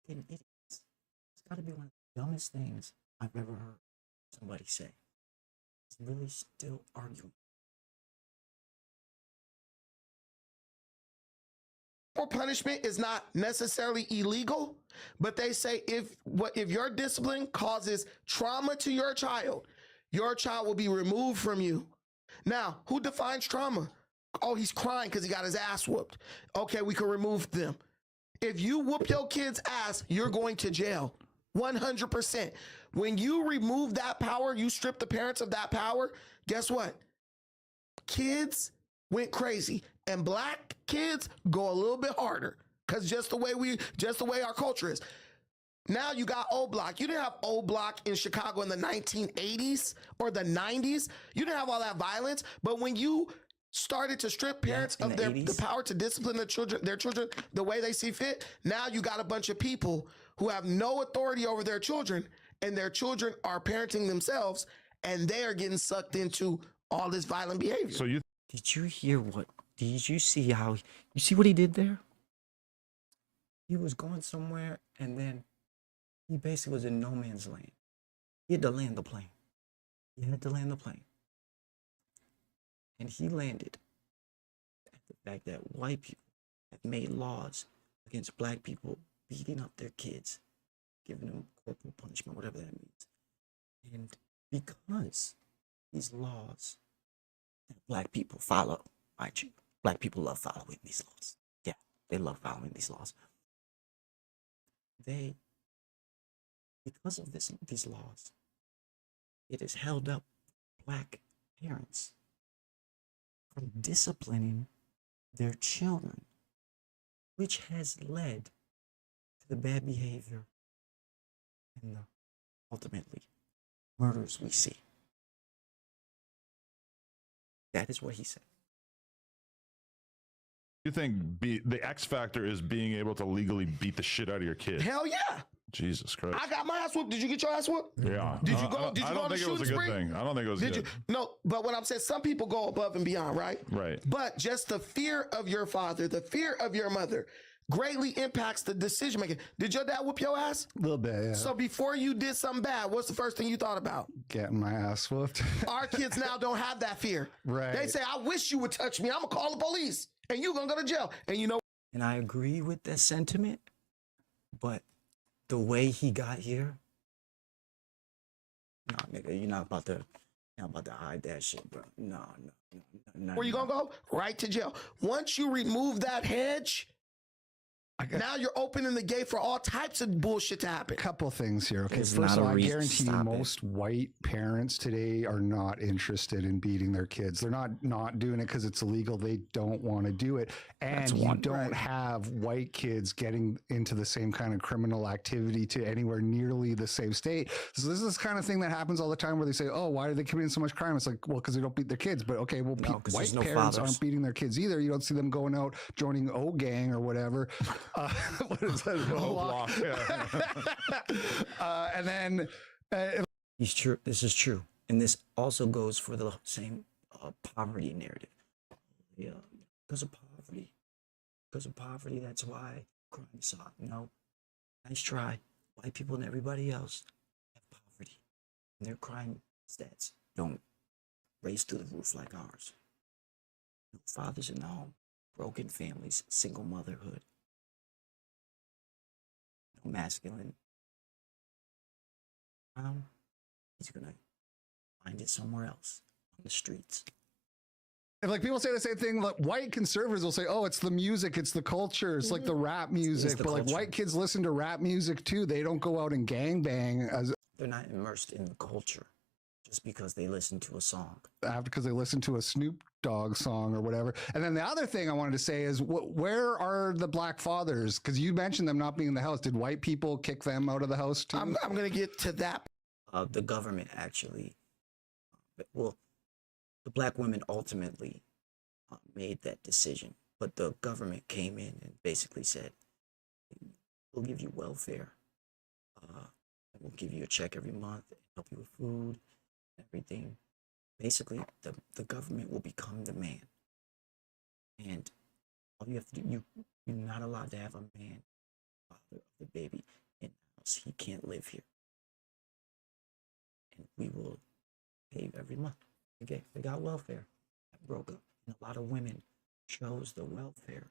It's got to be one of the dumbest things I've ever heard somebody say. It's really still arguing. Punishment is not necessarily illegal, but they say if your discipline causes trauma to your child will be removed from you. Now, who defines trauma? Oh, he's crying because he got his ass whooped. Okay, we can remove them. If you whoop your kid's ass, you're going to jail. 100%. When you remove that power, you strip the parents of that power, guess what? Kids went crazy. And black kids go a little bit harder because just the way our culture is. Now you got old block. You didn't have old block in Chicago in the 1980s or the 90s. You didn't have all that violence. But when you started to strip parents of the power to discipline their children the way they see fit, now you got a bunch of people who have no authority over their children, and their children are parenting themselves, and they are getting sucked into all this violent behavior. So did you hear what? Did you see how? You see what he did there? He was going somewhere, and then he basically was in no man's land. He had to land the plane. And he landed at the fact that white people have made laws against black people beating up their kids, giving them corporal punishment, whatever that means. And because these laws that black people follow, mind you, black people love following these laws. Yeah, they love following these laws. Because of these laws, it has held up black parents from disciplining their children, which has led to the bad behavior and the ultimately murders we see. That is what he said. You think the X factor is being able to legally beat the shit out of your kid? Hell yeah. Jesus Christ. I got my ass whooped. Did you get your ass whooped? Yeah. Did you go? Did you go on a shooting spree? I don't think it was a good thing. No, but what I'm saying, some people go above and beyond, right? Right. But just the fear of your father, the fear of your mother, greatly impacts the decision making. Did your dad whoop your ass? A little bit, yeah. So before you did something bad, what's the first thing you thought about? Getting my ass whooped. Our kids now don't have that fear. Right. They say, I wish you would touch me. I'm going to call the police and you're going to go to jail. And you know. And I agree with that sentiment, but the way he got here, no, nigga, you're not about to hide that shit, bro. No. Where you going to go? Right to jail. Once you remove that hedge, now you're opening the gate for all types of bullshit to happen. Couple things here. Okay, There's first of not a all, I reason to guarantee you stop most white parents today are not interested in beating their kids. They're not doing it because it's illegal. They don't want to do it. And you don't have white kids getting into the same kind of criminal activity to anywhere nearly the same state. So this is the kind of thing that happens all the time where they say, oh, why are they committing so much crime? It's like, well, because they don't beat their kids. But okay, well, white parents aren't beating their kids either. You don't see them going out joining O Gang or whatever. What is that? Block. And then he's true. This is true, and this also goes for the same poverty narrative. Yeah, because of poverty, that's why crime is up. No, nice try. White people and everybody else have poverty, and their crime stats don't raise through the roof like ours. No fathers in the home, broken families, single motherhood. Masculine. He's gonna find it somewhere else on the streets. And like people say the same thing, like white conservatives will say, oh, it's the music, it's the culture, it's like the rap music. But like white kids listen to rap music too. They don't go out and gangbang. They're not immersed in the culture just because they listen to a song. Because they listen to a Snoop Dogg song or whatever. And then the other thing I wanted to say is, where are the black fathers? Because you mentioned them not being in the house. Did white people kick them out of the house too? I'm going to get to that. The government actually, well, the black women ultimately made that decision. but the government came in and basically said, we'll give you welfare. We'll give you a check every month, help you with food, everything. Basically, the government will become the man. And all you have to do, you're not allowed to have a man, father of the baby, in the house. He can't live here. And we will pay you every month. They got welfare. That broke up. And a lot of women chose the welfare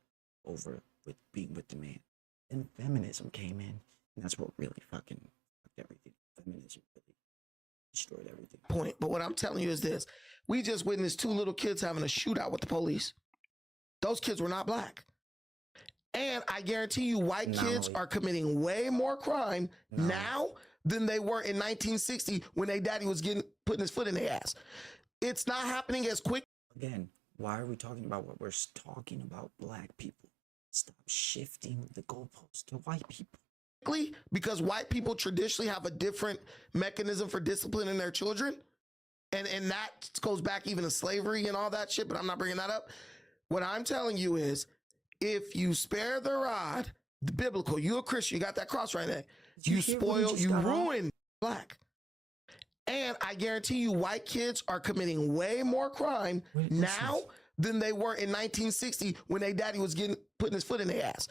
over with being with the man. And feminism came in, and that's what really fucking fucked everything. Feminism really destroyed everything. Point. But what I'm telling you is this. We just witnessed 2 little kids having a shootout with the police. Those kids were not black. And I guarantee you white kids are committing way more crime now than they were in 1960 when their daddy was putting his foot in their ass. It's not happening as quick. Again, why are we talking about what we're talking about? Black people. Stop shifting the goalposts to white people. Because white people traditionally have a different mechanism for disciplining their children. And that goes back even to slavery and all that shit, but I'm not bringing that up. What I'm telling you is, if you spare the rod, the biblical, you a Christian, you got that cross right there. You spoil, you ruin black. And I guarantee you white kids are committing way more crime now than they were in 1960 when their daddy was putting his foot in their ass.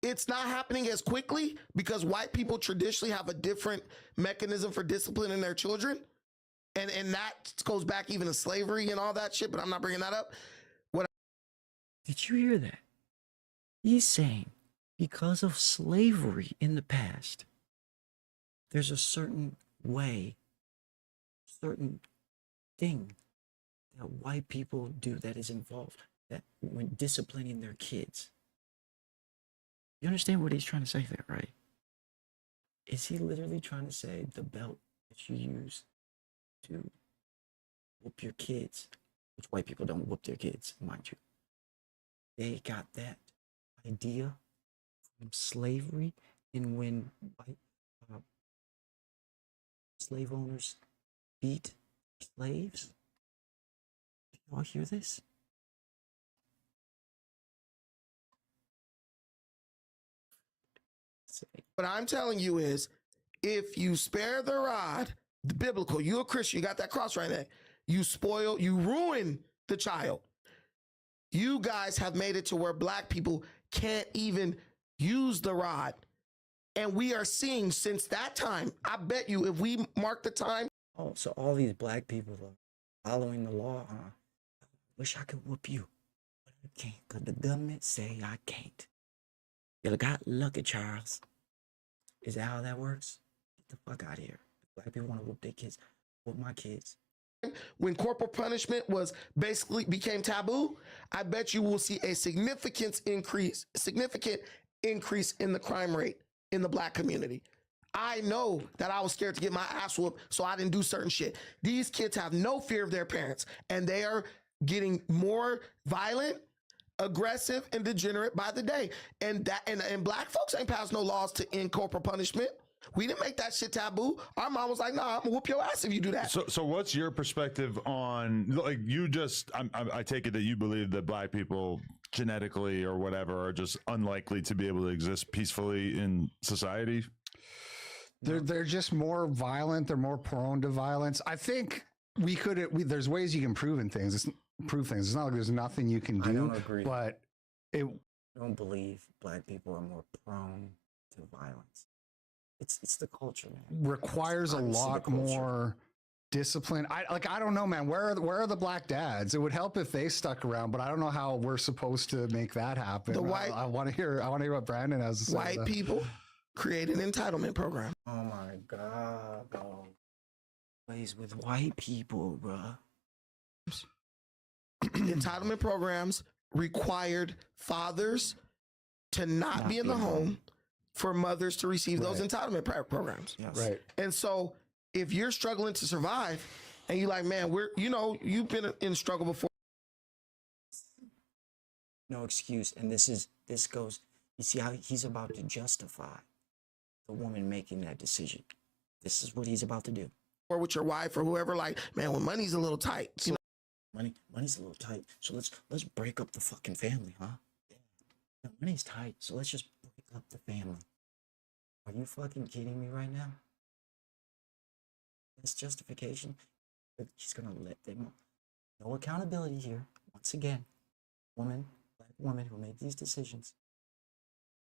It's not happening as quickly because white people traditionally have a different mechanism for disciplining their children. And that goes back even to slavery and all that shit, but I'm not bringing that up. Did you hear that? He's saying because of slavery in the past, there's a certain way, certain thing that white people do that is involved, that when disciplining their kids. You understand what he's trying to say there, right? Is he literally trying to say the belt that you use to whoop your kids, which white people don't whoop their kids, mind you. They got that idea from slavery, and when white slave owners beat slaves. Do y'all hear this? What I'm telling you is, if you spare the rod, the biblical, you a Christian, you got that cross right there. You spoil, you ruin the child. You guys have made it to where black people can't even use the rod. And we are seeing since that time, I bet you if we mark the time. Oh, so all these black people are following the law, huh? Wish I could whoop you, but I can't, because the government say I can't. You got lucky, Charles. Is that how that works? Get the fuck out of here. Black people want to whoop their kids. Whoop my kids. When corporal punishment was basically became taboo, I bet you will see a significant increase in the crime rate in the black community. I know that I was scared to get my ass whooped, so I didn't do certain shit. These kids have no fear of their parents, and they are getting more violent, aggressive, and degenerate by the day. And black folks ain't passed no laws to end corporal punishment. We didn't make that shit taboo. Our mom was like, nah, I'm gonna whoop your ass if you do that. So what's your perspective on, like, you just, I take it that you believe that black people genetically or whatever are just unlikely to be able to exist peacefully in society? They're just more violent. They're more prone to violence. I think there's ways you can prove things. It's not like there's nothing you can do. I don't agree. But I don't believe black people are more prone to violence. It's the culture, man. Requires a lot more discipline. I don't know, man. Where are the black dads? It would help if they stuck around, but I don't know how we're supposed to make that happen. I want to hear what Brandon has to say. White people create an entitlement program. Oh my God, bro. Plays with white people, bruh. Entitlement programs required fathers to not be in the home, for mothers to receive those entitlement programs. Yes. Right. And so if you're struggling to survive and you're like, man, you've been in struggle before. No excuse. And this goes, you see how he's about to justify the woman making that decision. This is what he's about to do. Or with your wife or whoever, like, man, when money's a little tight. Money's a little tight. So let's break up the fucking family, huh? The money's tight, so let's just break up the family. Are you fucking kidding me right now? This justification, but she's gonna let them. No accountability here. Once again, black woman who made these decisions,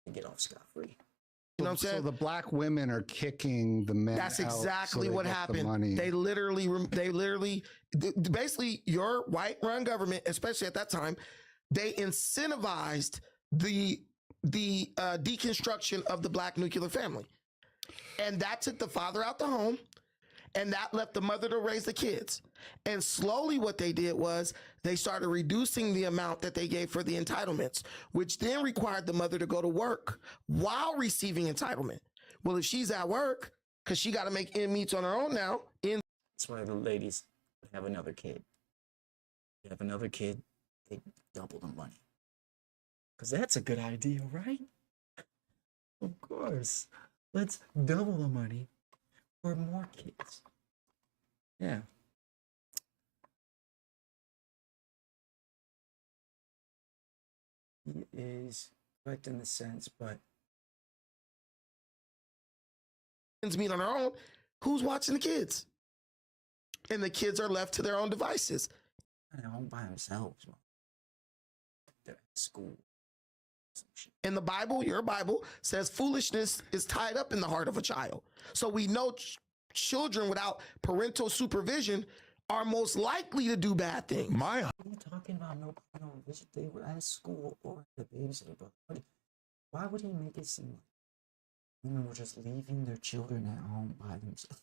to get off scot-free. You know what I'm saying? So the black women are kicking the men. That's out exactly so they what get the happened. money. They basically, your white-run government, especially at that time, they incentivized the deconstruction of the black nuclear family, and that took the father out the home, and that left the mother to raise the kids. And slowly, what they did was they started reducing the amount that they gave for the entitlements, which then required the mother to go to work while receiving entitlement. Well, if she's at work, because she got to make ends meet on her own now. That's why the ladies have another kid. You have another kid, they double the money. Because that's a good idea, right? Of course. Let's double the money for more kids. Yeah. He is correct in the sense, but Ends meet on her own. Who's watching the kids? And the kids are left to their own devices. they're home by themselves. They're at school. In the Bible, your Bible says foolishness is tied up in the heart of a child. So we know children without parental supervision are most likely to do bad things. What are you talking about? No, they were at school or at the babysitter. But why would he make it seem like women were just leaving their children at home by themselves?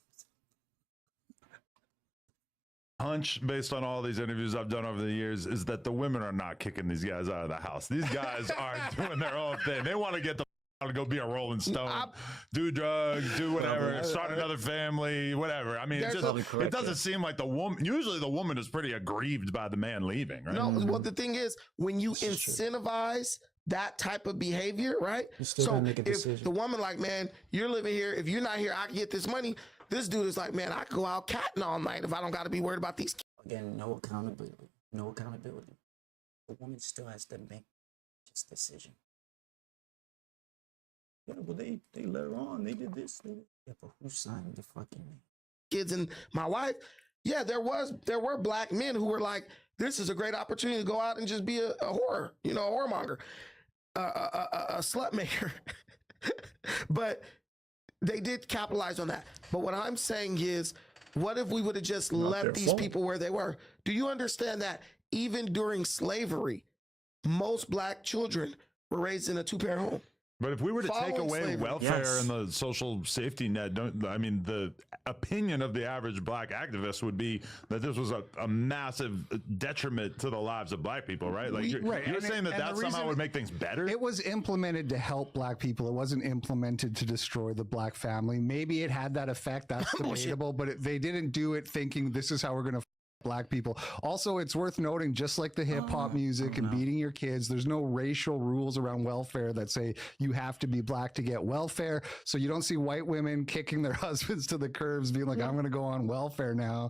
Hunch, based on all these interviews I've done over the years, is that the women are not kicking these guys out of the house. These guys are doing their own thing. They want to get the to go be a Rolling Stone, do drugs, do whatever, start another family, whatever. I mean, it doesn't seem like the woman. Usually, the woman is pretty aggrieved by the man leaving, right? No, well, the thing is, when you incentivize that type of behavior, right? So if the woman like, man, you're living here. If you're not here, I can get this money. This dude is like, man, I can go out catting all night if I don't got to be worried about these kids. Again, no accountability. No accountability. The woman still has to make this decision. Yeah, well, they let her on. They did this. Yeah, but who signed the fucking kids? And my wife, yeah, there were black men who were like, this is a great opportunity to go out and just be a whore, a whoremonger, a slut maker. But they did capitalize on that. But what I'm saying is, what if we would have just left these people where they were? Do you understand that even during slavery, most black children were raised in a two-parent home? But if we were to take away welfare and the social safety net, the opinion of the average black activist would be that this was a massive detriment to the lives of black people, right? Like you're saying that somehow would make things better? It was implemented to help black people. It wasn't implemented to destroy the black family. Maybe it had that effect. That's debatable, but they didn't do it thinking this is how we're going to black people. Also, it's worth noting, just like the hip hop music and beating your kids, there's no racial rules around welfare that say you have to be black to get welfare. So you don't see white women kicking their husbands to the curbs, being like, I'm going to go on welfare now.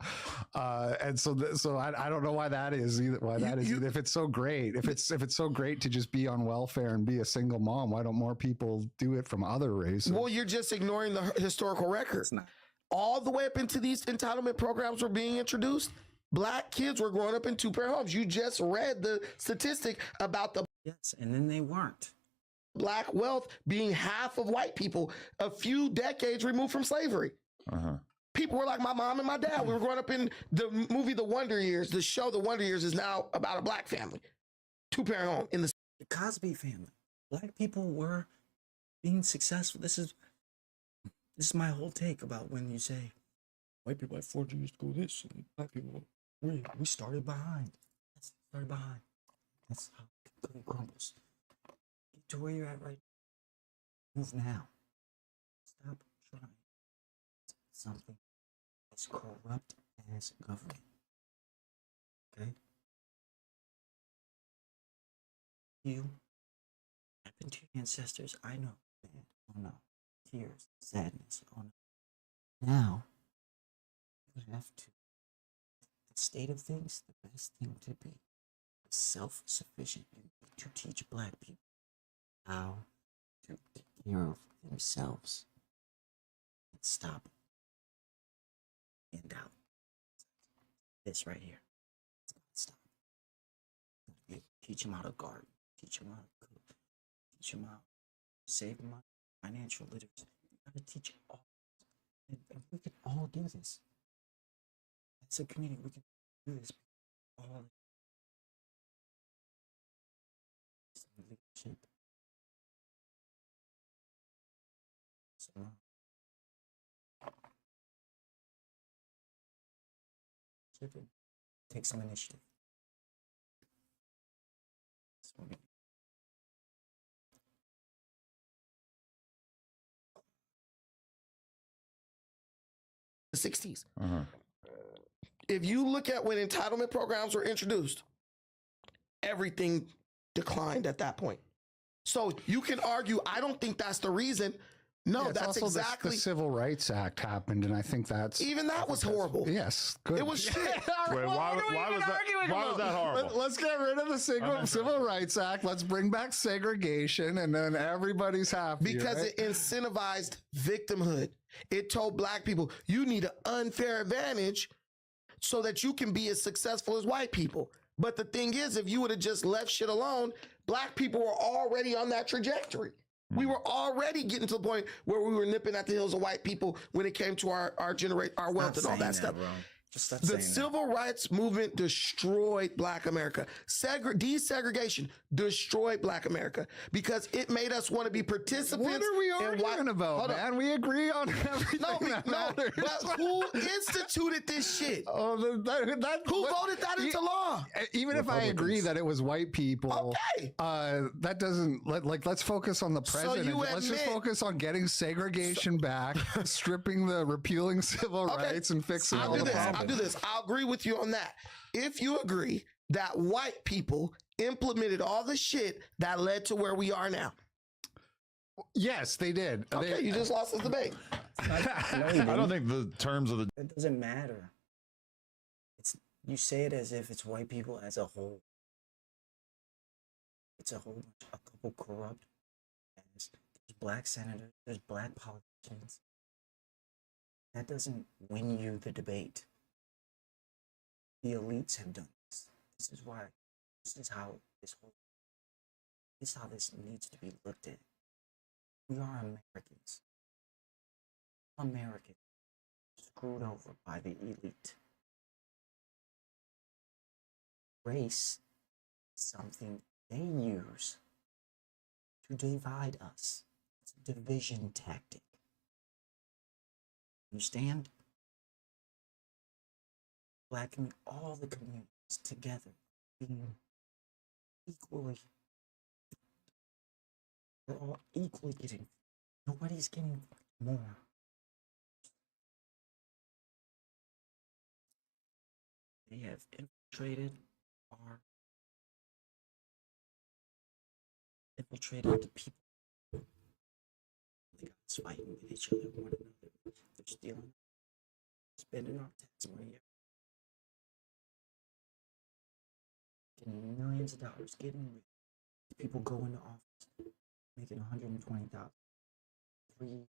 And so I don't know why that is either. If it's so great, if it's so great to just be on welfare and be a single mom, why don't more people do it from other races? Well, you're just ignoring the historical record. All the way up into these entitlement programs were being introduced. Black kids were growing up in two-parent homes. You just read the statistic about the and then they weren't. Black wealth being half of white people a few decades removed from slavery. People were like my mom and my dad. We were growing up in the movie The Wonder Years. The show The Wonder Years is now about a black family. Two-parent home in the Cosby family. Black people were being successful. This is my whole take about when you say white people at 4 years go this and black people we started behind. That's how it crumbles. Get to where you're at right now. Move now. Stop trying something as corrupt as government. Okay? You happened to your ancestors. I know, man. Oh no. Tears, sadness. Oh no. Now you have to. The state of things, the best thing to be is self-sufficient. You need to teach black people how to take care of themselves and stop and out. This right here. It's gotta stop. You teach them how to garden, teach them how to cook, teach them how to save money, financial literacy. You gotta teach all. And we can all do this. As a community, we can do this. All leadership. So, take some initiative. That's what we need. The 60s. If you look at when entitlement programs were introduced, everything declined at that point. So you can argue, I don't think that's the reason. No, Yeah, it's that's also exactly. the Civil Rights Act happened, and I think that's Even that was horrible. Yes, good. It was shit. Wait, why was that horrible? Let's get rid of the Civil Rights Act. Let's bring back segregation, and then everybody's happy. Because right? it incentivized victimhood. It told black people, you need an unfair advantage so that you can be as successful as white people. But the thing is, if you would have just left shit alone, black people were already on that trajectory. We were already getting to the point where we were nipping at the heels of white people when it came to our wealth and all that stuff. The civil rights movement destroyed Black America. Desegregation destroyed Black America because it made us want to be participants. What are we arguing about, man? We agree on everything. No, but who instituted this shit? Oh, who voted that into law? Even if I agree that it was white people, that doesn't let's focus on the president. Let's just focus on getting segregation back, repealing civil rights, and fixing all the problems. I'll do this. I'll agree with you on that. If you agree that white people implemented all the shit that led to where we are now. Yes, they did. Okay, you just lost this debate. I don't think the terms of the... It doesn't matter. You say it as if it's white people as a whole. It's a couple corrupt. There's black senators, there's black politicians. That doesn't win you the debate. The elites have done this. This is how this needs to be looked at. We are Americans. Americans screwed over by the elite. Race is something they use to divide us. It's a division tactic. Understand? Black and all the communities together being equally. We're all equally getting. Nobody's getting more. They have infiltrated the people. They got us fighting with each other, one another. They're stealing, spending our tax money. Getting millions of dollars, getting rich. People go into office, making $120,000,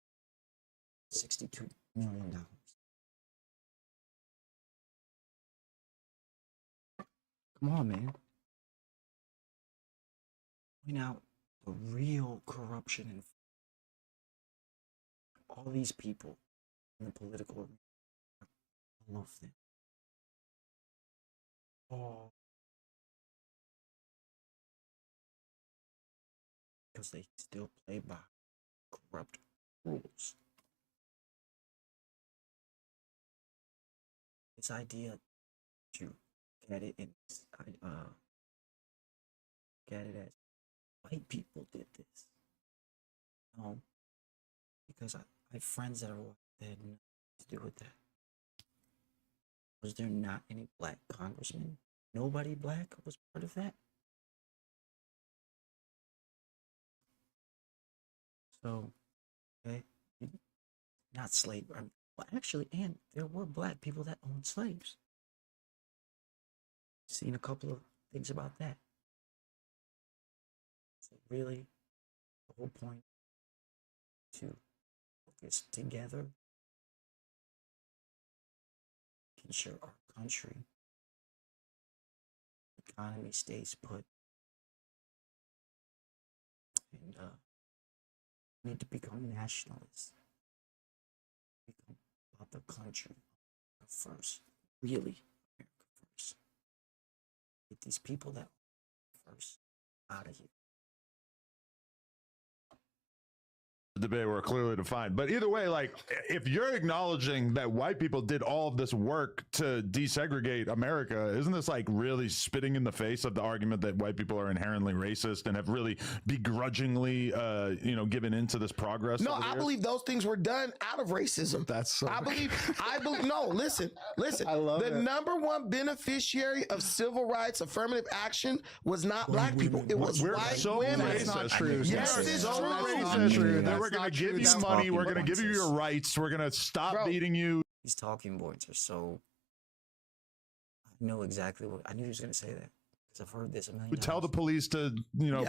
$62 million. Come on, man. Point out the real corruption and all these people in the political arena. I love them. All because they still play by corrupt rules. This idea to get it in, get it as white people did this. No, because I have friends that are white that had nothing to do with that. Was there not any black congressmen? Nobody black was part of that? So, okay, not slave. Well, actually, and there were black people that owned slaves. Seen a couple of things about that. So really, whole point to focus together, ensure our country economy stays put, and need to become nationalists, become about the country first, really America first. Get these people that first out of here. Debate were clearly defined, but either way, like, if you're acknowledging that white people did all of this work to desegregate America, isn't this like really spitting in the face of the argument that white people are inherently racist and have really begrudgingly given into this progress? No, I believe those things were done out of racism. That's so I believe no, listen. I love the it. number one beneficiary of civil rights affirmative action was not black people. It was We're white so women. That's not true. Yes, We're it's so true. racist that we're That's going not to give true. you That's money. talking We're going to give you points. your rights. We're going to stop beating you. These talking points are so. I know exactly what I knew he was going to say that because I've heard this a million We times. tell the police to,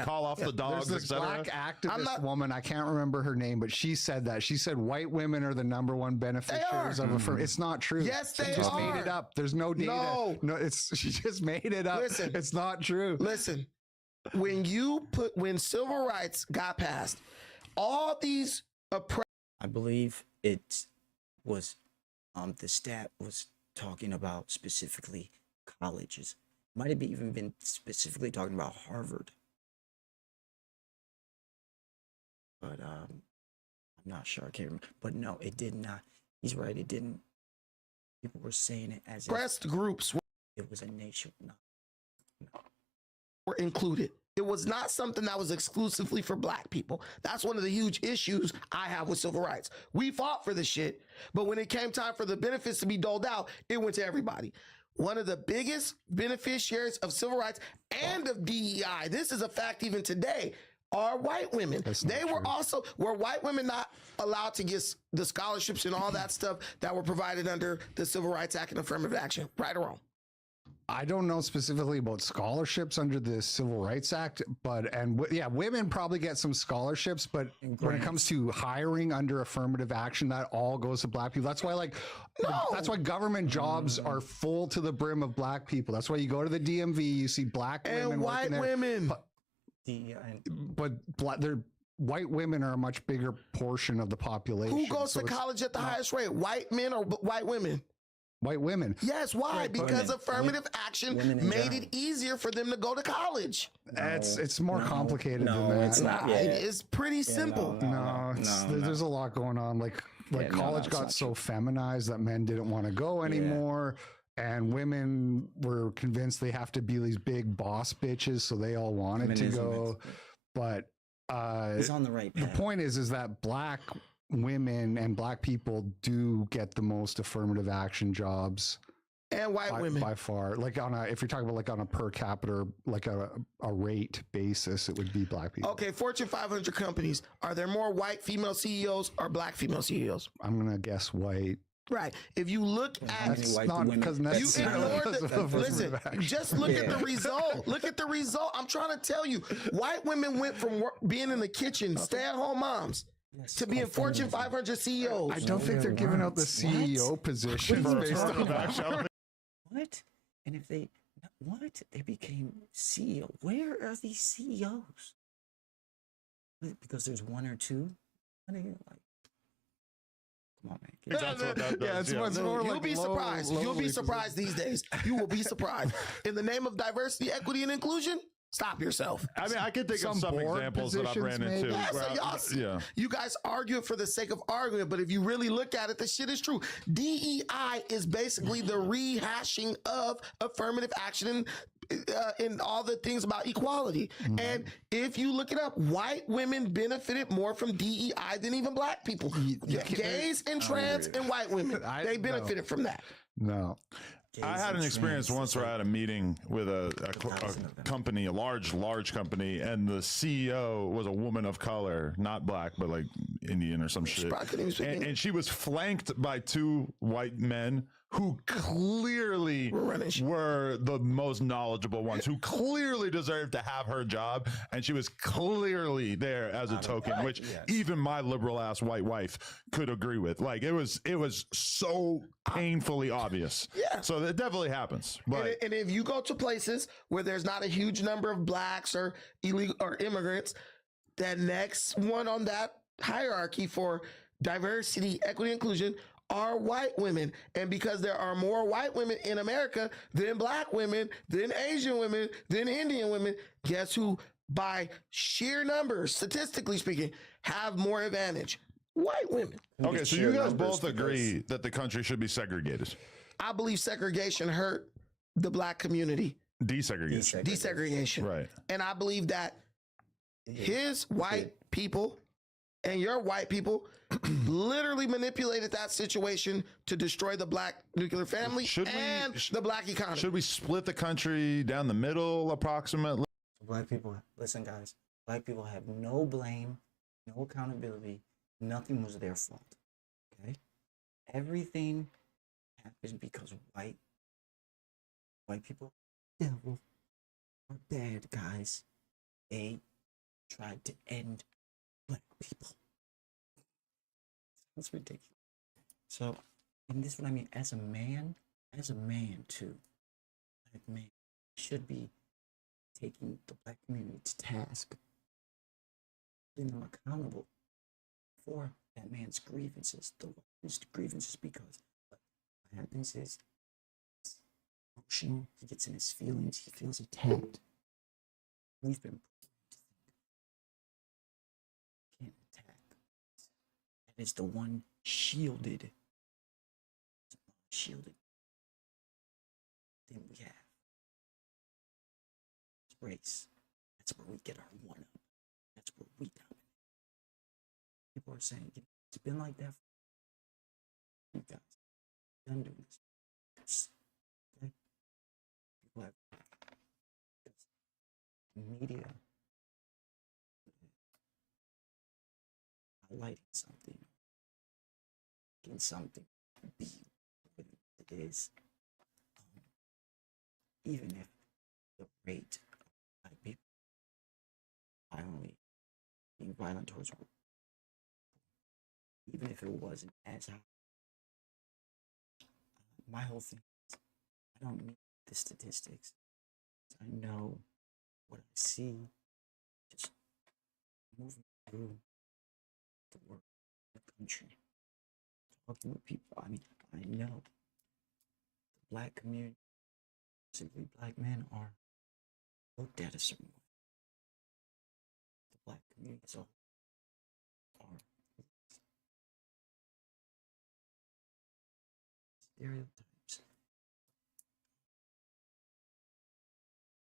call off the dogs, There's this etc. black activist woman, I can't remember her name, but she said that. She said white women are the number one beneficiaries of affirmative. It's not true. Yes, She they just are. made it up. There's no data. No. She just made it up. Listen. It's not true. Listen, when civil rights got passed, all these I believe it was the stat was talking about specifically colleges. Might have even been specifically talking about Harvard. But I'm not sure. I can't remember. But no, it did not. He's right. It didn't. People were saying it as oppressed groups it was a nation. No. were included. It was not something that was exclusively for black people. That's one of the huge issues I have with civil rights. We fought for the shit, but when it came time for the benefits to be doled out, it went to everybody. One of the biggest beneficiaries of civil rights and of DEI, this is a fact even today, are white women. They were were white women not allowed to get the scholarships and all that stuff that were provided under the Civil Rights Act and affirmative action, right or wrong? I don't know specifically about scholarships under the Civil Rights Act, but women probably get some scholarships, but when it comes to hiring under affirmative action, that all goes to black people. That's why that's why government jobs are full to the brim of black people. That's why you go to the DMV, you see black women and white working there. women. But white women are a much bigger portion of the population. Who goes to college at the highest rate? White men or white women? White women. Yes, why? Right, because affirmative action made it easier for them to go to college. It's more complicated than that. It's not. It's pretty simple. There's a lot going on. Like college got so feminized that men didn't want to go anymore. And women were convinced they have to be these big boss bitches, so they all wanted to go. But He's on the right path. The point is that black women and black people do get the most affirmative action jobs, and white women by far. Like if you're talking about like on a per capita, like a rate basis, it would be black people. Okay, Fortune 500 companies. Are there more white female CEOs or black female CEOs? I'm gonna guess white. Right. If you look at that's not because you ignore listen. Just look at the result. Look at the result. I'm trying to tell you, white women went from being in the kitchen, stay-at-home moms, to being Fortune 500 CEOs. I don't think they're giving out the CEO positions based on what? And if they became CEO, where are these CEOs? Because there's one or two. What are you like? Come on, man. It's more You'll like be surprised. You'll be surprised these days. You will be surprised. In the name of diversity, equity, and inclusion, stop yourself. I mean, I can think of some examples that I've ran into. You guys argue for the sake of arguing, but if you really look at it, the shit is true. DEI is basically the rehashing of affirmative action in all the things about equality. And if you look it up, white women benefited more from DEI than even black people. Gays and trans and white women, they benefited from that. No. I had an experience once where I had a meeting with a company, a large company, and the CEO was a woman of color, not black, but like Indian or some shit. And she was flanked by two white men who clearly were the most knowledgeable ones, who clearly deserved to have her job, and she was clearly there as a token, which even my liberal ass white wife could agree with. Like it was so painfully obvious. Yeah. So that definitely happens. But And if you go to places where there's not a huge number of blacks or illegal or immigrants, that next one on that hierarchy for diversity, equity, inclusion are white women. And because there are more white women in America than black women, than Asian women, than Indian women, guess who, by sheer numbers, statistically speaking, have more advantage? White women. okay, so you guys both agree that the country should be segregated. I believe segregation hurt the black community. Desegregation. Desegregation. Right. And I believe that his white people and your white people literally manipulated that situation to destroy the black nuclear family and the black economy. Should we split the country down the middle approximately? Black people, listen, guys. Black people have no blame, no accountability. Nothing was their fault. Okay, everything happened because white people, devil, are bad guys. They tried to end black people. That's ridiculous. So, and this is what I mean. As a man too, black man should be taking the black community to task, holding them accountable for that man's grievances, the woman's grievances, because what happens is it's emotional, he gets in his feelings, he feels attacked. We've been can't attack. That is the one shielded thing we have. It's race. That's where we get our one up. That's where we dominate. People are saying it's been like that for you guys. Done doing this. Okay? People have media highlighting something, making something be what it is. Even if the rate of black people violently being violent towards women, even if it wasn't as high. My whole thing is, I don't need the statistics. I know what I see, just moving through the world, the country, talking with people. I mean, I know the black community, specifically black men, are looked at a certain way. The black community as a whole are stereotypes.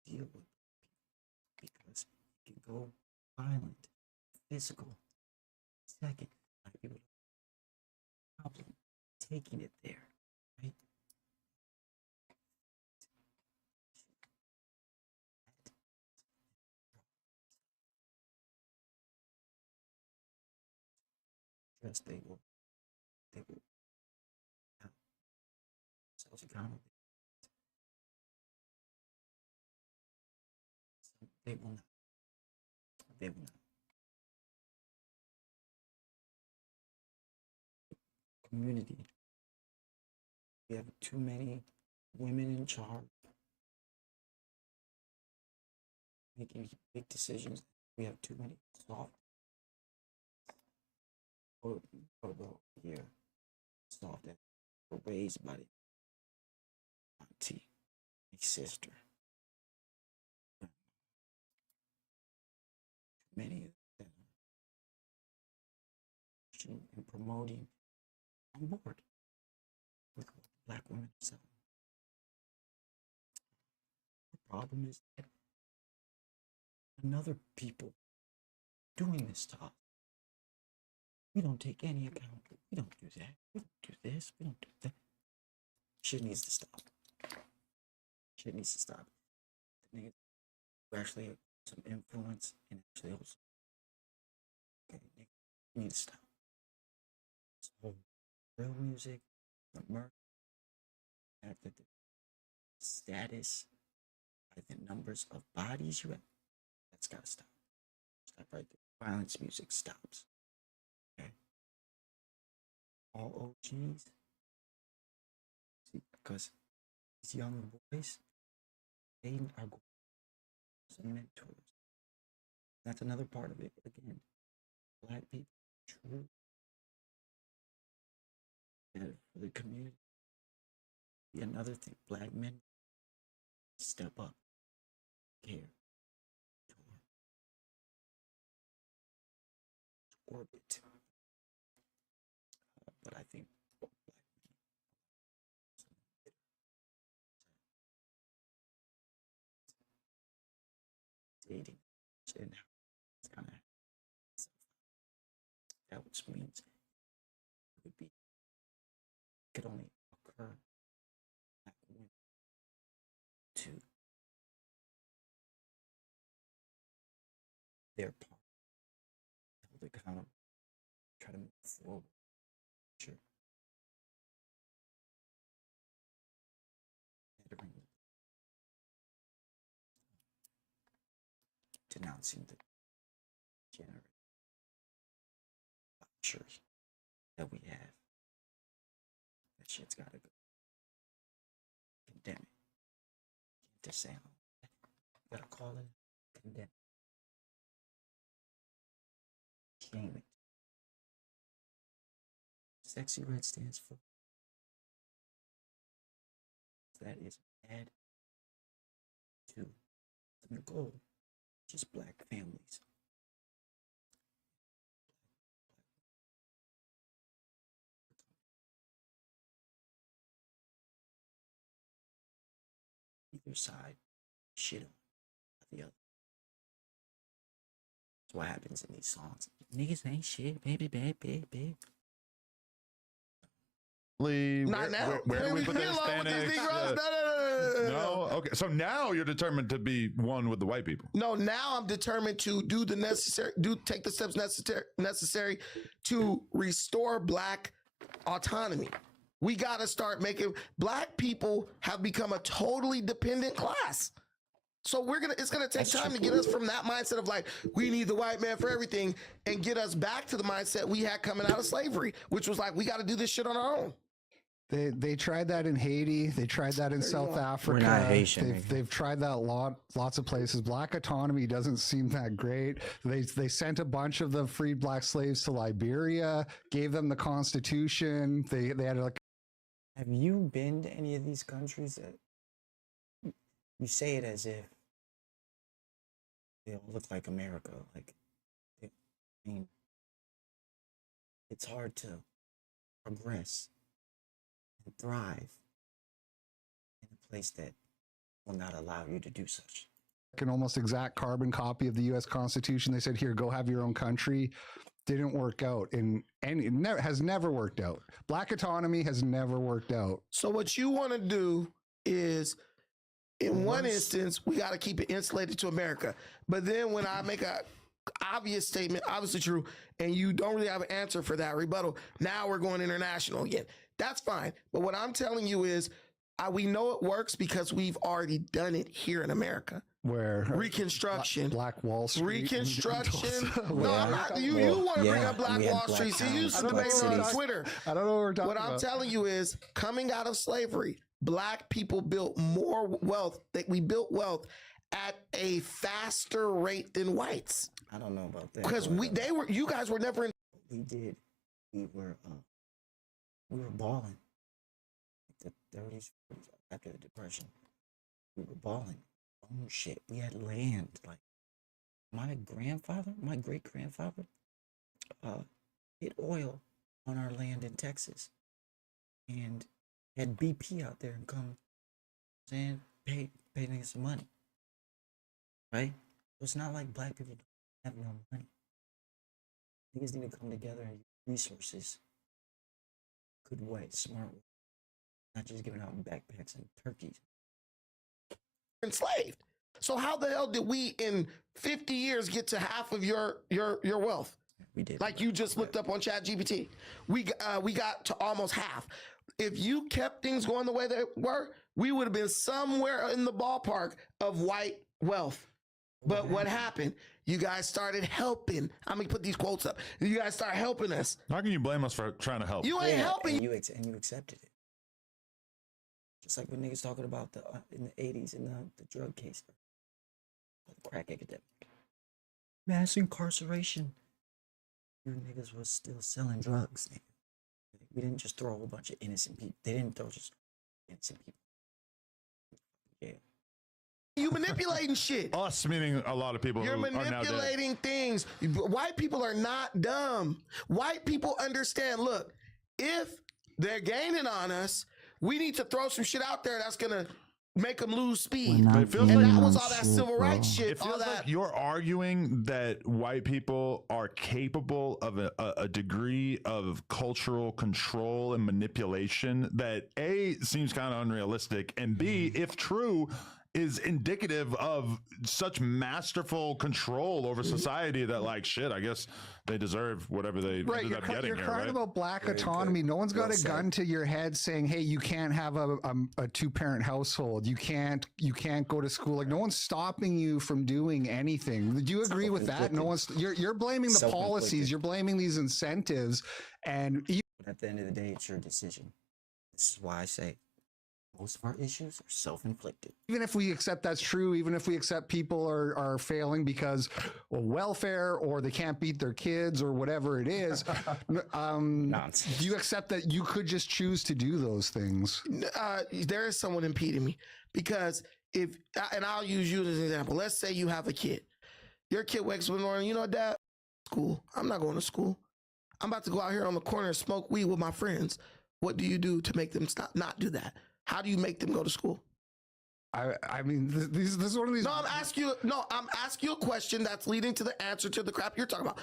Deal with because it can go violent, physical. Second, black people problem taking it there, right? Yes, they will have themselves accountable. They will not. They will not. Community. We have too many women in charge, making big decisions. We have too many soft. Or here, soft that were raised by the auntie, my sister. Many of them are and promoting on board with what black women are selling. The problem is that another people doing this to us. We don't take any account. We don't do that. We don't do this. We don't do that. Shit needs to stop. Shit needs to stop. The niggas who actually have some influence and actually also. Okay, you need to stop. So, real music, the murder, fact that the status, by the numbers of bodies you have, that's gotta stop. Stop right there. Violence music stops. Okay. All OGs. See, because these young boys, they are some mentors. That's another part of it. Again, Black people, true. And for the community. Another thing, Black men step up, care, orbit. But I think Black men dating and it's kind of that which means it would be could only occur to their part, hold accountable, try to move forward. Sure. Denouncing the generation that we have. That shit's gotta go. Condemn it. To say, you gotta call it, condemn it. Shame it. Sexy Red stands for. That is bad. To the goal, just Black families. Either side, shit on the other. That's what happens in these songs. Niggas ain't shit, baby, baby. Not now. Where do we put the Hispanics? No. Okay. So now you're determined to be one with the white people. No. Now I'm determined to take the steps necessary to restore Black autonomy. We got to start making Black people have become a totally dependent class. So it's gonna take time to get us from that mindset of like, we need the white man for everything and get us back to the mindset we had coming out of slavery, which was like, we got to do this shit on our own. They tried that in Haiti. They tried that in South Africa. We're not Haitian. They've tried that lots of places. Black autonomy doesn't seem that great. They sent a bunch of the freed Black slaves to Liberia, gave them the Constitution. They had like. Have you been to any of these countries that you say it as if they all look like America? Like, I mean, it's hard to progress and thrive in a place that will not allow you to do such. An almost exact carbon copy of the U.S. Constitution. They said, here, go have your own country. Didn't work out, and it has never worked out. Black autonomy has never worked out. So what you want to do is, in one instance, we got to keep it insulated to America. But then when I make a obvious statement, obviously true, and you don't really have an answer for that rebuttal, now we're going international again. That's fine. But what I'm telling you is, we know it works because we've already done it here in America. Where Reconstruction, Black Wall Street, Reconstruction. No, I'm not. You want to bring up Black Wall Street? See, you used to debate on Twitter. I don't know what we're talking about. What I'm telling you is, coming out of slavery, Black people built more wealth. We built wealth at a faster rate than whites. I don't know about that. Because you guys were never in. We did. We were balling. The 30s, 40s, after the Depression, we were balling. Oh shit, we had land. Like my great grandfather, hit oil on our land in Texas, and had BP out there and come, saying pay niggas some money. Right? So it's not like Black people don't have no money. Niggas need to come together and use resources. Good way, smart way. Not just giving out backpacks and turkeys. Enslaved. So how the hell did we in 50 years get to half of your wealth? We did. Like you just looked up on ChatGPT. We got to almost half. if you kept things going the way they were, we would have been somewhere in the ballpark of white wealth. But what happened? You guys started helping. I'm gonna put these quotes up. You guys start helping us. How can you blame us for trying to help? You ain't helping. And you accepted it. Just like when niggas talking about in the 80s in the drug case, the crack epidemic, mass incarceration. You niggas was still selling drugs. Nigga. We didn't just throw a whole bunch of innocent people. They didn't throw just innocent people. Yeah. You manipulating shit. Us meaning a lot of people. You're who are now dead. manipulating things. White people are not dumb. White people understand. Look, if they're gaining on us, we need to throw some shit out there that's gonna make them lose speed. But it feels And like that was all that civil rights shit. It All feels that. like you're arguing that white people are capable of a degree of cultural control and manipulation that A, seems kind of unrealistic, and B, if true, is indicative of such masterful control over society that, like, shit, I guess they deserve whatever they ended up getting You're here, crying right? about black autonomy. No one's got a gun to your head saying, "Hey, you can't have a two-parent household. You can't go to school." Like, no one's stopping you from doing anything. Do you agree with that? No one's. You're blaming the policies. You're blaming these incentives, and at the end of the day, it's your decision. This is why I say most of our issues are self-inflicted. even if we accept that's true, even if we accept people are failing because of welfare or they can't beat their kids or whatever it is, Nonsense. do you accept that you could just choose to do those things? There is someone impeding me because and I'll use you as an example. Let's say you have a kid. Your kid wakes up in the morning, you know, Dad, school. I'm not going to school. I'm about to go out here on the corner and smoke weed with my friends. What do you do to make them not do that? How do you make them go to school? I mean, this is one of these. I'm asking you a question that's leading to the answer to the crap you're talking about.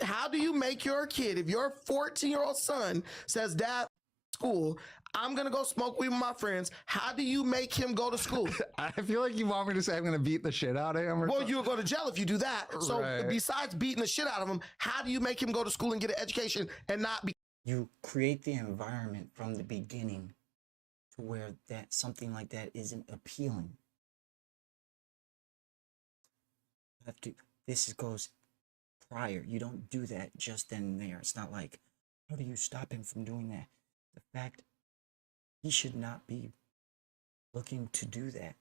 How do you make your kid, if your 14-year-old son says, Dad, school, I'm going to go smoke weed with my friends. How do you make him go to school? I feel like you want me to say I'm going to beat the shit out of him. Well, you'll go to jail if you do that. So Right. besides beating the shit out of him, how do you make him go to school and get an education and not be? You create the environment from the beginning to where that something like that isn't appealing. This goes prior. You don't do that just then and there. It's not like, how do you stop him from doing that? The fact he should not be looking to do that.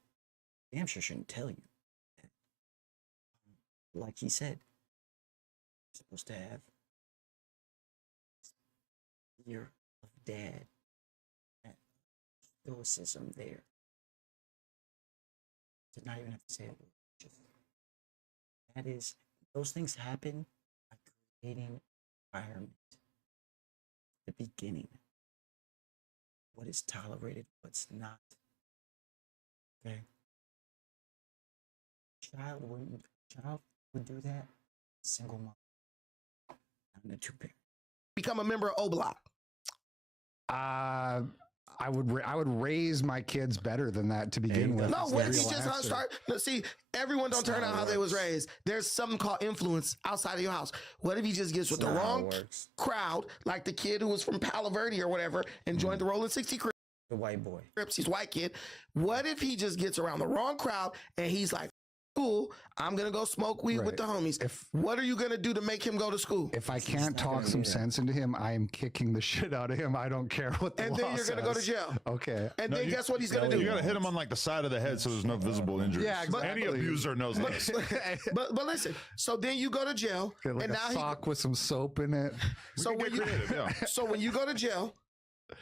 Damn sure shouldn't tell you that. Like he said, you're supposed to have year of dad. Stoicism there. To not even have to say it. That is, those things happen by creating environment. The beginning. What is tolerated, what's not. Okay. Child would do that. Single mom. I'm a two-parent. Become a member of O-Block. I would raise my kids better than that to begin with. No, what if you just start? No, see, everyone don't turn out how they was raised. There's something called influence outside of your house. What if he just gets with the wrong crowd, like the kid who was from Palo Verde or whatever, and joined the Rolling 60 Crips? The white boy. He's white kid. What if he just gets around the wrong crowd and he's like, cool, I'm gonna go smoke weed with the homies. What are you gonna do to make him go to school? If I can't talk some sense into him, I am kicking the shit out of him. I don't care what the And law then you're gonna go to says. jail. Okay. And then guess what he's gonna do? You gotta hit him on like the side of the head so there's no visible injuries. Yeah, exactly. Any abuser knows this. But listen, so then you go to jail, Get like and a now sock with some soap in it. So when you so when you go to jail,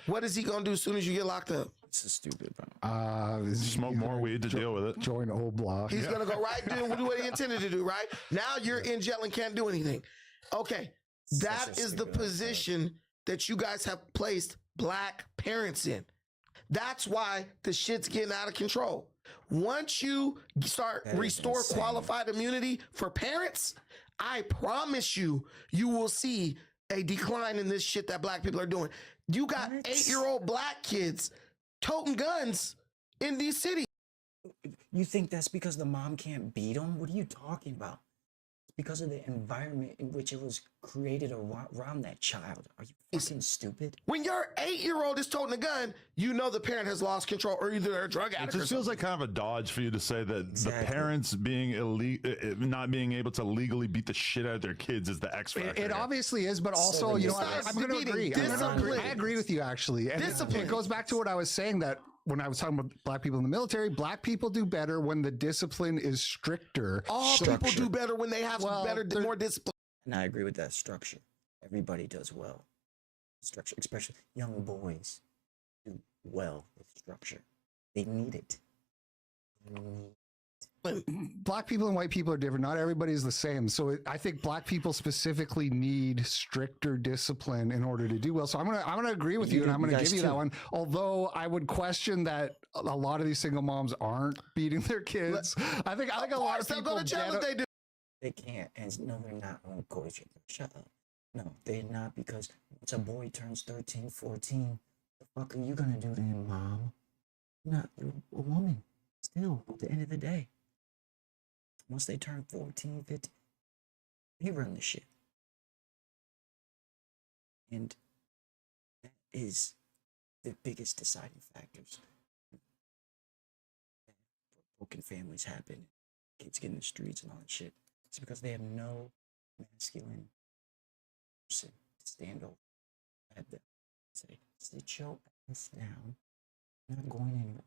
what is he gonna do as soon as you get locked up? This is stupid, bro. Smoke more weed to deal with it. Join O-Block. He's gonna go right do what he intended to do, right? Now you're in jail and can't do anything. Okay, that is the position that you guys have placed black parents in. That's why the shit's getting out of control. Once you start restore qualified immunity for parents, I promise you, you will see a decline in this shit that black people are doing. You got 8-year-old black kids toting guns in these cities. You think that's because the mom can't beat them? What are you talking about? It's because of the environment in which it was created around that child. Are you fucking stupid? When your 8-year-old is toting a gun, you know the parent has lost control, or either they're a drug addict. It just feels like kind of a dodge for you to say that the parents being not being able to legally beat the shit out of their kids is the X factor. It obviously is, but also, you know, I'm going to agree. I agree with you, actually. And it goes back to what I was saying, that when I was talking about black people in the military, black people do better when the discipline is stricter. All people do better when they have more discipline. And I agree with that structure. Everybody does well. Structure, especially young boys, do well with structure. They need it. Black people and white people are different. Not everybody's the same. So I think black people specifically need stricter discipline in order to do well. So I'm gonna agree with you, and I'm gonna give you that one. Although I would question that a lot of these single moms aren't beating their kids. I think a lot of people go to jail if they do. They can't. And no, they're not. Oh, coach, shut up. No, they're not, because once a boy turns 13, 14, the fuck are you gonna do to him, mom? You're not. You're a woman. Still, at the end of the day. Once they turn 14, 15, they run the shit. And that is the biggest deciding factors. Broken families happen, kids get in the streets and all that shit. It's because they have no masculine person to stand over at them and say, sit your ass down, I'm not going anywhere.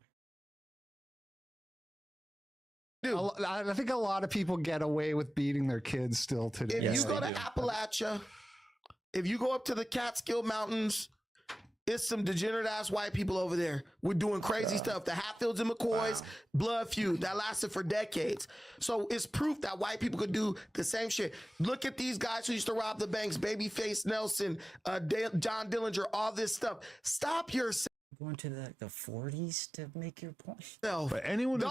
I think a lot of people get away with beating their kids still today. If you go to Appalachia, if you go up to the Catskill Mountains, it's some degenerate ass white people over there. We're doing crazy stuff. The Hatfields and McCoys, blood feud that lasted for decades. So it's proof that white people could do the same shit. Look at these guys who used to rob the banks, Babyface Nelson, John Dillinger, all this stuff. Stop yourself. Going to the 40s to make your point. But anyone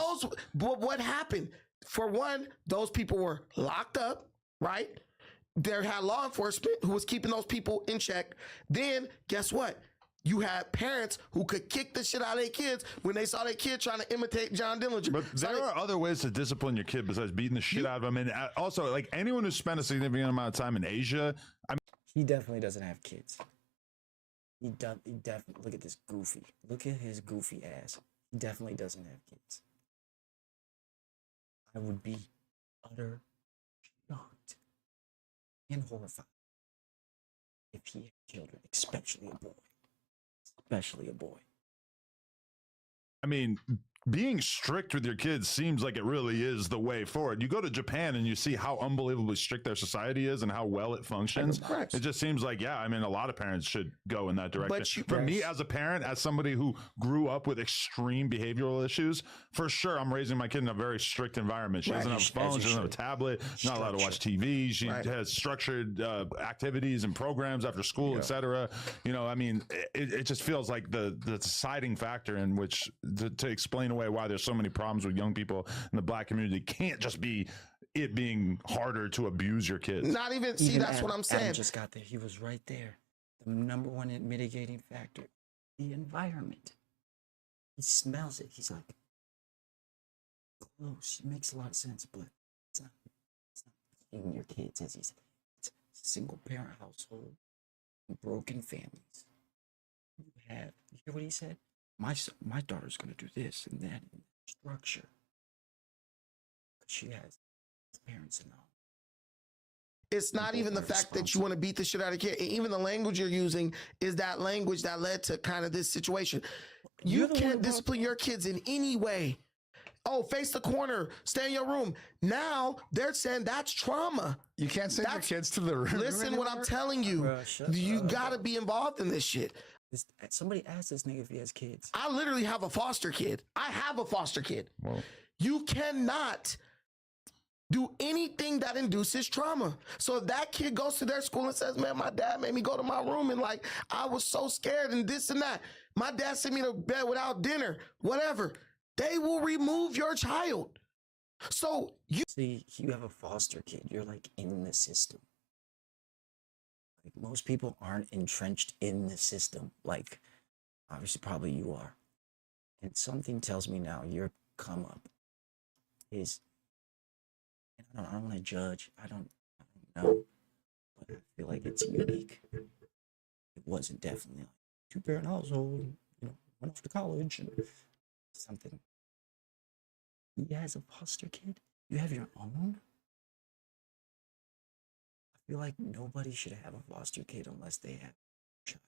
what happened? For one, those people were locked up, right? There had law enforcement who was keeping those people in check. Then guess what? You had parents who could kick the shit out of their kids when they saw their kid trying to imitate John Dillinger. But there are other ways to discipline your kid besides beating the shit out of them. And also, like, anyone who's spent a significant amount of time in Asia, he definitely doesn't have kids. He definitely, look at this goofy. Look at his goofy ass. He definitely doesn't have kids. I would be utter shocked and horrified if he had children, especially a boy. Especially a boy. I mean, being strict with your kids seems like it really is the way forward. You go to Japan and you see how unbelievably strict their society is and how well it functions. It just seems like, yeah, I mean, a lot of parents should go in that direction. For me as a parent, as somebody who grew up with extreme behavioral issues, for sure, I'm raising my kid in a very strict environment. She doesn't have a phone, she doesn't have a tablet, not allowed to watch TV. She has structured activities and programs after school, etc. You know, I mean, it just feels like the deciding factor in which to explain away why there's so many problems with young people in the black community can't just be it being harder to abuse your kids. Not even, see, that's what I'm saying. Adam just got there. He was right there. The number one mitigating factor, the environment. He smells it. He's like, close. It makes a lot of sense, but it's not beating your kids, as he said. It's a single parent household, broken families. You hear what he said? My daughter's going to do this and that and structure. She has parents and all. It's not even the fact that you want to beat the shit out of a kid. Even the language you're using is that language that led to kind of this situation. You can't discipline your kids in any way. Oh, face the corner, stay in your room. Now they're saying that's trauma. You can't send your kids to the room. Listen, what I'm telling you, you got to be involved in this shit. Somebody asked this nigga if he has kids. I literally have a foster kid. I have a foster kid. Well, you cannot do anything that induces trauma. So if that kid goes to their school and says, man, my dad made me go to my room and like, I was so scared and this and that. My dad sent me to bed without dinner, whatever. They will remove your child. So you see, you have a foster kid. You're like in the system. Like most people aren't entrenched in the system. Like obviously probably you are. And something tells me now your come up is, and I don't want to judge. I don't know, but I feel like it's unique. It wasn't definitely like two-parent household. You know, went off to college and something. He has a foster kid. You have your own. I feel like nobody should have a foster kid unless they have a child.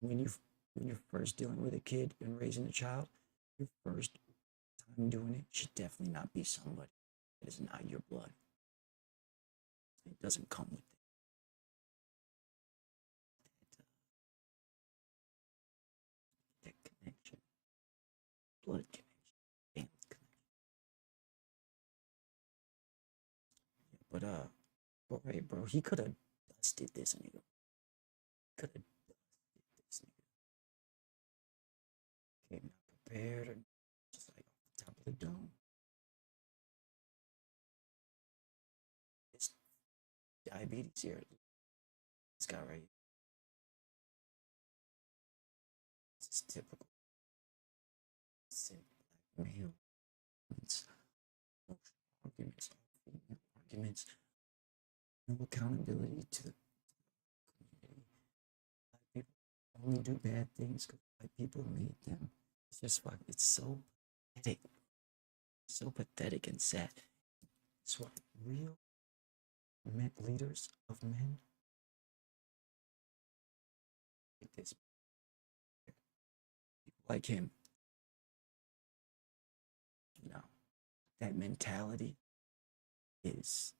When you're first dealing with a kid and raising a child, your first time doing it should definitely not be somebody that is not your blood. It doesn't come with that connection, blood connection, family connection. But bro, hey, bro, he could have dusted this nigga. Could have dusted this nigga. Came not prepared, and just like off the top of the dome. It's diabetes here. This guy right here. This is typical. Simple black male. It's arguments, arguments, no accountability to the community. Black people only do bad things because white people made them. It's just fuck. It's so pathetic. So pathetic and sad. It's what real leaders of men like this. People like him. You know, that mentality is